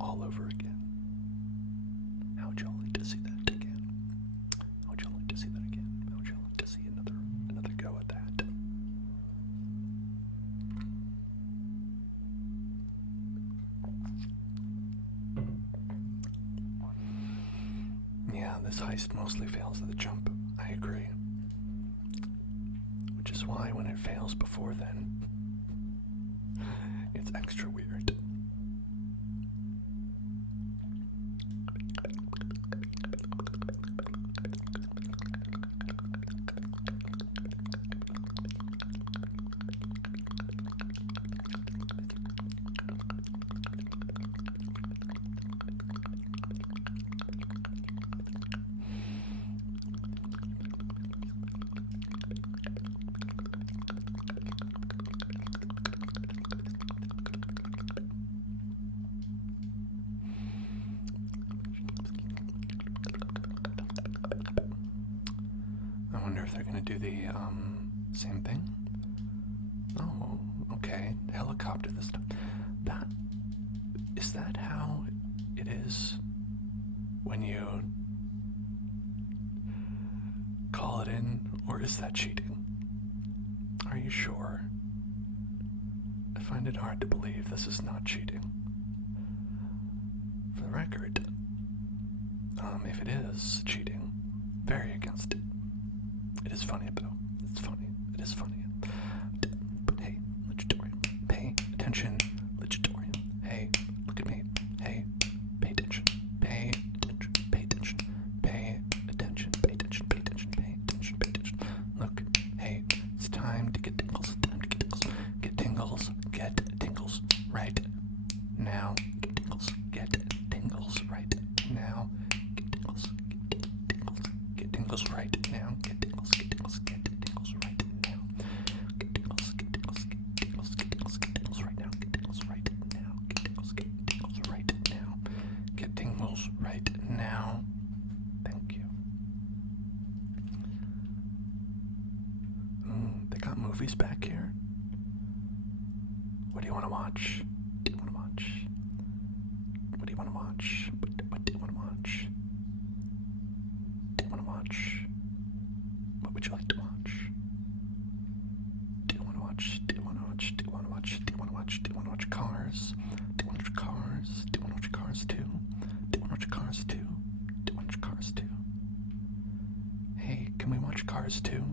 all over again? How would you all like to see that again? How would you all like to see that again? How would you all like to see another go at that? Yeah, this heist mostly fails at the jump. I agree. Which is why when it fails before then, it's extra weird. I wonder if they're gonna do the same thing. Oh, okay. Helicopter this time. Is that how it is when you call it in, or is that cheating? Are you sure? I find it hard to believe this is not cheating. For the record, if it is cheating, very against it. It is funny though. It's funny. It is funny. But hey, Legitorium, pay attention. Legitorium, hey, look at me. Hey, pay attention. Pay attention. Pay attention. Pay attention. Pay attention. Pay attention. Pay attention. Pay attention. Look, hey, it's time to get tingles. Time to get tingles. Get tingles. Get tingles right now. Get tingles. Get tingles right now. Get tingles. Get tingles. Get tingles right now. Get tingles. Get tingles. Get tingles right now. Get tingles. Get tingles. Get tingles. Get tingles. Get tingles right now. Get tingles right now. Get tingles. Get tingles right now. Get tingles right now. Thank you. They got movies back here. What do you want to watch? Do you want to watch? What do you want to watch? What do you want to watch? Do you want to watch? What would you like to watch? Do you want to watch? Do you want to watch? Do you want to watch? Do you want to watch? Do you want to watch Cars? Do you want to watch Cars? Do you want to watch Cars 2? Do you want to watch Cars 2? Do you want to watch Cars 2? Hey, can we watch Cars 2?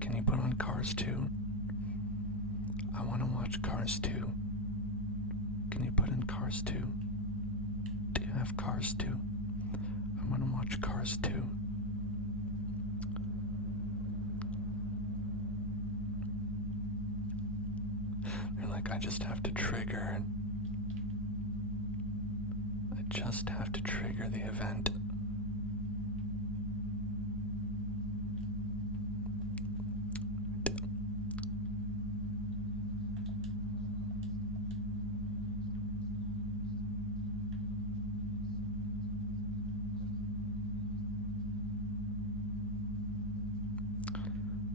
Can you put on Cars 2? I want to watch Cars 2. Can you put in Cars 2? Do you have Cars 2? I want to watch Cars 2. They're like, I just have to trigger the event.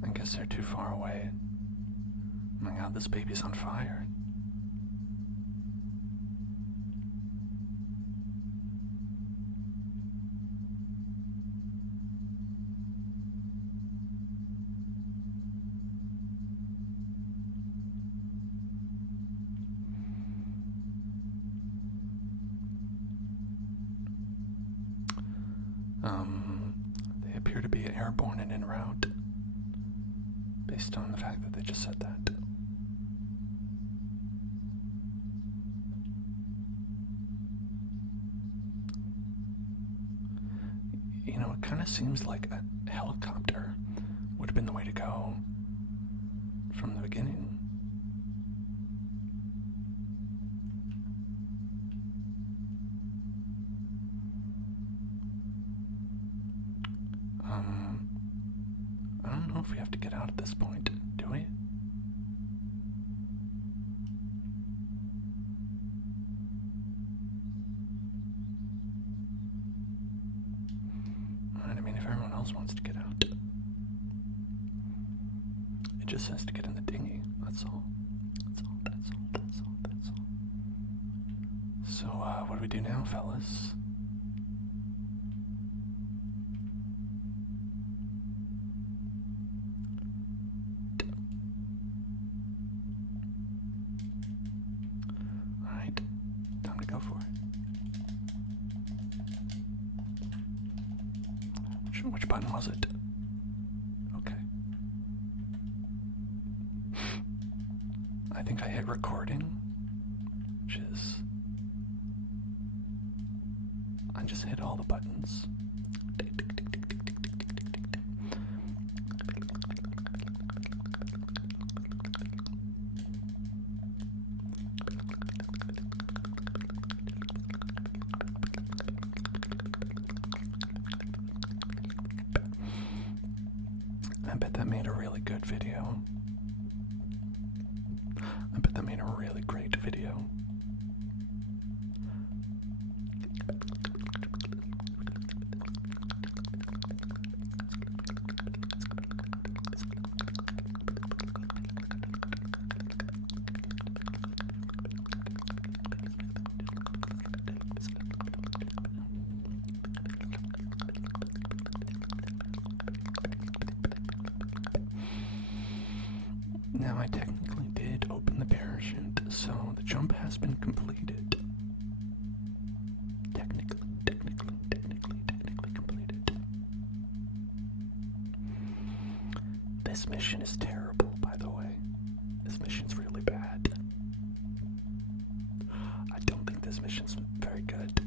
I guess they're too far away. Oh my god, this baby's on fire. They appear to be airborne and en route, based on the fact that they just said that. You know, it kind of seems like a helicopter would have been the way to go from the beginning. I don't know if we have to get out at this point, do we? Alright, I mean, if everyone else wants to get out, it just says to get in the dinghy, that's all. That's all. So, what do we do now, fellas? Alright, time to go for it. Which button was it? Okay. I think I hit recording, which is... I just hit all the buttons. I bet that made a really good video. I bet that made a really great video. Now, I technically did open the parachute, so the jump has been completed. Technically completed. This mission is terrible, by the way. This mission's really bad. I don't think this mission's very good.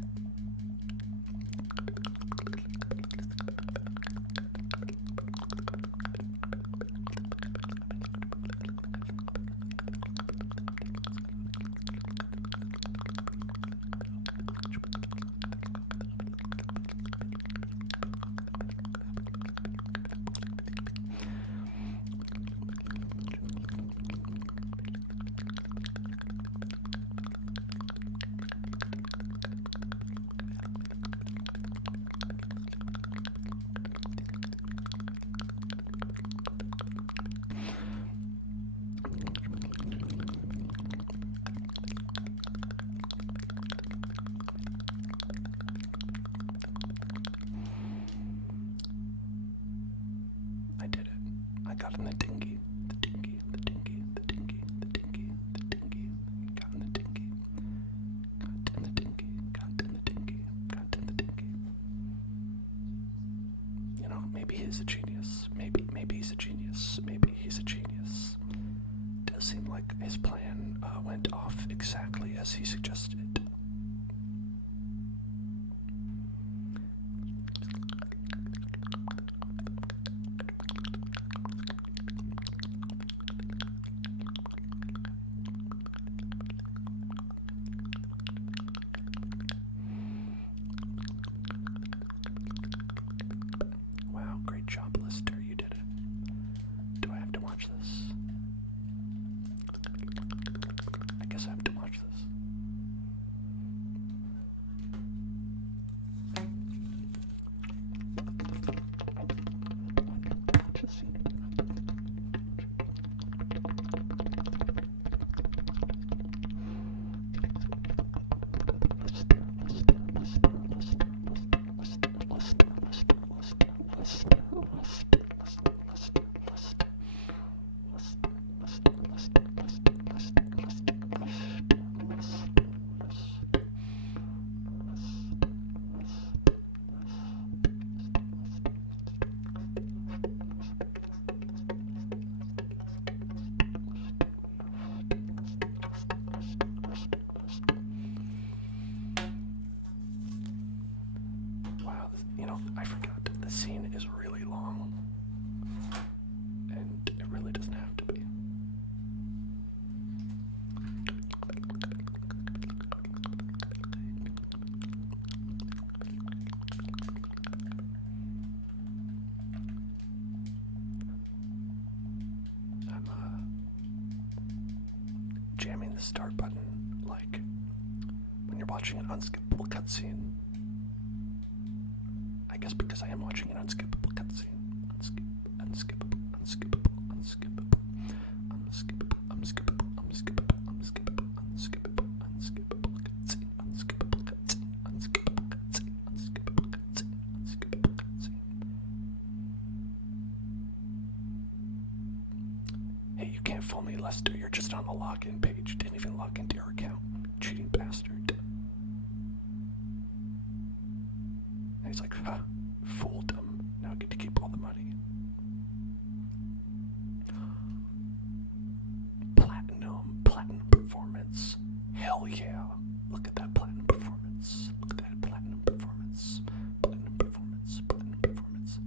I did it. I got in the dinghy. The dinghy. Got in the dinghy. Got in the dinghy. You know, maybe he's a genius. Maybe he's a genius. Does seem like his plan went off exactly as he suggested. Wow, great job, Lister. You did it. Do I have to watch this? I guess I have to watch this. the start button like when you're watching an unskippable cutscene. I guess because I am watching an unskippable cutscene. Unskippable, unskippable, unskippable, unskippable, unskippable, unskippable, unskippable, unskippable, unskippable cutscene, unskippable cutscene, unskippable cutscene, unskippable cutscene, unskippable cutscene. Hey, you can't fool me, Lester. You're just on the login page. You didn't even log into your account. Cheating bastard. And he's like, ha, fooled him. Now I get to keep all the money. Platinum performance. Hell yeah. Look at that platinum performance. Look at that platinum performance. Platinum performance. Platinum performance.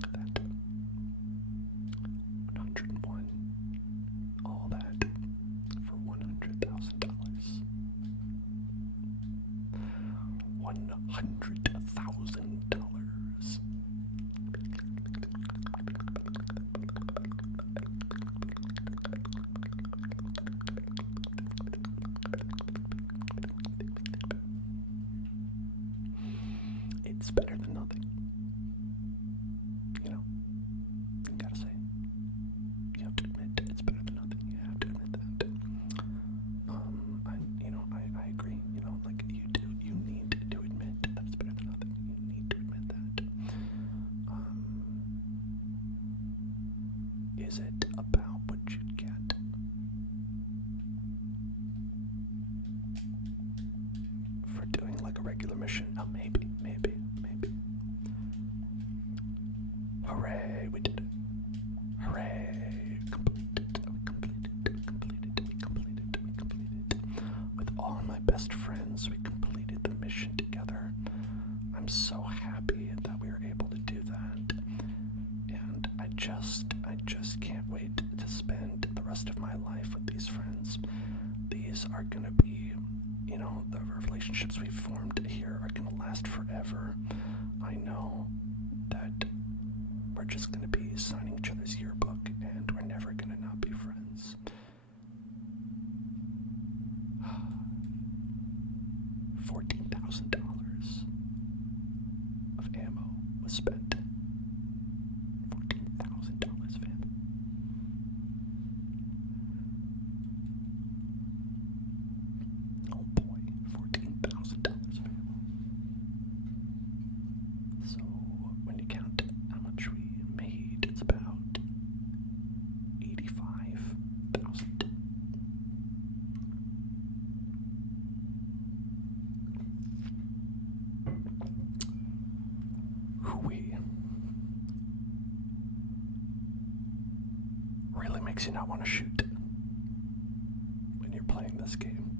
Look at that. 101. All that for $100,000. $100,000. It's better than nothing. You know, you gotta say. You have to admit it's better than nothing. You have to admit that. I agree. You know, like you need to admit that it's better than nothing. You need to admit that. Is it about what you'd get? For doing like a regular mission? Oh, maybe. Hooray, we did it. Hooray. We completed. With all my best friends, we completed the mission together. I'm so happy that we were able to do that. And I just can't wait to spend the rest of my life with these friends. These are gonna be, you know, the relationships we've formed here are gonna last forever. I know that we're just gonna be signing each other's yearbook and we're never gonna not be friends. $14,000 of ammo was spent. $14,000 of ammo. Oh boy, $14,000 of ammo. So when you count how much we made, it's about $85,000. Hooey. Really makes you not want to shoot when you're playing this game.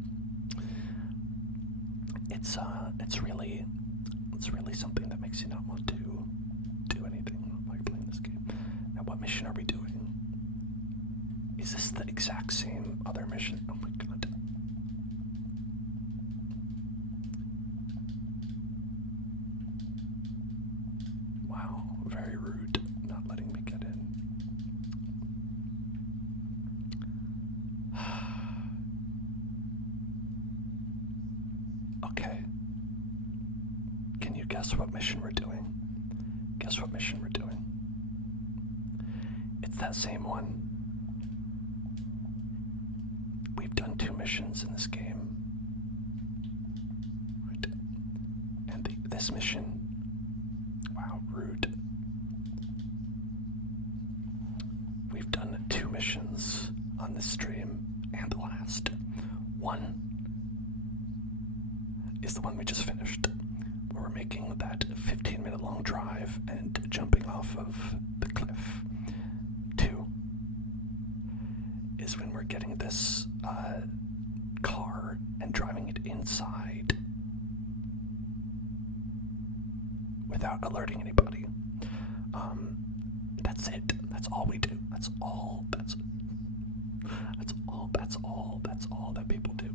It's really something that makes you not want to do anything while you're playing this game. Now, what mission are we doing? Is this the exact same other mission? Oh my god. Wow, very rude, not letting me get in. Okay. Can you guess what mission we're doing? Guess what mission we're doing? It's that same one. We've done 2 missions in this game. Right. And this mission, wow, rude. We've done 2 missions on this stream, and the last one is the one we just finished, where we're making that 15-minute long drive and jumping off of the cliff. 2 is when we're getting this car and driving it inside without alerting anybody. That's it. That's all we do. That's all that people do.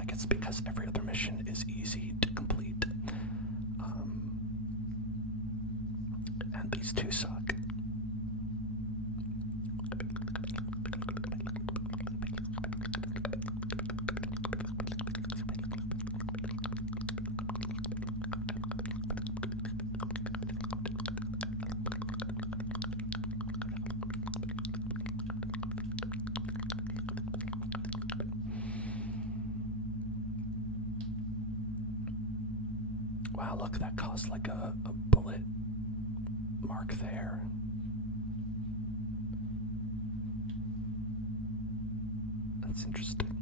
I guess because every other mission is easy to complete. And these 2 suck. Wow, look, that caused like a bullet mark there. That's interesting.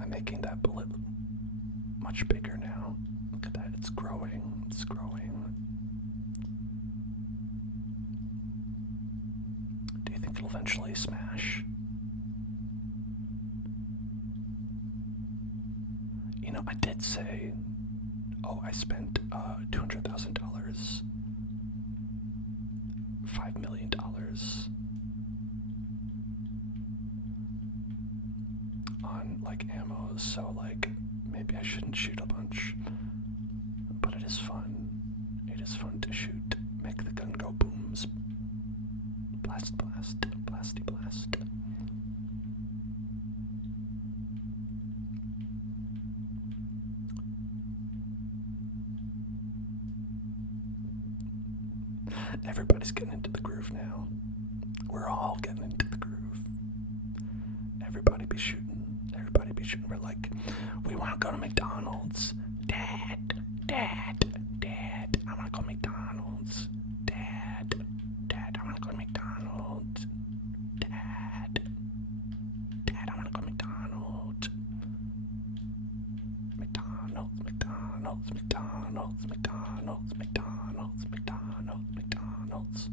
I'm making that bullet much bigger now. Look at that, it's growing, it's growing. Do you think it'll eventually smash? You know, I did say, I spent $200,000, $5 million on like ammo, so like maybe I shouldn't shoot a bunch, but it is fun. It is fun to shoot, make the gun go booms, blast, blast, blasty, blast. Everybody's getting into the groove now. We're all getting into the groove. Everybody be shooting. Everybody be shooting. We're like, we want to go to McDonald's. Dad, I want to go to McDonald's. Dad, I want to go to McDonald's. Dad, I want to go to McDonald's. McDonald's. McDonald's. McDonald's. McDonald's. McDonald's. McDonald's.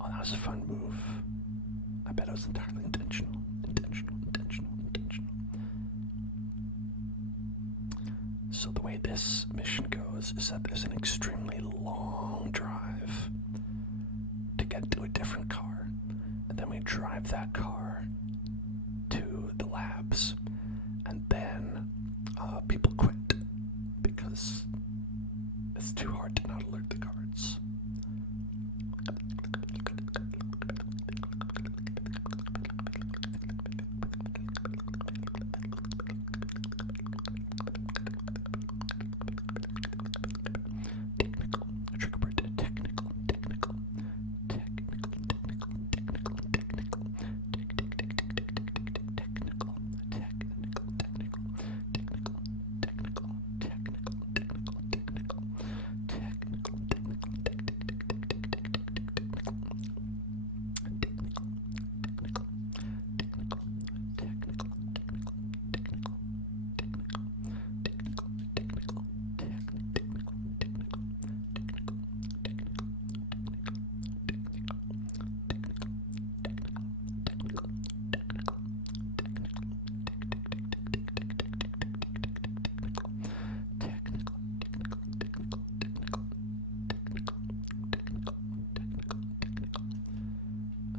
Oh, that was a fun move. I bet it was entirely intentional. So the way this mission goes is that there's an extremely long drive to get to a different car, and then we drive that car to the labs, and then people quit because it's too hard to not alert the guards.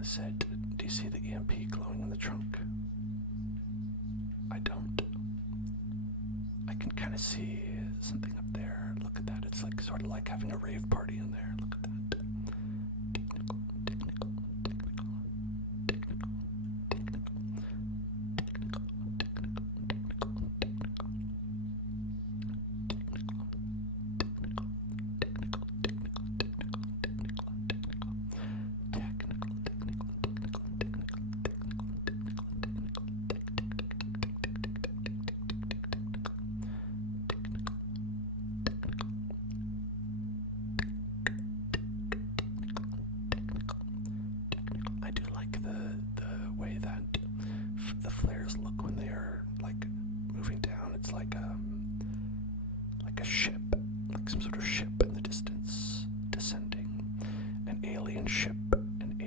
Said, do you see the EMP glowing in the trunk? I don't. I can kind of see something up there. Look at that. It's like sort of like having a rave party in there. Look at that. The flares look when they are like moving down. It's like a ship, like some sort of ship in the distance descending. An alien ship, an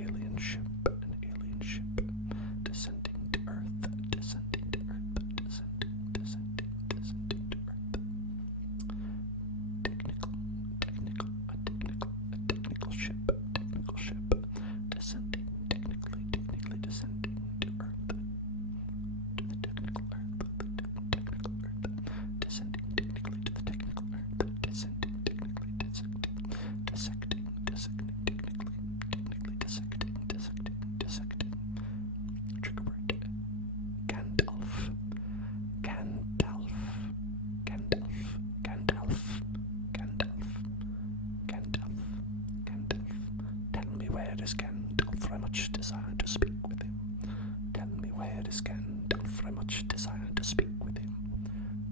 much desire to speak with him.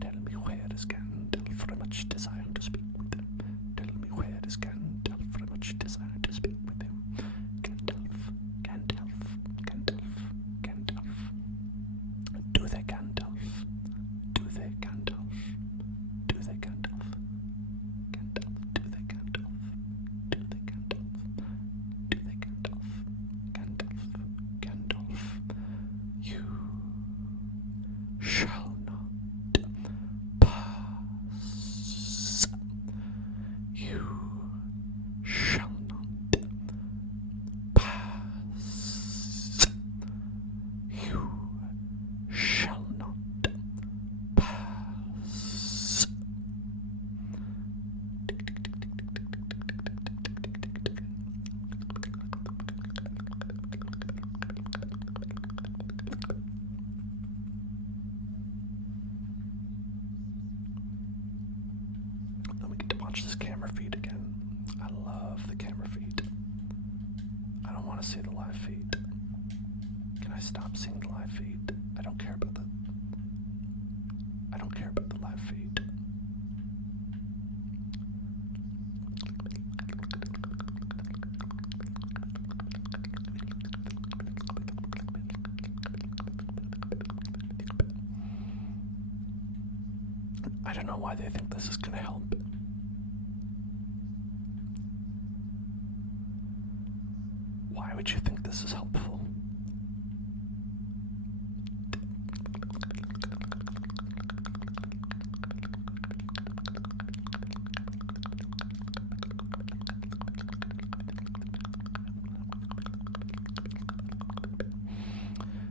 Tell me where is Gandalf, for I much desire to speak with him. Tell me where is Gandalf, for I much desire to speak with him. Gandalf, Gandalf, Gandalf, Gandalf. Do they Gandalf? Do they Gandalf? Do they Gandalf? Gandalf, do they Gandalf? Do they Gandalf? Do they Gandalf? Gandalf, Gandalf. You shall not pass. You shall not pass. You shall not pass. Then we get to watch this camera feed again. I love the camera feed. I don't want to see the live feed. Can I stop seeing the live feed? I don't care about the live feed. I don't know why they think this is going to help. Why would you think this is helpful?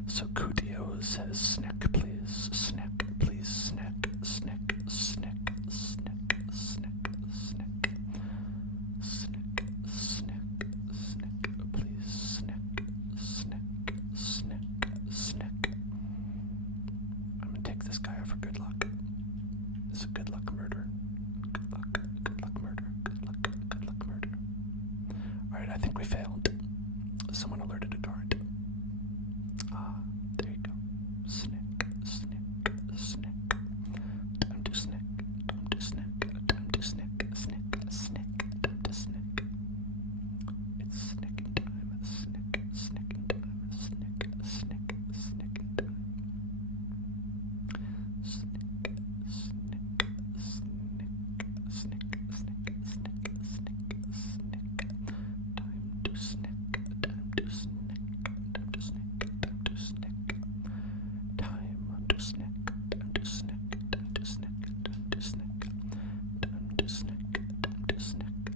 So Kudio says, snack please, snack please, snack, snack, snack, snack, snack, snack, snack, snack, snack, please, snack, snack, snack, snack. I'm gonna take this guy out for good luck. It's a good luck murder. Good luck murder, good luck murder. Alright, I think we failed. Someone alerted a guard. There you go. Snack, snack, snack. Time to snack, time to snack, time to snack, snack, snack, time to snack. It's snacking time, snack, snacking time, snack, snack, snacking time. Snack, snack, snack, snack, snack, snack, snack, snack. Time to snack, time to snack, time to snack, time to snack. Time to snack, time to snack, time to snack, time to snack. Time to snack, time to snack,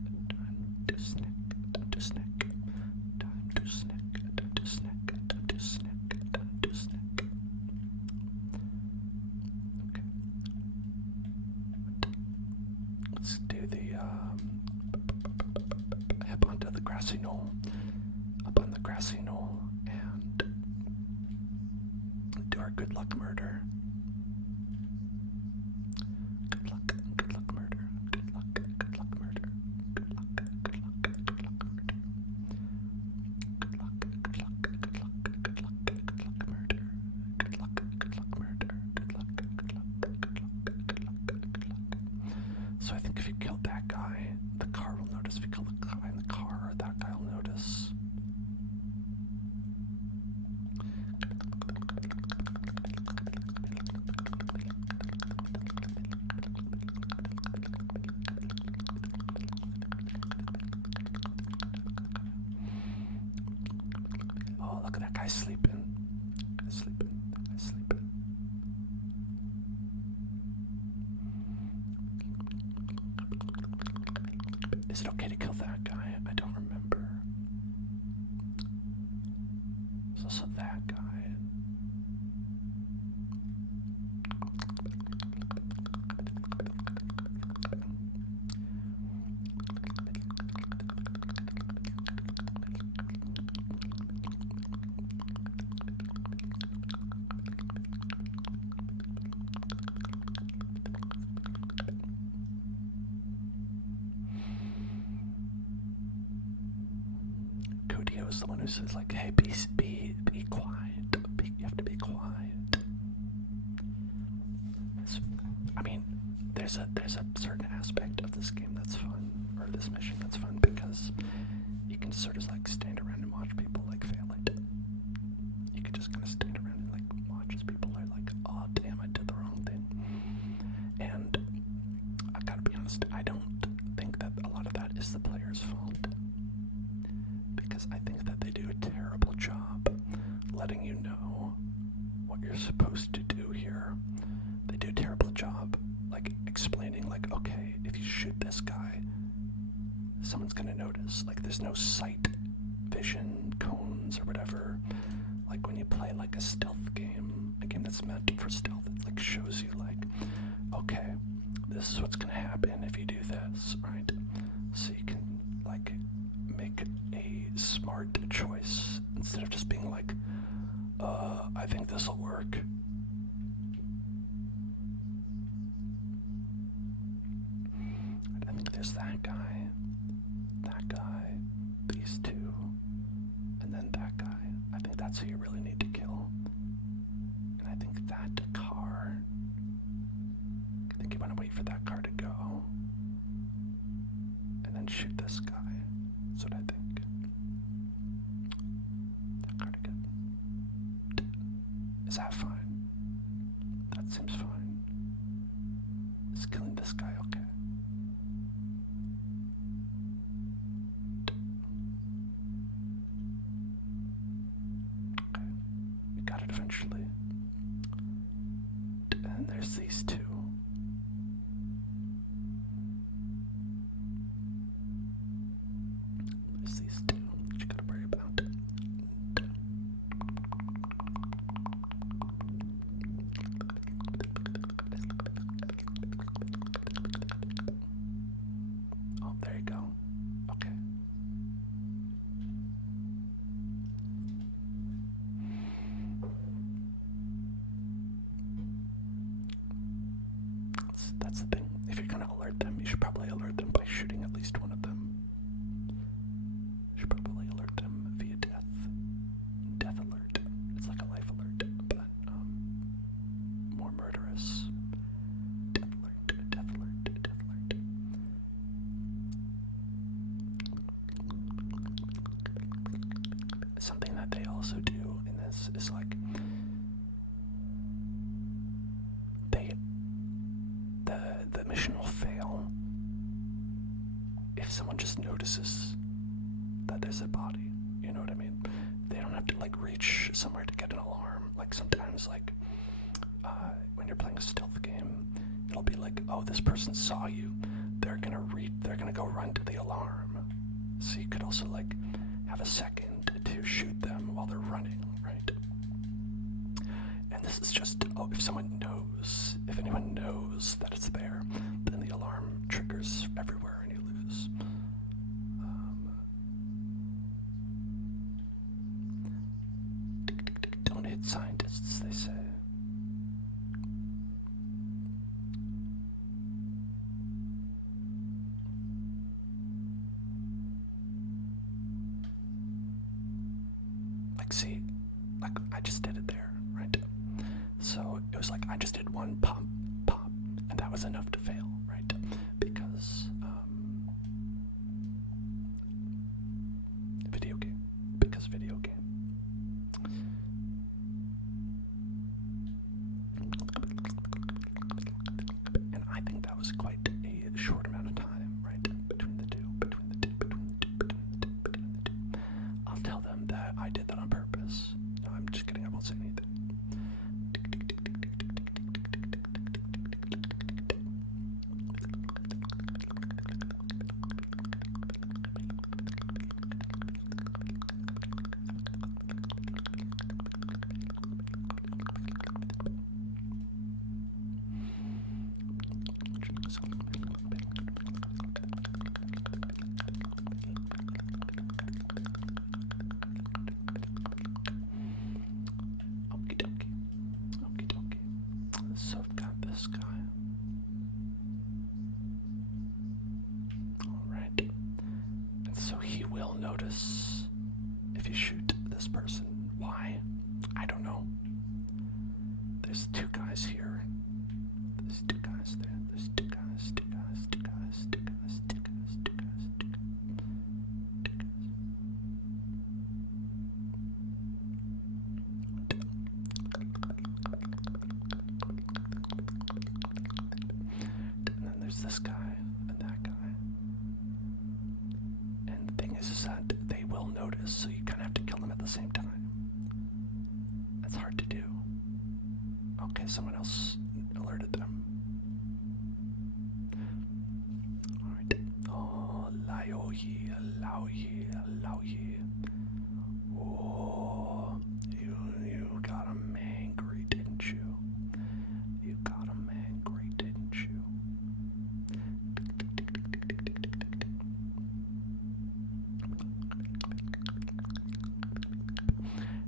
time to snack, time to snack. Time to snack, time to snack, time to snack, time to snack. Okay. Let's do the hip onto the grassy knoll. Up on the grassy knoll and do our good luck murder. Good luck murder. Good luck murder. Good luck, murder. Good luck murder. Good luck murder. Good luck murder. Good luck. So I think if you kill that guy, the car will notice. If you kill the guy in the car, that guy will notice. Oh, look at that guy sleeping. Is it okay to kill that guy? I don't remember. There's also that guy. Was the one who says like, "Hey, be quiet. You have to be quiet." there's a certain aspect of this game that's fun, or this mission that's fun, because you can sort of like stand around and watch people like fail it. You could just kind of stand around and like watch as people are like, oh damn, I did the wrong thing. And I gotta be honest, I don't think that a lot of that is the player's fault, because I think that they do a terrible job letting you know what you're supposed to do here. They do a terrible job like explaining like, okay, if you shoot this guy, someone's gonna notice. Like there's no sight vision cones or whatever. Like when you play like a stealth game, a game that's meant for stealth, it like shows you like, okay, this is what's gonna happen if you do this, right? So you can like make a smart choice instead of just being like, I think this'll work. I think there's that guy, these two, and then that guy. I think that's who you really need to kill. And I think that car, I think you want to wait for that car to go, and then shoot this guy. That's what I think. That car to go. Is that fine? That seems fine. Is killing this guy okay? Okay. We got it eventually. And there's these two. There's these two that you gotta worry about. Oh, there you go. Okay. That's the thing. If you're gonna alert them, you should probably alert them by shooting at least one of them. You should probably alert them via death. Death alert. It's like a life alert, but more murderous. Death alert, death alert, death alert. Something that they also do in this is like the mission will fail if someone just notices that there's a body. You know what I mean? They don't have to like reach somewhere to get an alarm. Like sometimes like when you're playing a stealth game, it'll be like, oh, this person saw you. They're gonna go run to the alarm. So you could also like have a second to shoot them while they're running, right? And this is just, if someone knows, if anyone knows that it's there, then the alarm triggers everywhere and you lose. Don't hit scientists, they say. Like, see, like I just did it there, right? So it was like I just did one pop, and that was enough to fail, right? Because video game. And I think that was quite a short amount of time, right? Between the two. I'll tell them that I did that on purpose. No, I'm just kidding, I won't say anything. So I've got this guy. Alright. And so he will notice if you shoot this person. Why? I don't know. There's two guys here. There's two guys there. There's two guys. Okay, someone else alerted them. Alright. Oh, Laoyi. Oh, you got him angry, didn't you? You got him angry, didn't you?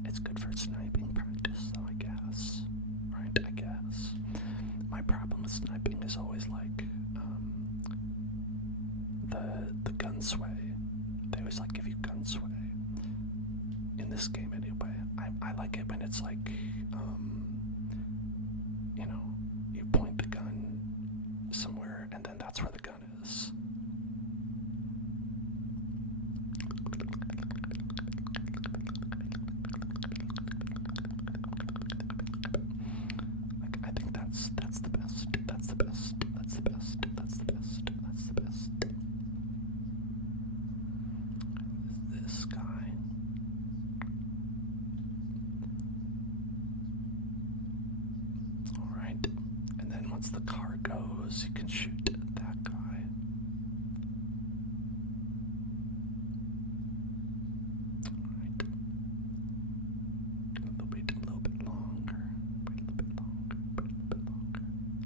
It's good for sniping practice, though, I guess. Right, I guess. My problem with sniping is always like, the gun sway. They always like give you gun sway. In this game anyway. I like it when it's like, you know, you point the gun somewhere and then that's where the gun is. Like, I think that's the best. That's the best. That's the best. That's the best. That's the best. This guy. Alright. And then once the car goes, you can shoot that guy. Alright. Wait a little bit longer. Wait a little bit longer. Wait a little bit longer.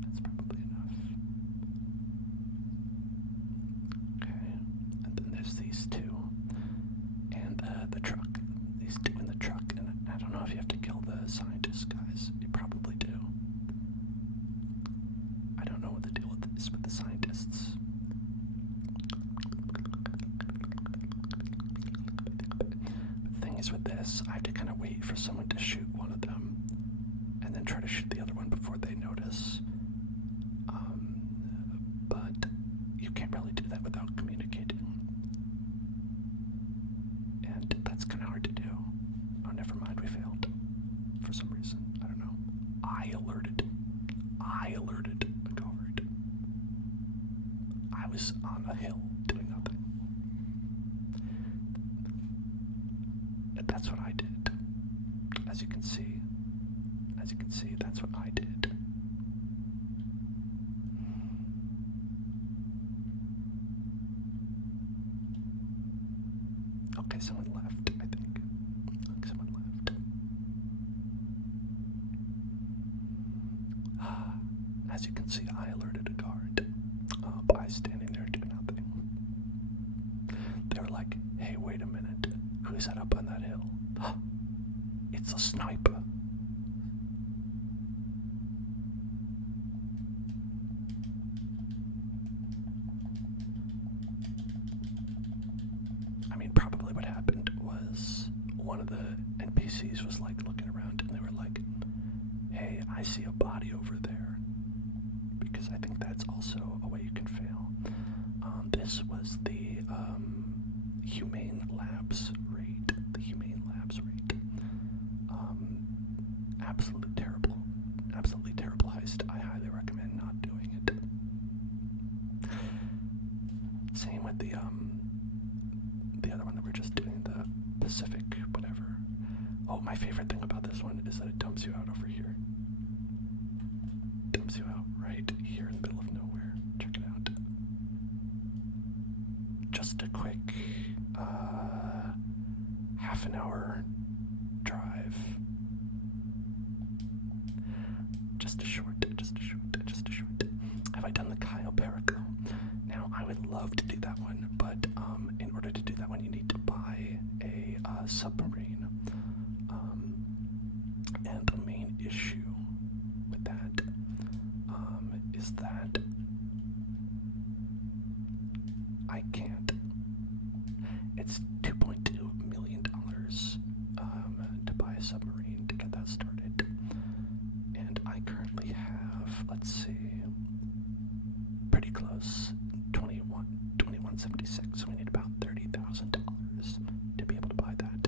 That's probably enough. Okay. And then there's these two. And the truck. These two in the truck. And I don't know if you have to kill the scientist guys. You probably do. I don't know what the deal is with the scientists. The thing is with this, I have to kind of wait for someone to shoot one of them and then try to shoot the other one before they notice. But you can't really do that without communicating. And that's kind of hard to do. Oh, never mind, we failed. For some reason, I don't know. I alerted a guard. I was on a hill doing nothing. That's what I did. As you can see, that's what I did. Okay, someone left, I think. Someone left. As you can see, I alerted a guard by standing there doing nothing. They were like, hey, wait a minute. Who's that up on that hill? It's a sniper. I mean, probably what happened was one of the NPCs was like looking around and they were like, hey, I see a body over there. Because I think that's also a way you can fail. This was the Humane Labs raid. The Humane Labs raid. Absolutely terrible heist. I highly recommend not doing it. Same with the other one that we're just doing, the Pacific whatever. Oh, my favorite thing about this one is that it dumps you out over here. Dumps you out right here in the middle of nowhere. Check it out. Just a quick half an hour drive. Just a short. Have I done the Kyle Perico? Now, I would love to do that one, but in order to do that one, you need to buy a submarine. And the main issue with that is that I can't. It's $2.2 million to buy a submarine to get that started. And I currently have, let's see, pretty close, 2176. So we need about $30,000 to be able to buy that.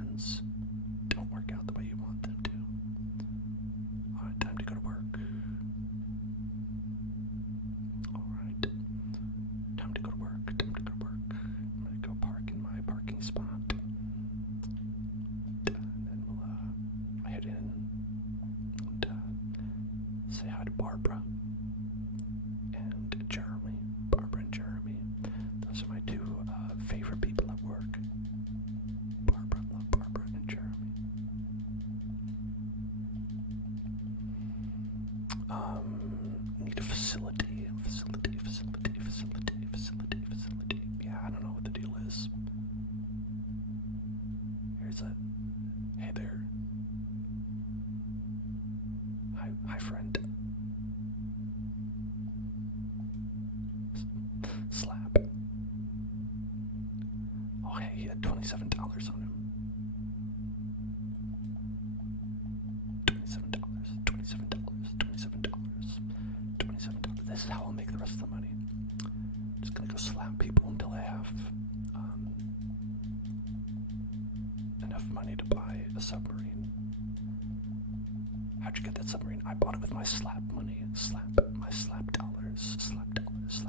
plans don't work out the way you want them to. Alright, time to go to work. Alright. Time to go to work. Time to go to work. I'm gonna go park in my parking spot. And then we'll head in and say hi to Barbara and Jeremy. Barbara and Jeremy. Those are my two favorite people at work. Barbara, love Barbara and Jeremy. Need a facility. Yeah, I don't know what the deal is. Here's a, hey there. Hi friend. Slap. Oh hey, he had $27 on him. $27. This is how I'll make the rest of the money. I'm just gonna go slap people until I have enough money to buy a submarine. How'd you get that submarine? I bought it with my slap money. My slap dollars. Slap dollars.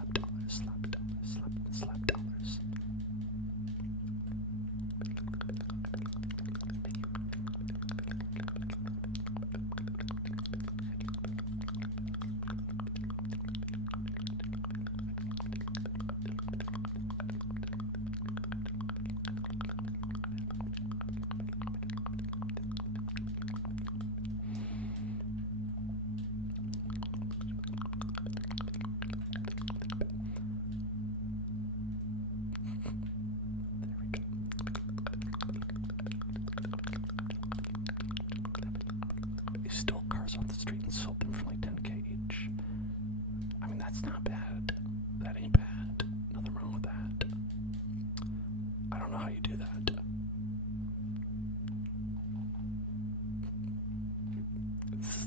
Stole cars off the street and sold them for like $10K each. I mean, that's not bad. That ain't bad. Nothing wrong with that. I don't know how you do that.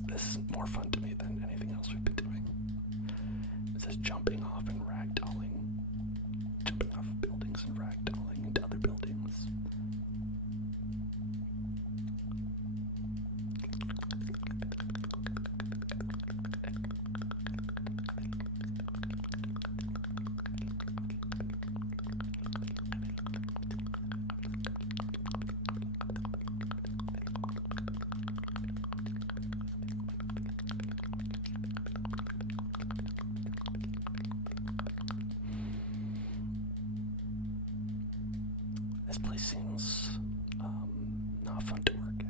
This is more fun to me than anything else we've been doing. It says jumping off and ragdolling. Jumping off of buildings and ragdolling into other buildings. This place seems not fun to work at.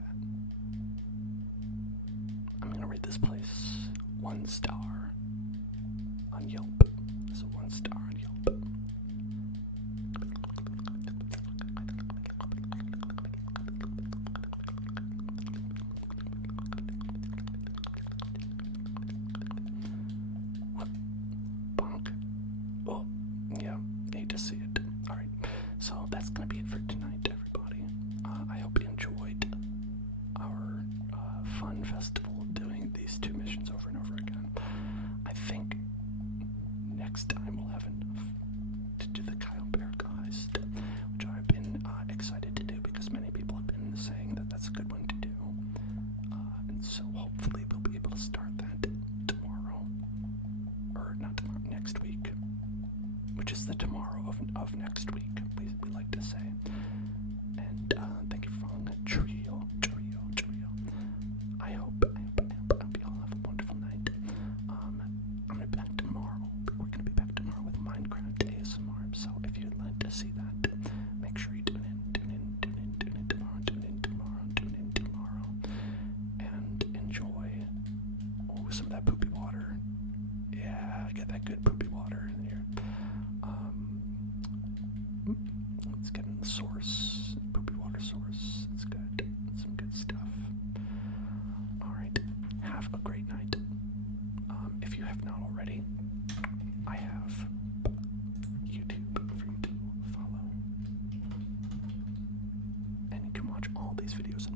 I'm gonna rate this place 1 star on Yelp. So 1 star on Yelp. What? Bonk. Oh, yeah, hate to see it. Alright, so that's gonna be it for tonight, everybody. I hope you enjoyed our fun festival doing these 2 missions over and over again. I think next time we'll have enough to do the Kyle Berg heist, which I've been excited to do because many people have been saying that that's a good one to do. And so hopefully we'll be able to start that tomorrow. Or not tomorrow, next week. Which is the tomorrow of next week, we like to say. And thank you for following that trio. I hope you all have a wonderful night. I'm gonna be back tomorrow. We're gonna be back tomorrow with Minecraft ASMR. So if you'd like to see that, make sure you tune in tomorrow, and enjoy some of that poopy water. Yeah, get that good poopy water in here. Let's get in the source, poopy water source. It's good. Some good stuff. Alright, have a great night. If you have not already, I have YouTube for you to follow. And you can watch all these videos